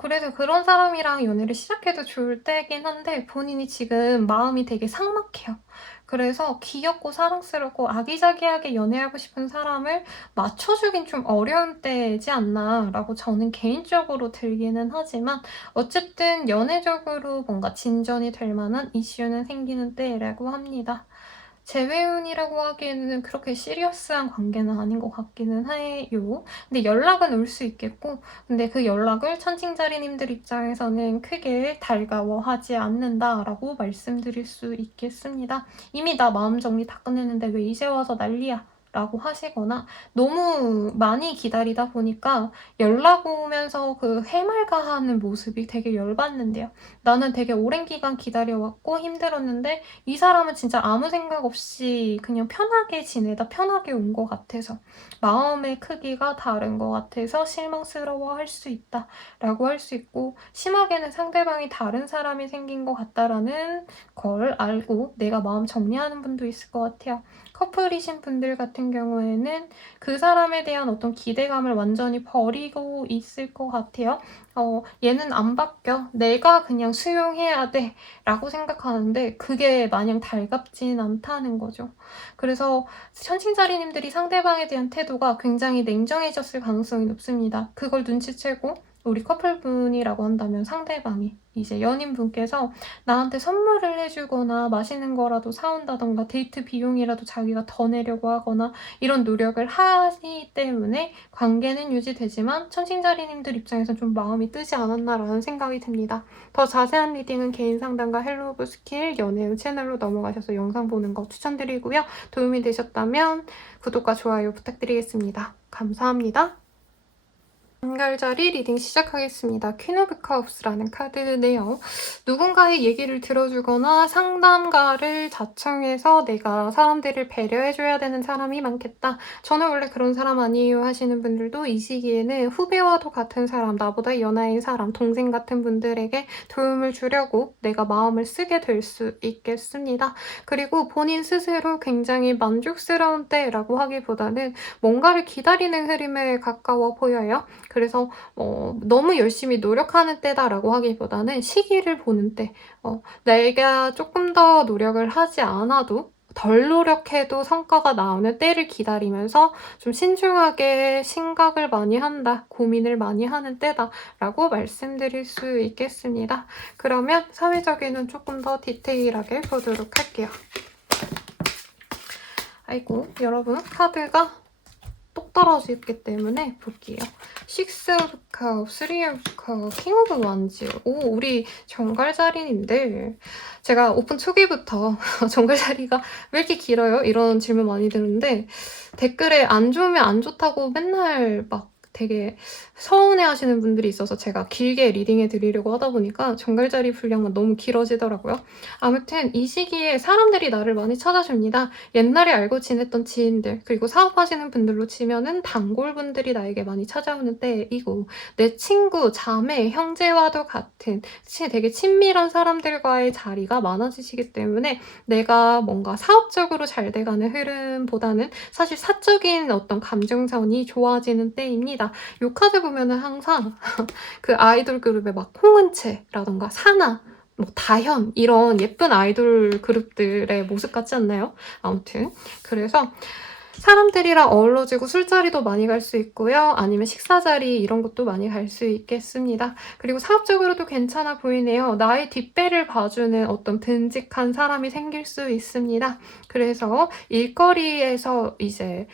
그래서 그런 사람이랑 연애를 시작해도 좋을 때긴 한데 본인이 지금 마음이 되게 삭막해요. 그래서 귀엽고 사랑스럽고 아기자기하게 연애하고 싶은 사람을 맞춰주긴 좀 어려운 때지 않나 라고 저는 개인적으로 들기는 하지만 어쨌든 연애적으로 뭔가 진전이 될 만한 이슈는 생기는 때라고 합니다. 재회운이라고 하기에는 그렇게 시리어스한 관계는 아닌 것 같기는 해요. 근데 연락은 올 수 있겠고 근데 그 연락을 천칭자리님들 입장에서는 크게 달가워하지 않는다라고 말씀드릴 수 있겠습니다. 이미 나 마음 정리 다 끝냈는데 왜 이제 와서 난리야? 라고 하시거나 너무 많이 기다리다 보니까 연락 오면서 그 해맑아하는 모습이 되게 열받는데요. 나는 되게 오랜 기간 기다려왔고 힘들었는데 이 사람은 진짜 아무 생각 없이 그냥 편하게 지내다 편하게 온 것 같아서 마음의 크기가 다른 것 같아서 실망스러워할 수 있다 라고 할 수 있고 심하게는 상대방이 다른 사람이 생긴 것 같다라는 걸 알고 내가 마음 정리하는 분도 있을 것 같아요. 커플이신 분들 같은 경우에는 그 사람에 대한 어떤 기대감을 완전히 버리고 있을 것 같아요. 얘는 안 바뀌어. 내가 그냥 수용해야 돼. 라고 생각하는데 그게 마냥 달갑진 않다는 거죠. 그래서 천칭자리님들이 상대방에 대한 태도가 굉장히 냉정해졌을 가능성이 높습니다. 그걸 눈치채고 우리 커플분이라고 한다면 상대방이 이제 연인분께서 나한테 선물을 해주거나 맛있는 거라도 사온다던가 데이트 비용이라도 자기가 더 내려고 하거나 이런 노력을 하기 때문에 관계는 유지되지만 천칭자리님들 입장에선 좀 마음이 뜨지 않았나라는 생각이 듭니다. 더 자세한 리딩은 개인 상담과 헬로 오브 스킬 연애운 채널로 넘어가셔서 영상 보는 거 추천드리고요. 도움이 되셨다면 구독과 좋아요 부탁드리겠습니다. 감사합니다. 한갈자리 리딩 시작하겠습니다. 퀸 오브 컵스라는 카드네요. 누군가의 얘기를 들어주거나 상담가를 자청해서 내가 사람들을 배려해줘야 되는 사람이 많겠다. 저는 원래 그런 사람 아니에요 하시는 분들도 이 시기에는 후배와도 같은 사람, 나보다 연하인 사람, 동생 같은 분들에게 도움을 주려고 내가 마음을 쓰게 될 수 있겠습니다. 그리고 본인 스스로 굉장히 만족스러운 때라고 하기보다는 뭔가를 기다리는 흐름에 가까워 보여요. 그래서 너무 열심히 노력하는 때다라고 하기보다는 시기를 보는 때 내가 조금 더 노력을 하지 않아도 덜 노력해도 성과가 나오는 때를 기다리면서 좀 신중하게 생각을 많이 한다, 고민을 많이 하는 때다라고 말씀드릴 수 있겠습니다. 그러면 사회적인은 조금 더 디테일하게 보도록 할게요. 아이고, 여러분 카드가 똑 떨어졌기 때문에 볼게요. 6 of Cups, 3 of Cups, King of Wands. 오, 우리 정갈자리님들. 제가 오픈 초기부터 정갈자리가 왜 이렇게 길어요? 이런 질문 많이 드는데 댓글에 안 좋으면 안 좋다고 맨날 막 되게 서운해하시는 분들이 있어서 제가 길게 리딩해 드리려고 하다 보니까 정갈자리 분량만 너무 길어지더라고요. 아무튼 이 시기에 사람들이 나를 많이 찾아줍니다. 옛날에 알고 지냈던 지인들, 그리고 사업하시는 분들로 치면은 단골분들이 나에게 많이 찾아오는 때이고, 내 친구, 자매, 형제와도 같은 되게 친밀한 사람들과의 자리가 많아지시기 때문에 내가 뭔가 사업적으로 잘 돼가는 흐름보다는 사실 사적인 어떤 감정선이 좋아지는 때입니다. 요 카드 보면은 항상 그 아이돌 그룹의 막 홍은채라던가 사나, 뭐 다현 이런 예쁜 아이돌 그룹들의 모습 같지 않나요? 아무튼 그래서 사람들이랑 어우러지고 술자리도 많이 갈 수 있고요. 아니면 식사자리 이런 것도 많이 갈 수 있겠습니다. 그리고 사업적으로도 괜찮아 보이네요. 나의 뒷배를 봐주는 어떤 듬직한 사람이 생길 수 있습니다. 그래서 일거리에서 이제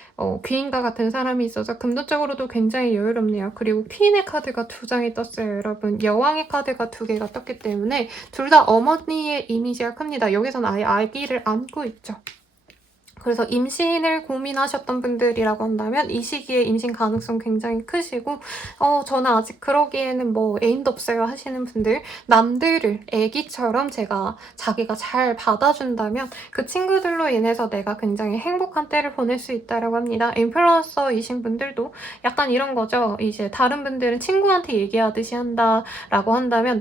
귀인과 같은 사람이 있어서 금전적으로도 굉장히 여유롭네요. 그리고 퀸의 카드가 2장이 떴어요, 여러분. 여왕의 카드가 2개가 떴기 때문에 둘 다 어머니의 이미지가 큽니다. 여기서는 아예 아기를 안고 있죠. 그래서 임신을 고민하셨던 분들이라고 한다면 이 시기에 임신 가능성 굉장히 크시고 저는 아직 그러기에는 뭐 애인도 없어요 하시는 분들, 남들을 애기처럼 자기가 잘 받아준다면 그 친구들로 인해서 내가 굉장히 행복한 때를 보낼 수 있다고 합니다. 인플루언서이신 분들도 약간 이런 거죠. 이제 다른 분들은 친구한테 얘기하듯이 한다라고 한다면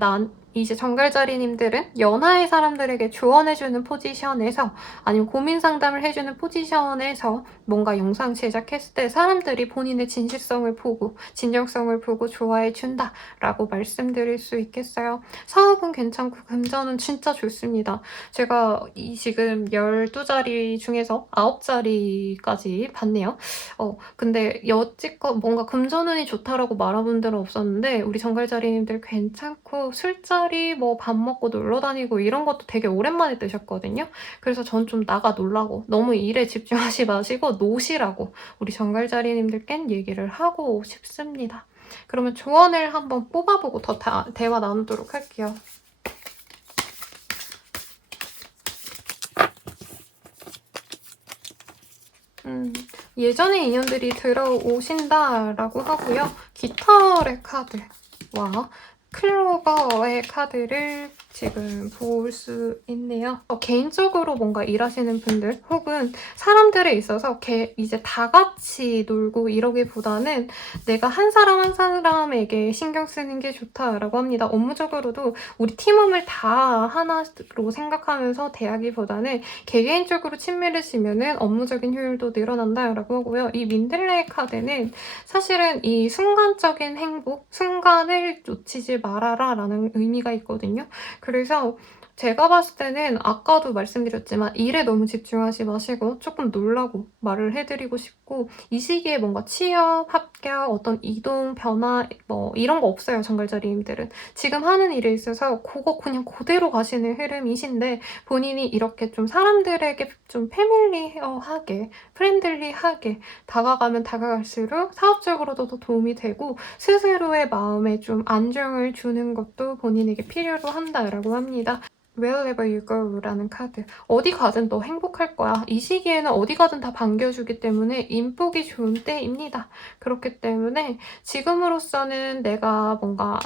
이제 정갈자리님들은 연하의 사람들에게 조언해주는 포지션에서 아니면 고민 상담을 해주는 포지션에서 뭔가 영상 제작했을 때 사람들이 본인의 진실성을 보고 진정성을 보고 좋아해준다 라고 말씀드릴 수 있겠어요. 사업은 괜찮고 금전은 진짜 좋습니다. 제가 지금 12자리 중에서 9자리까지 봤네요. 근데 여지껏 뭔가 금전운이 좋다라고 말한 분들은 없었는데 우리 정갈자리님들 괜찮고 술자리 뭐 밥 먹고 놀러 다니고 이런 것도 되게 오랜만에 뜨셨거든요. 그래서 전 좀 나가 놀라고 너무 일에 집중하지 마시고 노시라고 우리 정갈자리님들께 얘기를 하고 싶습니다. 그러면 조언을 한번 뽑아보고 더 대화 나누도록 할게요. 예전의 인연들이 들어오신다라고 하고요. 깃털의 카드와 클로버의 카드를 지금 볼 수 있네요. 개인적으로 뭔가 일하시는 분들 혹은 사람들에 있어서 이제 다 같이 놀고 이러기보다는 내가 한 사람 한 사람에게 신경 쓰는 게 좋다라고 합니다. 업무적으로도 우리 팀원을 다 하나로 생각하면서 대하기보다는 개개인적으로 친밀해지면 업무적인 효율도 늘어난다라고 하고요. 이 민들레 카드는 사실은 이 순간적인 행복, 순간을 놓치지 말아라 라는 의미가 있거든요. 그래서 제가 봤을 때는 아까도 말씀드렸지만 일에 너무 집중하지 마시고 조금 놀라고 말을 해드리고 싶고 이 시기에 뭔가 취업, 합격, 어떤 이동, 변화 뭐 이런 거 없어요. 정갈자리님들은. 지금 하는 일에 있어서 그거 그냥 그대로 가시는 흐름이신데 본인이 이렇게 좀 사람들에게 좀 패밀리하게, 프렌들리하게 다가가면 다가갈수록 사업적으로도 더 도움이 되고 스스로의 마음에 좀 안정을 주는 것도 본인에게 필요로 한다라고 합니다. Wherever you go 라는 카드. 어디 가든 너 행복할 거야. 이 시기에는 어디 가든 다 반겨주기 때문에 인복이 좋은 때입니다. 그렇기 때문에 지금으로서는 내가 뭔가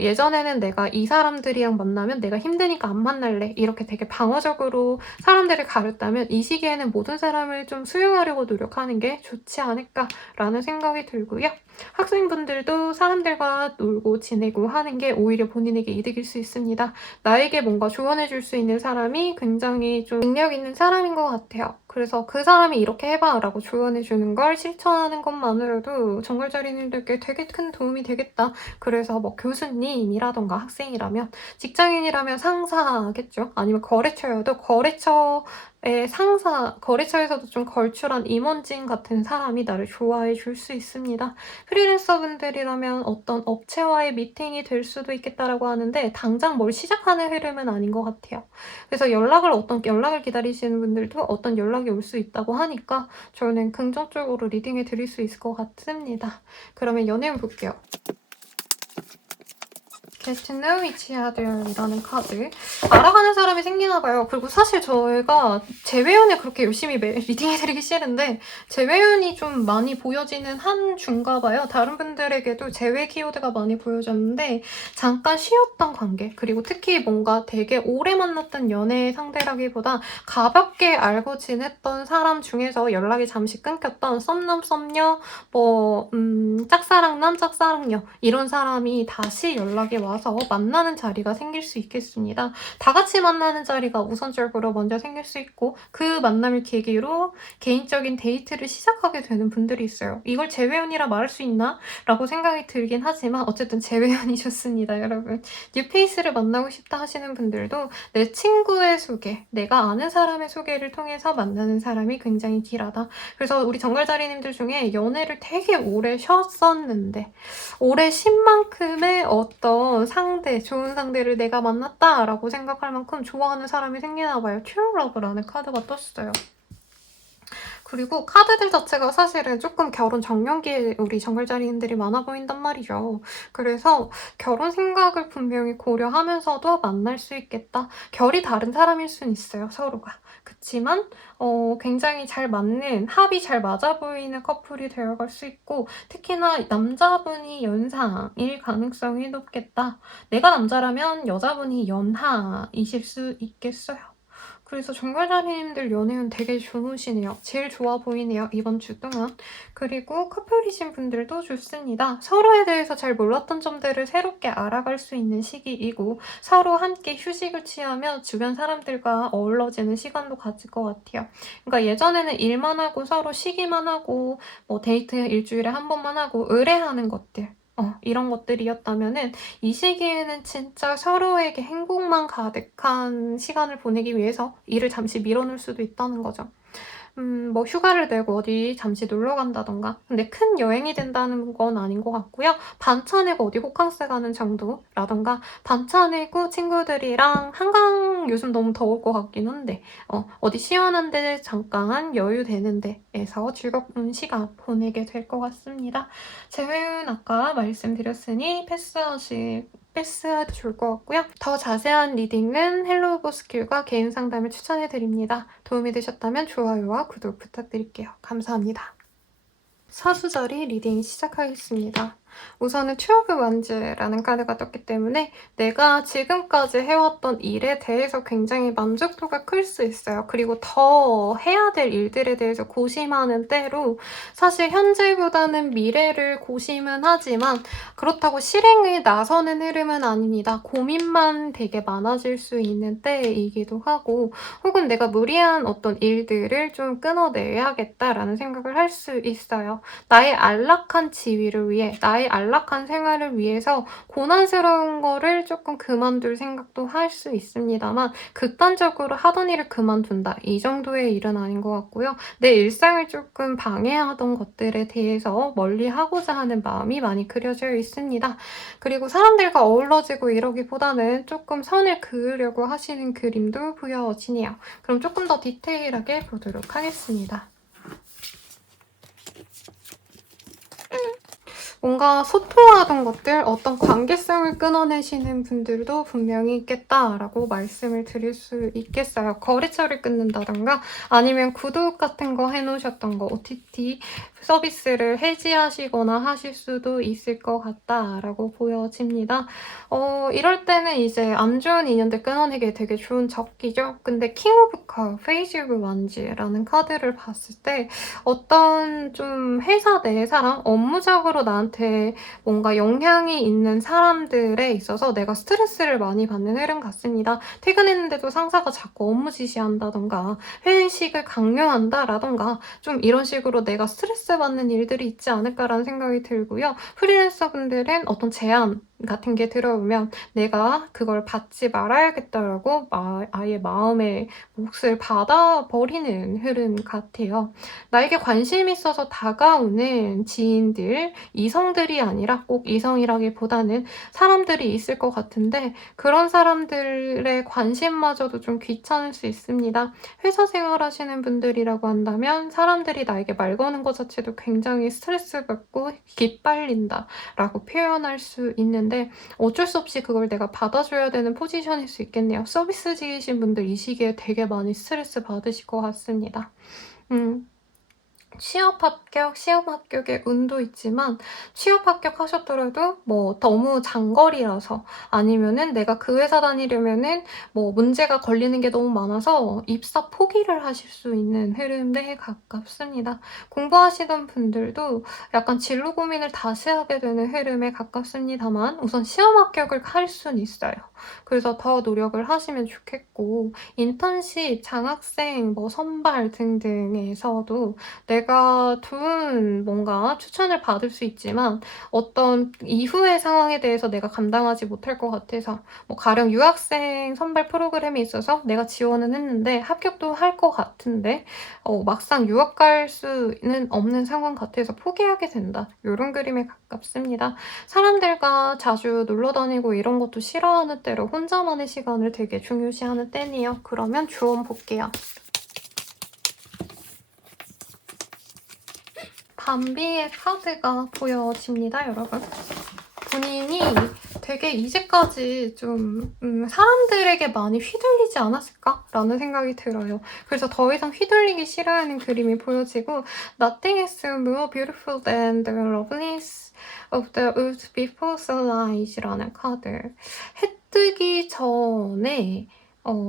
예전에는 내가 이 사람들이랑 만나면 내가 힘드니까 안 만날래 이렇게 되게 방어적으로 사람들을 가렸다면 이 시기에는 모든 사람을 좀 수용하려고 노력하는 게 좋지 않을까라는 생각이 들고요. 학생분들도 사람들과 놀고 지내고 하는 게 오히려 본인에게 이득일 수 있습니다. 나에게 뭔가 조언해줄 수 있는 사람이 굉장히 좀 능력 있는 사람인 것 같아요. 그래서 그 사람이 이렇게 해봐 라고 조언해주는 걸 실천하는 것만으로도 정글자리님들께 되게 큰 도움이 되겠다. 그래서 뭐 교수님이라던가 학생이라면, 직장인이라면 상사겠죠. 아니면 거래처여도 거래처의 상사, 거래처에서도 좀 걸출한 임원진 같은 사람이 나를 좋아해 줄 수 있습니다. 프리랜서 분들이라면 어떤 업체와의 미팅이 될 수도 있겠다라고 하는데 당장 뭘 시작하는 흐름은 아닌 것 같아요. 그래서 어떤 연락을 기다리시는 분들도 어떤 연락이 올 수 있다고 하니까 저는 긍정적으로 리딩해 드릴 수 있을 것 같습니다. 그러면 연애운 볼게요. Get to know each other이라는 카드. 알아가는 사람이 생기나 봐요. 그리고 사실 저희가 재회연에 그렇게 열심히 리딩해드리기 싫은데 재회연이 좀 많이 보여지는 한 주인가 봐요. 다른 분들에게도 재회 키워드가 많이 보여졌는데 잠깐 쉬었던 관계, 그리고 특히 뭔가 되게 오래 만났던 연애 상대라기보다 가볍게 알고 지냈던 사람 중에서 연락이 잠시 끊겼던 썸남 썸녀, 짝사랑남 짝사랑녀 이런 사람이 다시 연락이 와서 만나는 자리가 생길 수 있겠습니다. 다 같이 만나는 자리가 우선적으로 먼저 생길 수 있고 그 만남을 계기로 개인적인 데이트를 시작하게 되는 분들이 있어요. 이걸 재회연이라 말할 수 있나? 라고 생각이 들긴 하지만 어쨌든 재회연이 좋습니다, 여러분. 뉴페이스를 만나고 싶다 하시는 분들도 내 친구의 소개, 내가 아는 사람의 소개를 통해서 만나는 사람이 굉장히 길하다. 그래서 우리 정갈자리님들 중에 연애를 되게 오래 쉬었었는데 오래 쉰 만큼의 어떤 상대, 좋은 상대를 내가 만났다라고 생각할 만큼 좋아하는 사람이 생기나 봐요. 튜러브라는 카드가 떴어요. 그리고 카드들 자체가 사실은 조금 결혼 정년기에 우리 정글자리인들이 많아 보인단 말이죠. 그래서 결혼 생각을 분명히 고려하면서도 만날 수 있겠다. 결이 다른 사람일 수는 있어요, 서로가. 그치만 굉장히 잘 맞는, 합이 잘 맞아 보이는 커플이 되어갈 수 있고 특히나 남자분이 연상일 가능성이 높겠다. 내가 남자라면 여자분이 연하이실 수 있겠어요. 그래서 정갈자리님들 연애운 되게 좋으시네요. 제일 좋아 보이네요, 이번 주 동안. 그리고 커플이신 분들도 좋습니다. 서로에 대해서 잘 몰랐던 점들을 새롭게 알아갈 수 있는 시기이고 서로 함께 휴식을 취하며 주변 사람들과 어우러지는 시간도 가질 것 같아요. 그러니까 예전에는 일만 하고 서로 쉬기만 하고 뭐 데이트 일주일에 한 번만 하고 의뢰하는 것들, 이런 것들이었다면은 이 시기에는 진짜 서로에게 행복만 가득한 시간을 보내기 위해서 일을 잠시 밀어놓을 수도 있다는 거죠. 뭐 휴가를 내고 어디 잠시 놀러 간다던가. 근데 큰 여행이 된다는 건 아닌 것 같고요. 반차 내고 어디 호캉스 가는 정도라던가, 반차 내고 친구들이랑 한강, 요즘 너무 더울 것 같긴 한데 어디 시원한 데 잠깐 여유 되는 데에서 즐거운 시간 보내게 될 것 같습니다. 재회운 아까 말씀드렸으니 패스해도 좋을 것 같고요. 더 자세한 리딩은 헬로우 보스킬과 개인 상담을 추천해드립니다. 도움이 되셨다면 좋아요와 구독 부탁드릴게요. 감사합니다. 사수자리 리딩 시작하겠습니다. 우선은 투 오브 원즈라는 카드가 떴기 때문에 내가 지금까지 해왔던 일에 대해서 굉장히 만족도가 클 수 있어요. 그리고 더 해야 될 일들에 대해서 고심하는 때로 사실 현재보다는 미래를 고심은 하지만 그렇다고 실행에 나서는 흐름은 아닙니다. 고민만 되게 많아질 수 있는 때이기도 하고 혹은 내가 무리한 어떤 일들을 좀 끊어내야겠다라는 생각을 할 수 있어요. 나의 안락한 지위를 위해, 나의 안락한 생활을 위해서 고난스러운 거를 조금 그만둘 생각도 할 수 있습니다만 극단적으로 하던 일을 그만둔다, 이 정도의 일은 아닌 것 같고요. 내 일상을 조금 방해하던 것들에 대해서 멀리하고자 하는 마음이 많이 그려져 있습니다. 그리고 사람들과 어우러지고 이러기보다는 조금 선을 그으려고 하시는 그림도 보여지네요. 그럼 조금 더 디테일하게 보도록 하겠습니다. 뭔가 소통하던 것들, 어떤 관계성을 끊어내시는 분들도 분명히 있겠다라고 말씀을 드릴 수 있겠어요. 거래처를 끊는다던가 아니면 구독 같은 거 해놓으셨던 거, OTT 서비스를 해지하시거나 하실 수도 있을 것 같다라고 보여집니다. 이럴 때는 이제 안 좋은 인연들 끊어내기 되게 좋은 적기죠. 근데 킹 오브 컵, 페이지 오브 완즈라는 카드를 봤을 때 어떤 좀 회사 내 사람, 업무적으로 나한테 나한테 뭔가 영향이 있는 사람들에 있어서 내가 스트레스를 많이 받는 흐름 같습니다. 퇴근했는데도 상사가 자꾸 업무 지시한다던가 회식을 강요한다라던가 좀 이런 식으로 내가 스트레스 받는 일들이 있지 않을까라는 생각이 들고요. 프리랜서분들은 어떤 제안 같은 게 들어오면 내가 그걸 받지 말아야겠다라고 아예 마음의 몫을 받아버리는 흐름 같아요. 나에게 관심 있어서 다가오는 지인들, 이성들이 아니라 꼭 이성이라기보다는 사람들이 있을 것 같은데 그런 사람들의 관심마저도 좀 귀찮을 수 있습니다. 회사 생활하시는 분들이라고 한다면 사람들이 나에게 말 거는 것 자체도 굉장히 스트레스 받고 기빨린다 라고 표현할 수 있는데 어쩔 수 없이 그걸 내가 받아줘야 되는 포지션일 수 있겠네요. 서비스직이신 분들 이 시기에 되게 많이 스트레스 받으실 것 같습니다. 취업 합격, 시험 합격의 운도 있지만 취업 합격하셨더라도 뭐 너무 장거리라서 아니면은 내가 그 회사 다니려면은 뭐 문제가 걸리는 게 너무 많아서 입사 포기를 하실 수 있는 흐름에 가깝습니다. 공부하시던 분들도 약간 진로 고민을 다시 하게 되는 흐름에 가깝습니다만 우선 시험 합격을 할 수는 있어요. 그래서 더 노력을 하시면 좋겠고 인턴십, 장학생, 뭐 선발 등등에서도 내가 둔 뭔가 추천을 받을 수 있지만 어떤 이후의 상황에 대해서 내가 감당하지 못할 것 같아서 뭐 가령 유학생 선발 프로그램에 있어서 내가 지원은 했는데 합격도 할 것 같은데 막상 유학 갈 수는 없는 상황 같아서 포기하게 된다. 이런 그림에 가깝습니다. 사람들과 자주 놀러 다니고 이런 것도 싫어하는 때로 혼자만의 시간을 되게 중요시하는 때네요. 그러면 주원 볼게요. 밤비의 카드가 보여집니다, 여러분. 본인이 되게 이제까지 좀 사람들에게 많이 휘둘리지 않았을까라는 생각이 들어요. 그래서 더 이상 휘둘리기 싫어하는 그림이 보여지고 Nothing is more beautiful than the loveliness of the woods before sunrise라는 카드. 해 뜨기 전에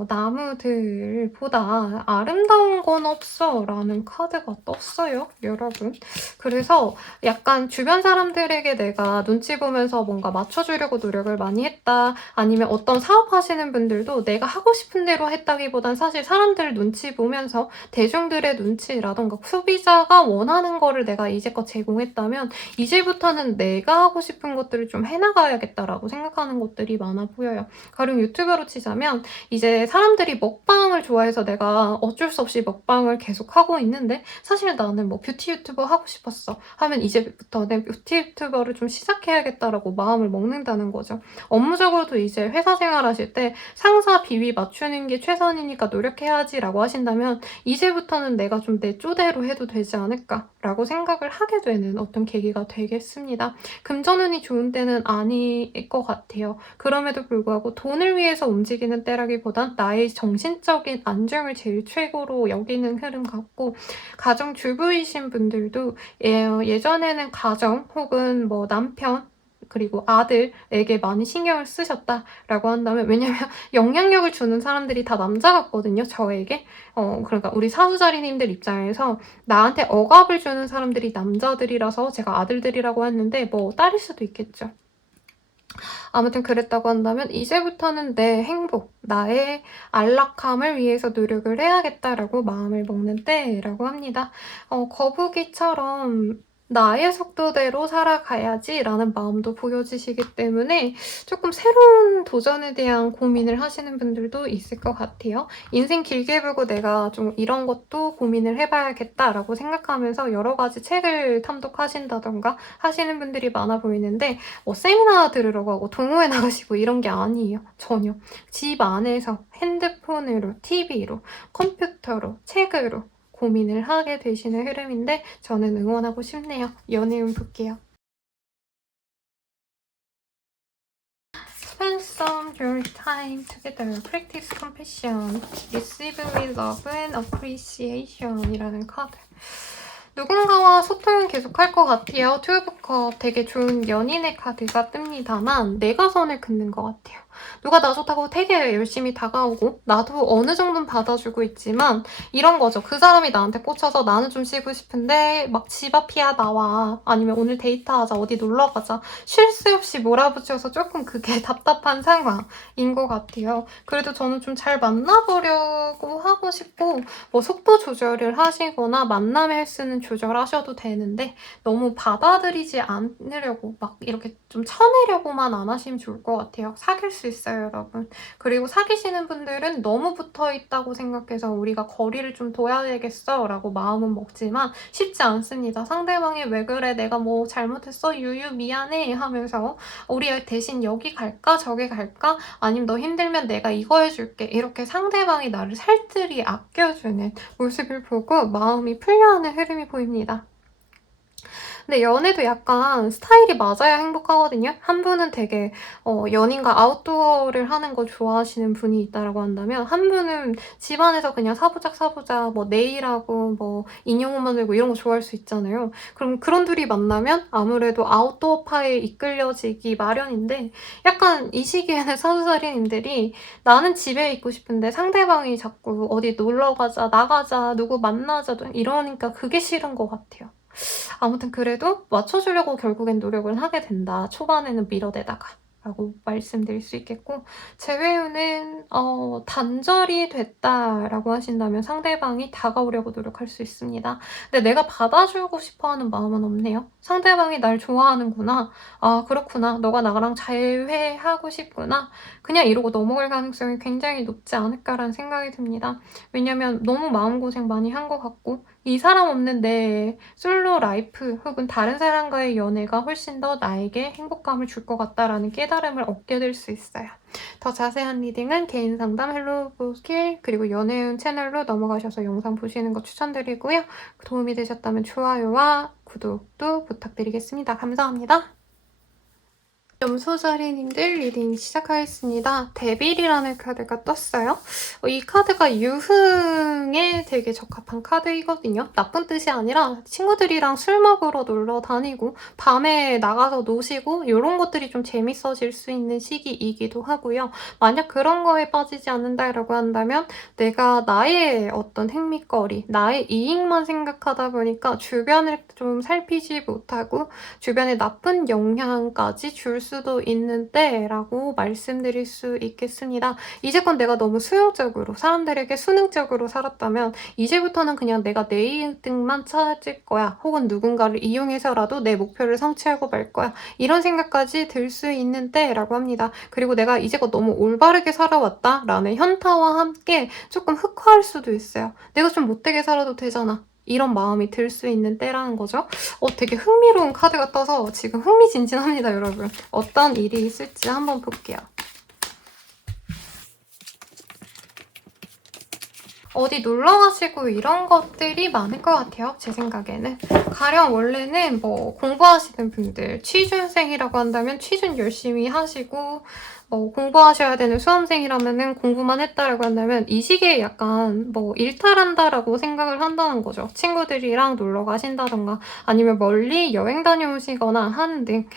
나무들보다 아름다운 건 없어 라는 카드가 떴어요, 여러분. 그래서 약간 주변 사람들에게 내가 눈치 보면서 뭔가 맞춰주려고 노력을 많이 했다. 아니면 어떤 사업하시는 분들도 내가 하고 싶은 대로 했다기보단 사실 사람들 눈치 보면서 대중들의 눈치라던가 소비자가 원하는 거를 내가 이제껏 제공했다면 이제부터는 내가 하고 싶은 것들을 좀 해나가야겠다라고 생각하는 것들이 많아 보여요. 가령 유튜버로 치자면 이제 사람들이 먹방을 좋아해서 내가 어쩔 수 없이 먹방을 계속 하고 있는데 사실 나는 뭐 뷰티 유튜버 하고 싶었어 하면 이제부터는 뷰티 유튜버를 좀 시작해야겠다라고 마음을 먹는다는 거죠. 업무적으로도 이제 회사 생활하실 때 상사 비위 맞추는 게 최선이니까 노력해야지라고 하신다면 이제부터는 내가 좀 내 쪼대로 해도 되지 않을까라고 생각을 하게 되는 어떤 계기가 되겠습니다. 금전운이 좋은 때는 아닐 것 같아요. 그럼에도 불구하고 돈을 위해서 움직이는 때라기보다 나의 정신적인 안정을 제일 최고로 여기는 흐름 같고 가정주부이신 분들도 예전에는 가정 혹은 뭐 남편 그리고 아들에게 많이 신경을 쓰셨다라고 한다면 왜냐면 영향력을 주는 사람들이 다 남자 같거든요, 저에게. 그러니까 우리 사수자리님들 입장에서 나한테 억압을 주는 사람들이 남자들이라서 제가 아들들이라고 했는데 뭐 딸일 수도 있겠죠. 아무튼 그랬다고 한다면 이제부터는 내 행복, 나의 안락함을 위해서 노력을 해야겠다라고 마음을 먹는 때라고 합니다. 거북이처럼 나의 속도대로 살아가야지 라는 마음도 보여지시기 때문에 조금 새로운 도전에 대한 고민을 하시는 분들도 있을 것 같아요. 인생 길게 보고 내가 좀 이런 것도 고민을 해봐야겠다라고 생각하면서 여러 가지 책을 탐독하신다던가 하시는 분들이 많아 보이는데 세미나 들으러 가고 동호회 나가시고 이런 게 아니에요. 전혀. 집 안에서 핸드폰으로, TV로, 컴퓨터로, 책으로 고민을 하게 되시는 흐름인데 저는 응원하고 싶네요. 연애운 볼게요. Spend some your time together. Practice compassion. Receive with love and appreciation 이라는 카드. 누군가와 소통은 계속할 것 같아요. 투 오브 컵 되게 좋은 연인의 카드가 뜹니다만 내가 선을 긋는 것 같아요. 누가 나 좋다고 되게 열심히 다가오고 나도 어느 정도는 받아주고 있지만 이런 거죠. 그 사람이 나한테 꽂혀서 나는 좀 쉬고 싶은데 막 집 앞이야 나와. 아니면 오늘 데이트하자. 어디 놀러 가자. 쉴 새 없이 몰아붙여서 조금 그게 답답한 상황인 것 같아요. 그래도 저는 좀 잘 만나보려고 하고 싶고 뭐 속도 조절을 하시거나 만남의 횟수는 조절하셔도 되는데 너무 받아들이지 않으려고 막 이렇게 좀 쳐내려고만 안 하시면 좋을 것 같아요. 사귈 수 있어요, 여러분. 그리고 사귀시는 분들은 너무 붙어있다고 생각해서 우리가 거리를 좀 둬야 되겠어 라고 마음은 먹지만 쉽지 않습니다. 상대방이 왜 그래? 내가 뭐 잘못했어? 유유 미안해 하면서 우리 대신 여기 갈까? 저기 갈까? 아니면 너 힘들면 내가 이거 해줄게. 이렇게 상대방이 나를 살뜰히 아껴주는 모습을 보고 마음이 풀려하는 흐름이 보입니다. 근데 연애도 약간 스타일이 맞아야 행복하거든요. 한 분은 되게 연인과 아웃도어를 하는 거 좋아하시는 분이 있다라고 한다면 한 분은 집안에서 그냥 사부작 뭐 네일하고 뭐 인형 만들고 이런 거 좋아할 수 있잖아요. 그럼 그런 둘이 만나면 아무래도 아웃도어파에 이끌려지기 마련인데 약간 이 시기에는 사주살인님들이 나는 집에 있고 싶은데 상대방이 자꾸 어디 놀러 가자, 나가자, 누구 만나자 이러니까 그게 싫은 것 같아요. 아무튼 그래도 맞춰주려고 결국엔 노력을 하게 된다. 초반에는 밀어대다가 라고 말씀드릴 수 있겠고 재회유는 단절이 됐다라고 하신다면 상대방이 다가오려고 노력할 수 있습니다. 근데 내가 받아주고 싶어하는 마음은 없네요. 상대방이 날 좋아하는구나. 아 그렇구나. 너가 나랑 재회하고 싶구나. 그냥 이러고 넘어갈 가능성이 굉장히 높지 않을까라는 생각이 듭니다. 왜냐면 너무 마음고생 많이 한 것 같고 이 사람 없는 내 솔로 라이프 혹은 다른 사람과의 연애가 훨씬 더 나에게 행복감을 줄 것 같다라는 깨달음을 얻게 될 수 있어요. 더 자세한 리딩은 개인 상담 헬로보길 그리고 연애운 채널로 넘어가셔서 영상 보시는 거 추천드리고요. 도움이 되셨다면 좋아요와 구독도 부탁드리겠습니다. 감사합니다. 염소자리님들 리딩 시작하겠습니다. 데빌이라는 카드가 떴어요. 이 카드가 유흥에 되게 적합한 카드이거든요. 나쁜 뜻이 아니라 친구들이랑 술 먹으러 놀러 다니고 밤에 나가서 노시고 이런 것들이 좀 재밌어질 수 있는 시기이기도 하고요. 만약 그런 거에 빠지지 않는다라고 한다면 내가 나의 어떤 행미거리, 나의 이익만 생각하다 보니까 주변을 좀 살피지 못하고 주변에 나쁜 영향까지 줄 수도 있는데 라고 말씀드릴 수 있겠습니다. 이제껏 내가 너무 수용적으로 사람들에게 수능적으로 살았다면 이제부터는 그냥 내가 내 이득만 찾을 거야 혹은 누군가를 이용해서라도 내 목표를 성취하고 말 거야 이런 생각까지 들 수 있는데 라고 합니다. 그리고 내가 이제껏 너무 올바르게 살아왔다 라는 현타와 함께 조금 흑화할 수도 있어요. 내가 좀 못되게 살아도 되잖아. 이런 마음이 들 수 있는 때라는 거죠. 되게 흥미로운 카드가 떠서 지금 흥미진진합니다, 여러분. 어떤 일이 있을지 한번 볼게요. 어디 놀러 가시고 이런 것들이 많을 것 같아요. 제 생각에는. 가령 원래는 뭐 공부하시는 분들, 취준생이라고 한다면 취준 열심히 하시고 공부하셔야 되는 수험생이라면은 공부만 했다라고 한다면 이 시기에 약간 일탈한다라고 생각을 한다는 거죠. 친구들이랑 놀러 가신다던가 아니면 멀리 여행 다녀오시거나 하는 등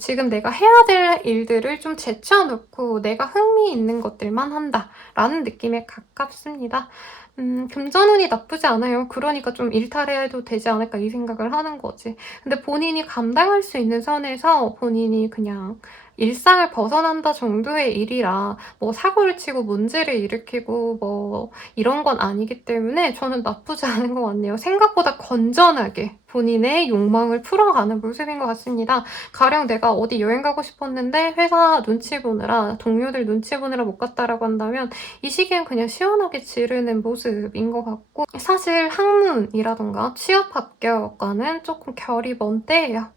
지금 내가 해야 될 일들을 좀 제쳐놓고 내가 흥미 있는 것들만 한다라는 느낌에 가깝습니다. 금전운이 나쁘지 않아요. 그러니까 좀 일탈해도 되지 않을까 이 생각을 하는 거지. 근데 본인이 감당할 수 있는 선에서 본인이 그냥 일상을 벗어난다 정도의 일이라 사고를 치고 문제를 일으키고 이런 건 아니기 때문에 저는 나쁘지 않은 것 같네요. 생각보다 건전하게 본인의 욕망을 풀어가는 모습인 것 같습니다. 가령 내가 어디 여행 가고 싶었는데 회사 눈치 보느라 동료들 눈치 보느라 못 갔다라고 한다면 이 시기엔 그냥 시원하게 지르는 모습인 것 같고 사실 학문이라던가 취업 합격과는 조금 결이 먼 때예요.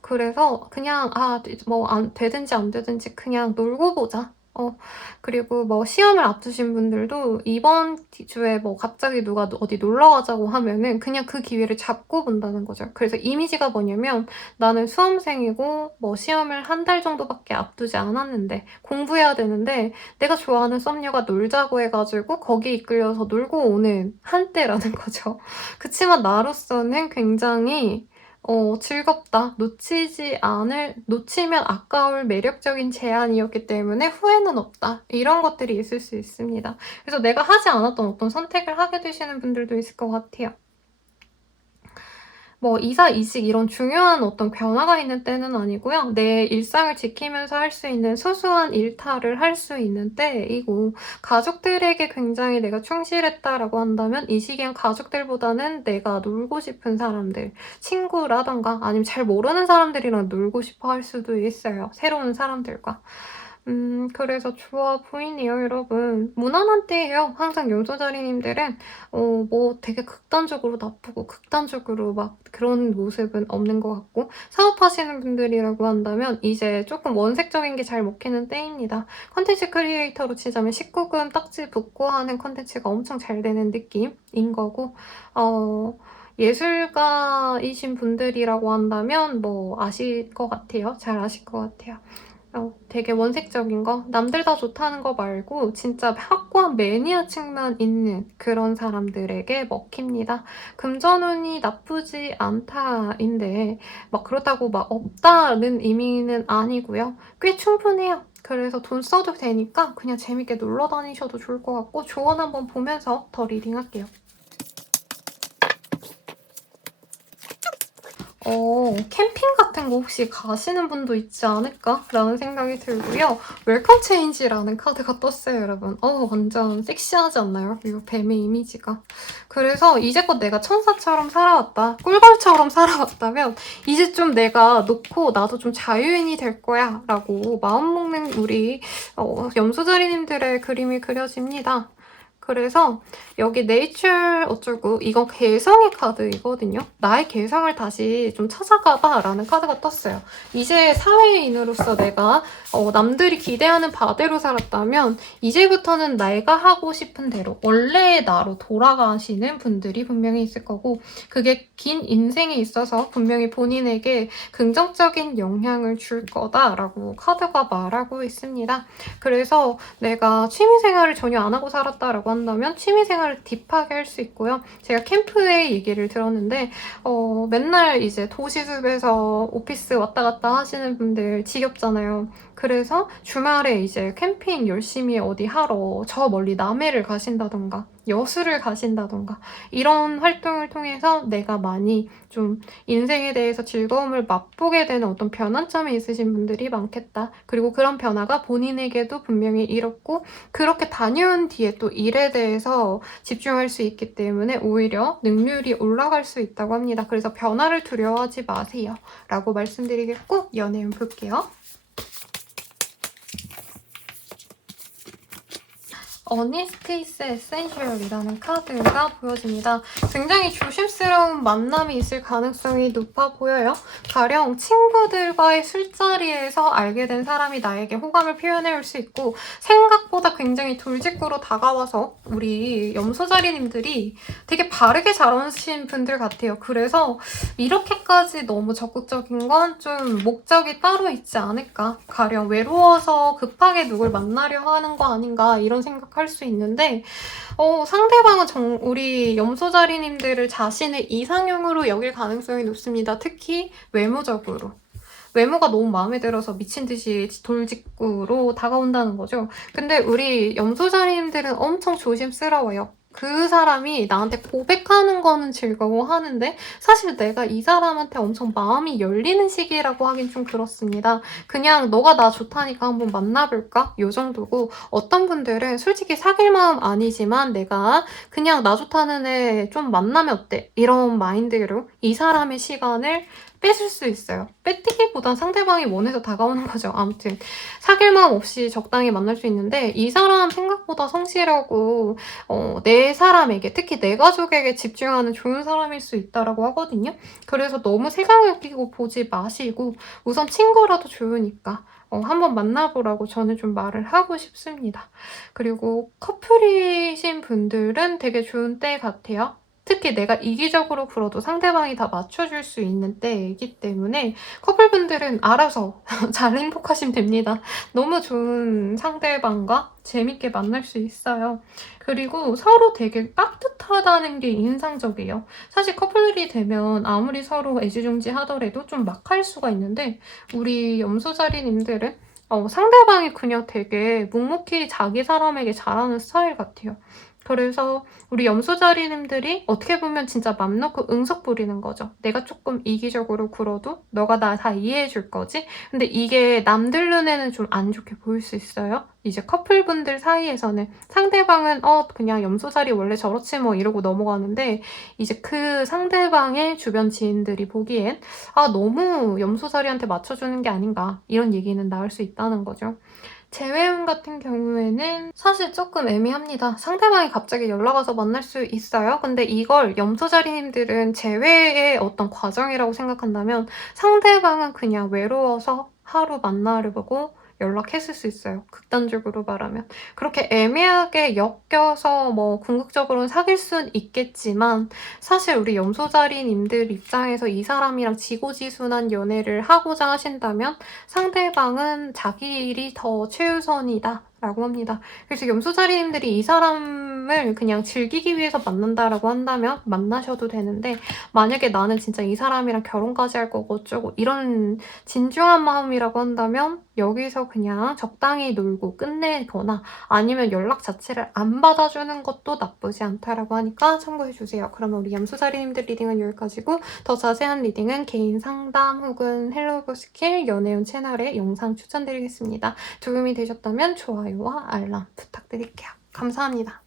그래서 그냥 되든지 안 되든지 그냥 놀고 보자. 그리고 시험을 앞두신 분들도 이번 주에 갑자기 누가 어디 놀러 가자고 하면은 그냥 그 기회를 잡고 본다는 거죠. 그래서 이미지가 뭐냐면 나는 수험생이고 시험을 한 달 정도밖에 앞두지 않았는데 공부해야 되는데 내가 좋아하는 썸녀가 놀자고 해가지고 거기에 이끌려서 놀고 오는 한때라는 거죠. 그치만 나로서는 굉장히 즐겁다. 놓치면 아까울 매력적인 제안이었기 때문에 후회는 없다. 이런 것들이 있을 수 있습니다. 그래서 내가 하지 않았던 어떤 선택을 하게 되시는 분들도 있을 것 같아요. 뭐 이사, 이직 이런 중요한 어떤 변화가 있는 때는 아니고요. 내 일상을 지키면서 할 수 있는 소소한 일탈을 할 수 있는 때이고, 가족들에게 굉장히 내가 충실했다라고 한다면 이 시기엔 가족들보다는 내가 놀고 싶은 사람들, 친구라던가 아니면 잘 모르는 사람들이랑 놀고 싶어 할 수도 있어요. 새로운 사람들과. 그래서 좋아 보이네요, 여러분. 무난한 때예요. 항상 염소자리님들은 뭐 되게 극단적으로 나쁘고 극단적으로 막 그런 모습은 없는 것 같고, 사업하시는 분들이라고 한다면 이제 조금 원색적인 게 잘 먹히는 때입니다. 컨텐츠 크리에이터로 치자면 19금 딱지 붙고 하는 컨텐츠가 엄청 잘 되는 느낌인 거고, 예술가이신 분들이라고 한다면 뭐 아실 것 같아요. 잘 아실 것 같아요. 되게 원색적인 거, 남들 다 좋다는 거 말고 진짜 확고한 매니아층만 있는 그런 사람들에게 먹힙니다. 금전운이 나쁘지 않다인데 막 그렇다고 막 없다는 의미는 아니고요. 꽤 충분해요. 그래서 돈 써도 되니까 그냥 재밌게 놀러 다니셔도 좋을 것 같고, 조언 한번 보면서 더 리딩할게요. 캠핑 같은 거 혹시 가시는 분도 있지 않을까라는 생각이 들고요. 웰컴 체인지라는 카드가 떴어요, 여러분. 완전 섹시하지 않나요? 이 뱀의 이미지가. 그래서 이제껏 내가 천사처럼 살아왔다, 꿀벌처럼 살아왔다면 이제 좀 내가 놓고 나도 좀 자유인이 될 거야 라고 마음먹는 우리 염소자리님들의 그림이 그려집니다. 그래서 여기 네이처 어쩌고 이건 개성의 카드이거든요. 나의 개성을 다시 좀 찾아가봐 라는 카드가 떴어요. 이제 사회인으로서 내가 남들이 기대하는 바대로 살았다면 이제부터는 내가 하고 싶은 대로 원래의 나로 돌아가시는 분들이 분명히 있을 거고, 그게 긴 인생에 있어서 분명히 본인에게 긍정적인 영향을 줄 거다라고 카드가 말하고 있습니다. 그래서 내가 취미생활을 전혀 안 하고 살았다라고 한다면 취미생활을 딥하게 할 수 있고요. 제가 캠프의 얘기를 들었는데 맨날 이제 도시숲에서 오피스 왔다 갔다 하시는 분들 지겹잖아요. 그래서 주말에 이제 캠핑 열심히 어디 하러 저 멀리 남해를 가신다던가 여수를 가신다던가 이런 활동을 통해서 내가 많이 좀 인생에 대해서 즐거움을 맛보게 되는 어떤 변환점이 있으신 분들이 많겠다. 그리고 그런 변화가 본인에게도 분명히 이렇고, 그렇게 다녀온 뒤에 또 일에 대해서 집중할 수 있기 때문에 오히려 능률이 올라갈 수 있다고 합니다. 그래서 변화를 두려워하지 마세요 라고 말씀드리겠고, 연애운 볼게요. 어니스티스 에센셜이라는 카드가 보여집니다. 굉장히 조심스러운 만남이 있을 가능성이 높아 보여요. 가령 친구들과의 술자리에서 알게 된 사람이 나에게 호감을 표현해 올 수 있고, 생각보다 굉장히 돌직구로 다가와서 우리 염소자리님들이 되게 바르게 잘 오신 분들 같아요. 그래서 이렇게까지 너무 적극적인 건 좀 목적이 따로 있지 않을까. 가령 외로워서 급하게 누굴 만나려 하는 거 아닌가 이런 생각할 수 있는데, 상대방은 우리 염소자리님들을 자신의 이상형으로 여길 가능성이 높습니다. 특히 외모적으로. 외모가 너무 마음에 들어서 미친 듯이 돌직구로 다가온다는 거죠. 근데 우리 염소자리님들은 엄청 조심스러워요. 그 사람이 나한테 고백하는 거는 즐거워하는데 사실 내가 이 사람한테 엄청 마음이 열리는 시기라고 하긴 좀 그렇습니다. 그냥 너가 나 좋다니까 한번 만나볼까? 요 정도고, 어떤 분들은 솔직히 사귈 마음 아니지만 내가 그냥 나 좋다는 애 좀 만나면 어때? 이런 마인드로 이 사람의 시간을 뺏을 수 있어요. 뺏기보단 상대방이 원해서 다가오는 거죠. 아무튼 사귈 마음 없이 적당히 만날 수 있는데, 이 사람 생각보다 성실하고 내 사람에게, 특히 내 가족에게 집중하는 좋은 사람일 수 있다라고 하거든요. 그래서 너무 색안을 끼고 보지 마시고 우선 친구라도 좋으니까 한번 만나보라고 저는 좀 말을 하고 싶습니다. 그리고 커플이신 분들은 되게 좋은 때 같아요. 특히 내가 이기적으로 굴어도 상대방이 다 맞춰줄 수 있는 때이기 때문에 커플분들은 알아서 잘 행복하시면 됩니다. 너무 좋은 상대방과 재밌게 만날 수 있어요. 그리고 서로 되게 깍듯하다는 게 인상적이에요. 사실 커플이 되면 아무리 서로 애지중지하더라도 좀 막 할 수가 있는데 우리 염소자리님들은 상대방이 그냥 되게 묵묵히 자기 사람에게 잘하는 스타일 같아요. 그래서 우리 염소자리님들이 어떻게 보면 진짜 맘 놓고 응석 부리는 거죠. 내가 조금 이기적으로 굴어도 너가 나 다 이해해 줄 거지? 근데 이게 남들 눈에는 좀 안 좋게 보일 수 있어요. 이제 커플분들 사이에서는 상대방은 그냥 염소자리 원래 저렇지 뭐 이러고 넘어가는데 이제 그 상대방의 주변 지인들이 보기엔 너무 염소자리한테 맞춰주는 게 아닌가 이런 얘기는 나올 수 있다는 거죠. 재회음 같은 경우에는 사실 조금 애매합니다. 상대방이 갑자기 연락 와서 만날 수 있어요. 근데 이걸 염소자리님들은 재회의 어떤 과정이라고 생각한다면 상대방은 그냥 외로워서 하루 만나려고 연락했을 수 있어요. 극단적으로 말하면. 그렇게 애매하게 엮여서 뭐 궁극적으로는 사귈 순 있겠지만 사실 우리 염소자리님들 입장에서 이 사람이랑 지고지순한 연애를 하고자 하신다면 상대방은 자기 일이 더 최우선이다 라고 합니다. 그래서 염소자리님들이 이 사람을 그냥 즐기기 위해서 만난다라고 한다면 만나셔도 되는데 만약에 나는 진짜 이 사람이랑 결혼까지 할 거고 어쩌고 이런 진중한 마음이라고 한다면 여기서 그냥 적당히 놀고 끝내거나 아니면 연락 자체를 안 받아주는 것도 나쁘지 않다라고 하니까 참고해주세요. 그러면 우리 염소자리님들 리딩은 여기까지고 더 자세한 리딩은 개인 상담 혹은 헬로우 스킬 연애운 채널에 영상 추천드리겠습니다. 도움이 되셨다면 좋아요와 알람 부탁드릴게요. 감사합니다.